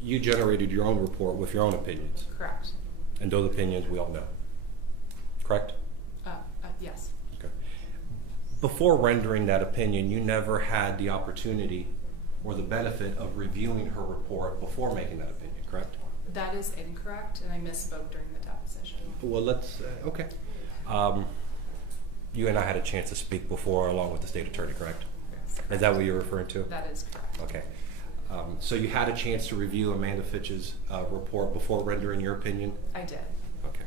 You generated your own report with your own opinions. Correct. And those opinions we all know. Correct? Yes. Okay. Before rendering that opinion, you never had the opportunity or the benefit of reviewing her report before making that opinion, correct? That is incorrect, and I misspoke during the deposition. Well, let's, okay. You and I had a chance to speak before along with the state attorney, correct? Yes. Is that what you're referring to? That is correct. Okay. So you had a chance to review Amanda Fitch's report before rendering your opinion? I did. Okay.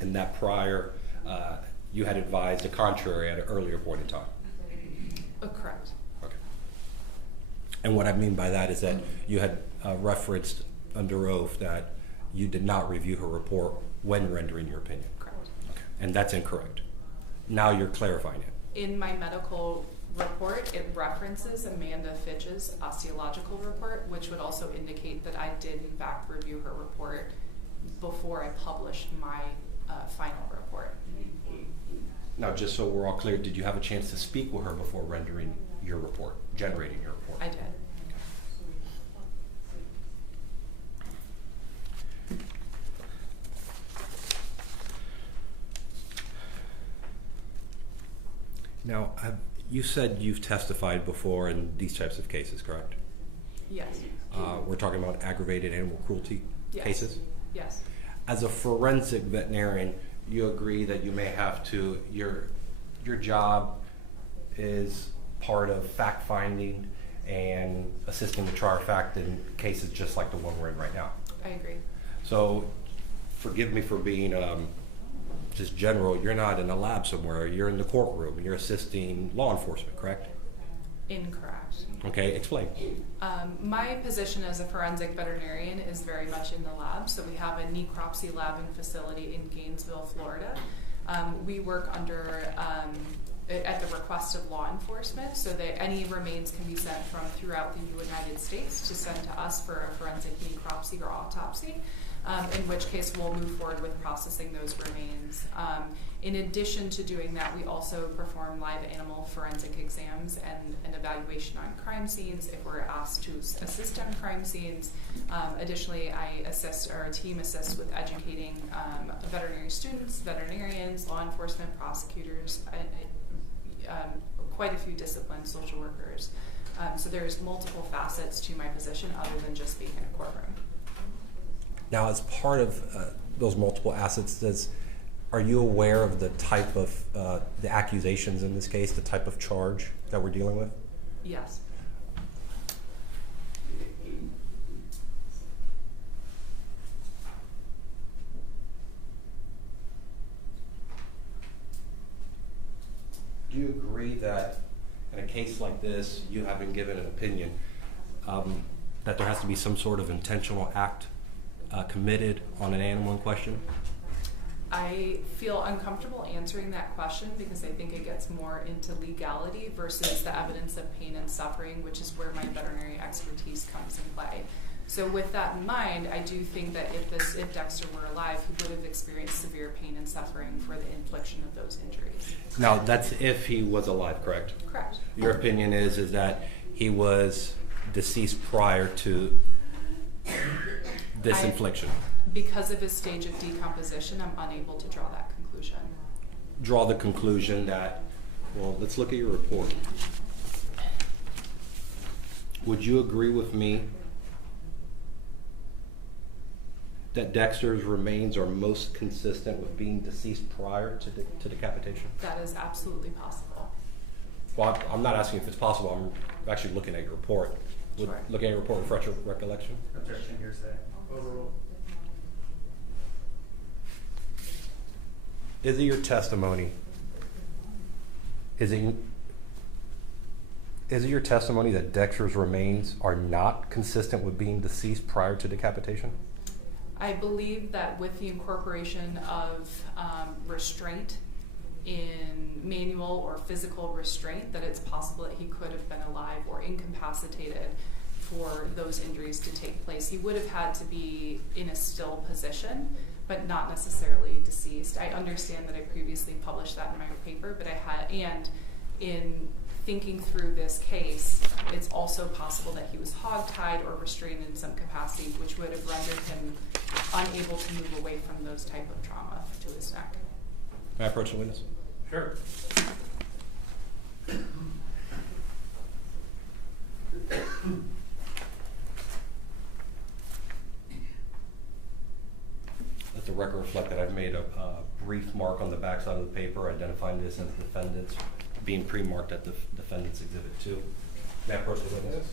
And that prior, you had advised the contrary at an earlier point in time? Correct. Okay. And what I mean by that is that you had referenced under oath that you did not review her report when rendering your opinion? Correct. Okay. And that's incorrect. Now you're clarifying it. In my medical report, it references Amanda Fitch's osteological report, which would also indicate that I did in fact review her report before I published my final report. Now, just so we're all clear, did you have a chance to speak with her before rendering your report, generating your report? I did. Now, you said you've testified before in these types of cases, correct? Yes. We're talking about aggravated animal cruelty cases? Yes. As a forensic veterinarian, you agree that you may have to, your job is part of fact-finding and assisting the trier of fact in cases just like the one we're in right now. I agree. So, forgive me for being just general, you're not in a lab somewhere, you're in the courtroom, you're assisting law enforcement, correct? Incorrect. Okay, explain. My position as a forensic veterinarian is very much in the lab. So we have a necropsy lab and facility in Gainesville, Florida. We work under, at the request of law enforcement, so that any remains can be sent from throughout the United States to send to us for a forensic necropsy or autopsy. in which case we'll move forward with processing those remains. In addition to doing that, we also perform live animal forensic exams and an evaluation on crime scenes if we're asked to assist on crime scenes. Additionally, our team assists with educating veterinary students, veterinarians, law enforcement, prosecutors, quite a few disciplines, social workers. So there's multiple facets to my position other than just being in a courtroom. Now, as part of those multiple assets, are you aware of the type of the accusations in this case, the type of charge that we're dealing with? Yes. Do you agree that in a case like this, you have been given an opinion that there has to be some sort of intentional act committed on an animal in question? I feel uncomfortable answering that question because I think it gets more into legality versus the evidence of pain and suffering, which is where my veterinary expertise comes in play. So with that in mind, I do think that if Dexter were alive, he would have experienced severe pain and suffering for the infliction of those injuries. Now, that's if he was alive, correct? Correct. Your opinion is that he was deceased prior to this infliction? Because of his stage of decomposition, I'm unable to draw that conclusion. Draw the conclusion that, well, let's look at your report. Would you agree with me that Dexter's remains are most consistent with being deceased prior to decapitation? That is absolutely possible. Well, I'm not asking if it's possible. I'm actually looking at your report. Would Sure. looking at your report refresh your recollection? Objection, hearsay. Overruled. Is it your testimony? Is it your testimony that Dexter's remains are not consistent with being deceased prior to decapitation? I believe that with the incorporation of restraint in manual or physical restraint, that it's possible that he could have been alive or incapacitated for those injuries to take place. He would have had to be in a still position, but not necessarily deceased. I understand that I previously published that in my paper, but and in thinking through this case, it's also possible that he was hogtied or restrained in some capacity, which would have rendered him unable to move away from those type of trauma to his neck. May I approach the witness? Sure. Let the record reflect that I've made a brief mark on the backside of the paper identifying this as defendants being pre-marked at the defendant's exhibit 2. May I approach the witness?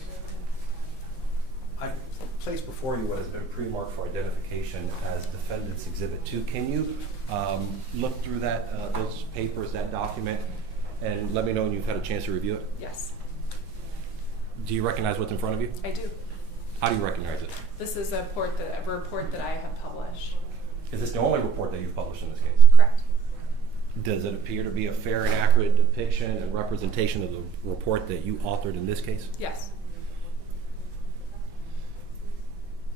I've placed before you what has been pre-marked for identification as defendant's exhibit 2. Can you look through that, those papers, that document, and let me know when you've had a chance to review it? Yes. Do you recognize what's in front of you? I do. How do you recognize it? This is a report that I have published. Is this the only report that you've published in this case? Correct. Does it appear to be a fair and accurate depiction and representation of the report that you authored in this case? Yes.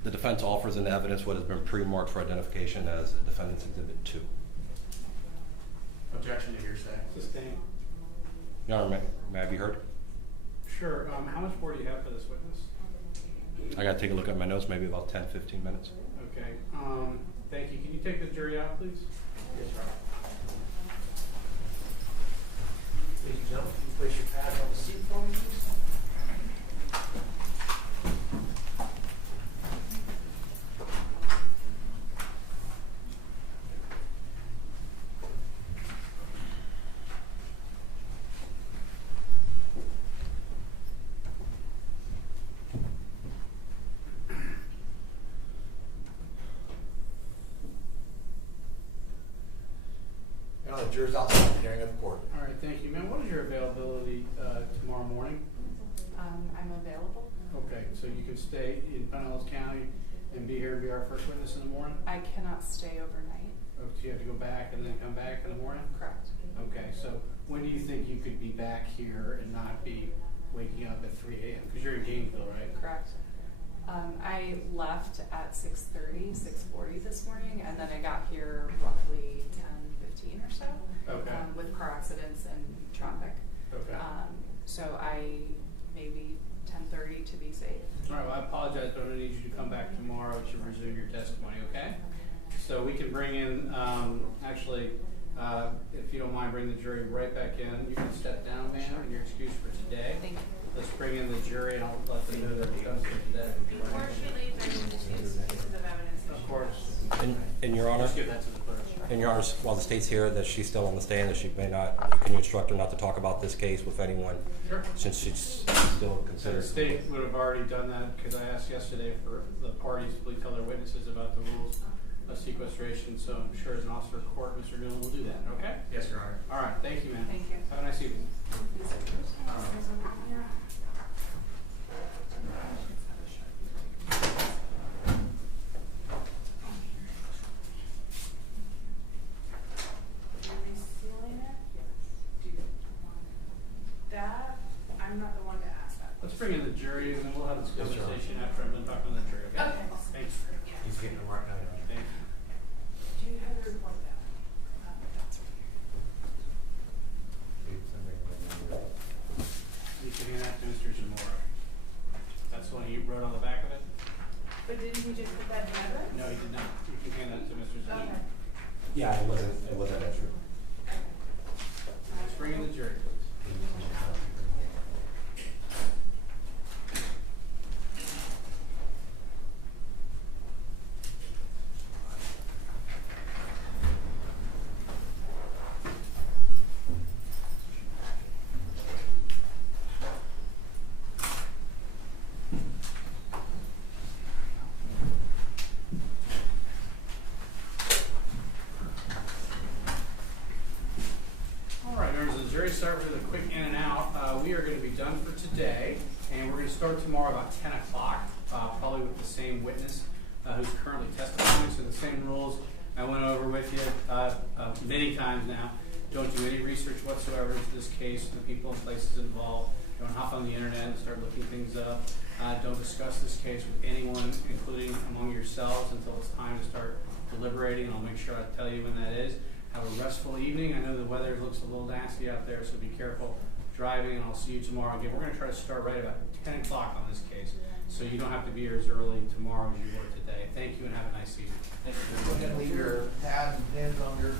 The defense offers in evidence what has been pre-marked for identification as defendant's exhibit 2. Objection to hearsay. Sustained. Your Honor, may I be heard? Sure. How much more do you have for this witness? I got to take a look at my notes, maybe about 10, 15 minutes. Okay. Thank you. Can you take the jury out, please? Yes, Your Honor. Ladies and gentlemen, can you place your pad on the seat for me, please? Now the jurors outside the hearing of the court. All right. Thank you, ma'am. What is your availability tomorrow morning? I'm available. Okay. So you can stay in Pinellas County and be here and be our first witness in the morning? I cannot stay overnight. Oh, so you have to go back and then come back in the morning? Correct. Okay. So when do you think you could be back here and not be waking up at 3 a.m.? Because you're in Gainesville, right? Correct. I I left at 6:30, 6:40 this morning, and then I got here roughly 10:15 or so. Okay. With car accidents and traffic. Okay. So I maybe 10:30 to be safe. All right, well, I apologize, but I'm gonna need you to come back tomorrow to resume your testimony, okay? So we can bring in, actually, if you don't mind, bring the jury right back in. You can step down, ma'am, and you're excused for today. Thank you. Let's bring in the jury and I'll let them know that it's done for today. Unfortunately, there's pieces of evidence. Of course. In Your Honor, Just give that to the clerk. in Your Honor, while the state's here, that she's still on the stand, that she may not, can you instruct her not to talk about this case with anyone? Sure. Since she's still So considered. the state would have already done that because I asked yesterday for the parties to please tell their witnesses about the rules of sequestration. So I'm sure as an officer of court, Mr. Dillon will do that, okay? Yes, Your Honor. All right, thank you, ma'am. Thank you. Have a nice evening. That, I'm not the one to ask that. Let's bring in the jury and then we'll have this Yes, Your Honor. conversation after I'm done talking to the jury, okay? Okay. Thanks. He's getting a mark now. Thank you. Do you have the report back? That's right here. You can hand that to Mr. Zamora. That's the one he wrote on the back of it? But didn't you just put that together? No, he did not. You can hand that to Mr. Zamora. Okay. Yeah, it wasn't that true. Let's bring in the jury, please. Start with a quick in and out. We are going to be done for today, and we're going to start tomorrow about 10 o'clock, probably with the same witness who's currently testifying. So the same rules I went over with you many times now. Don't do any research whatsoever into this case, the people and places involved. Don't hop on the internet and start looking things up. Don't discuss this case with anyone, including among yourselves, until it's time to start deliberating, and I'll make sure I tell you when that is. Have a restful evening. I know the weather looks a little nasty out there, so be careful driving, and I'll see you tomorrow. Again, we're going to try to start right about 10 o'clock on this case, so you don't have to be here as early tomorrow as you were today. Thank you, and have a nice evening. Go ahead and leave your pads and pens on your.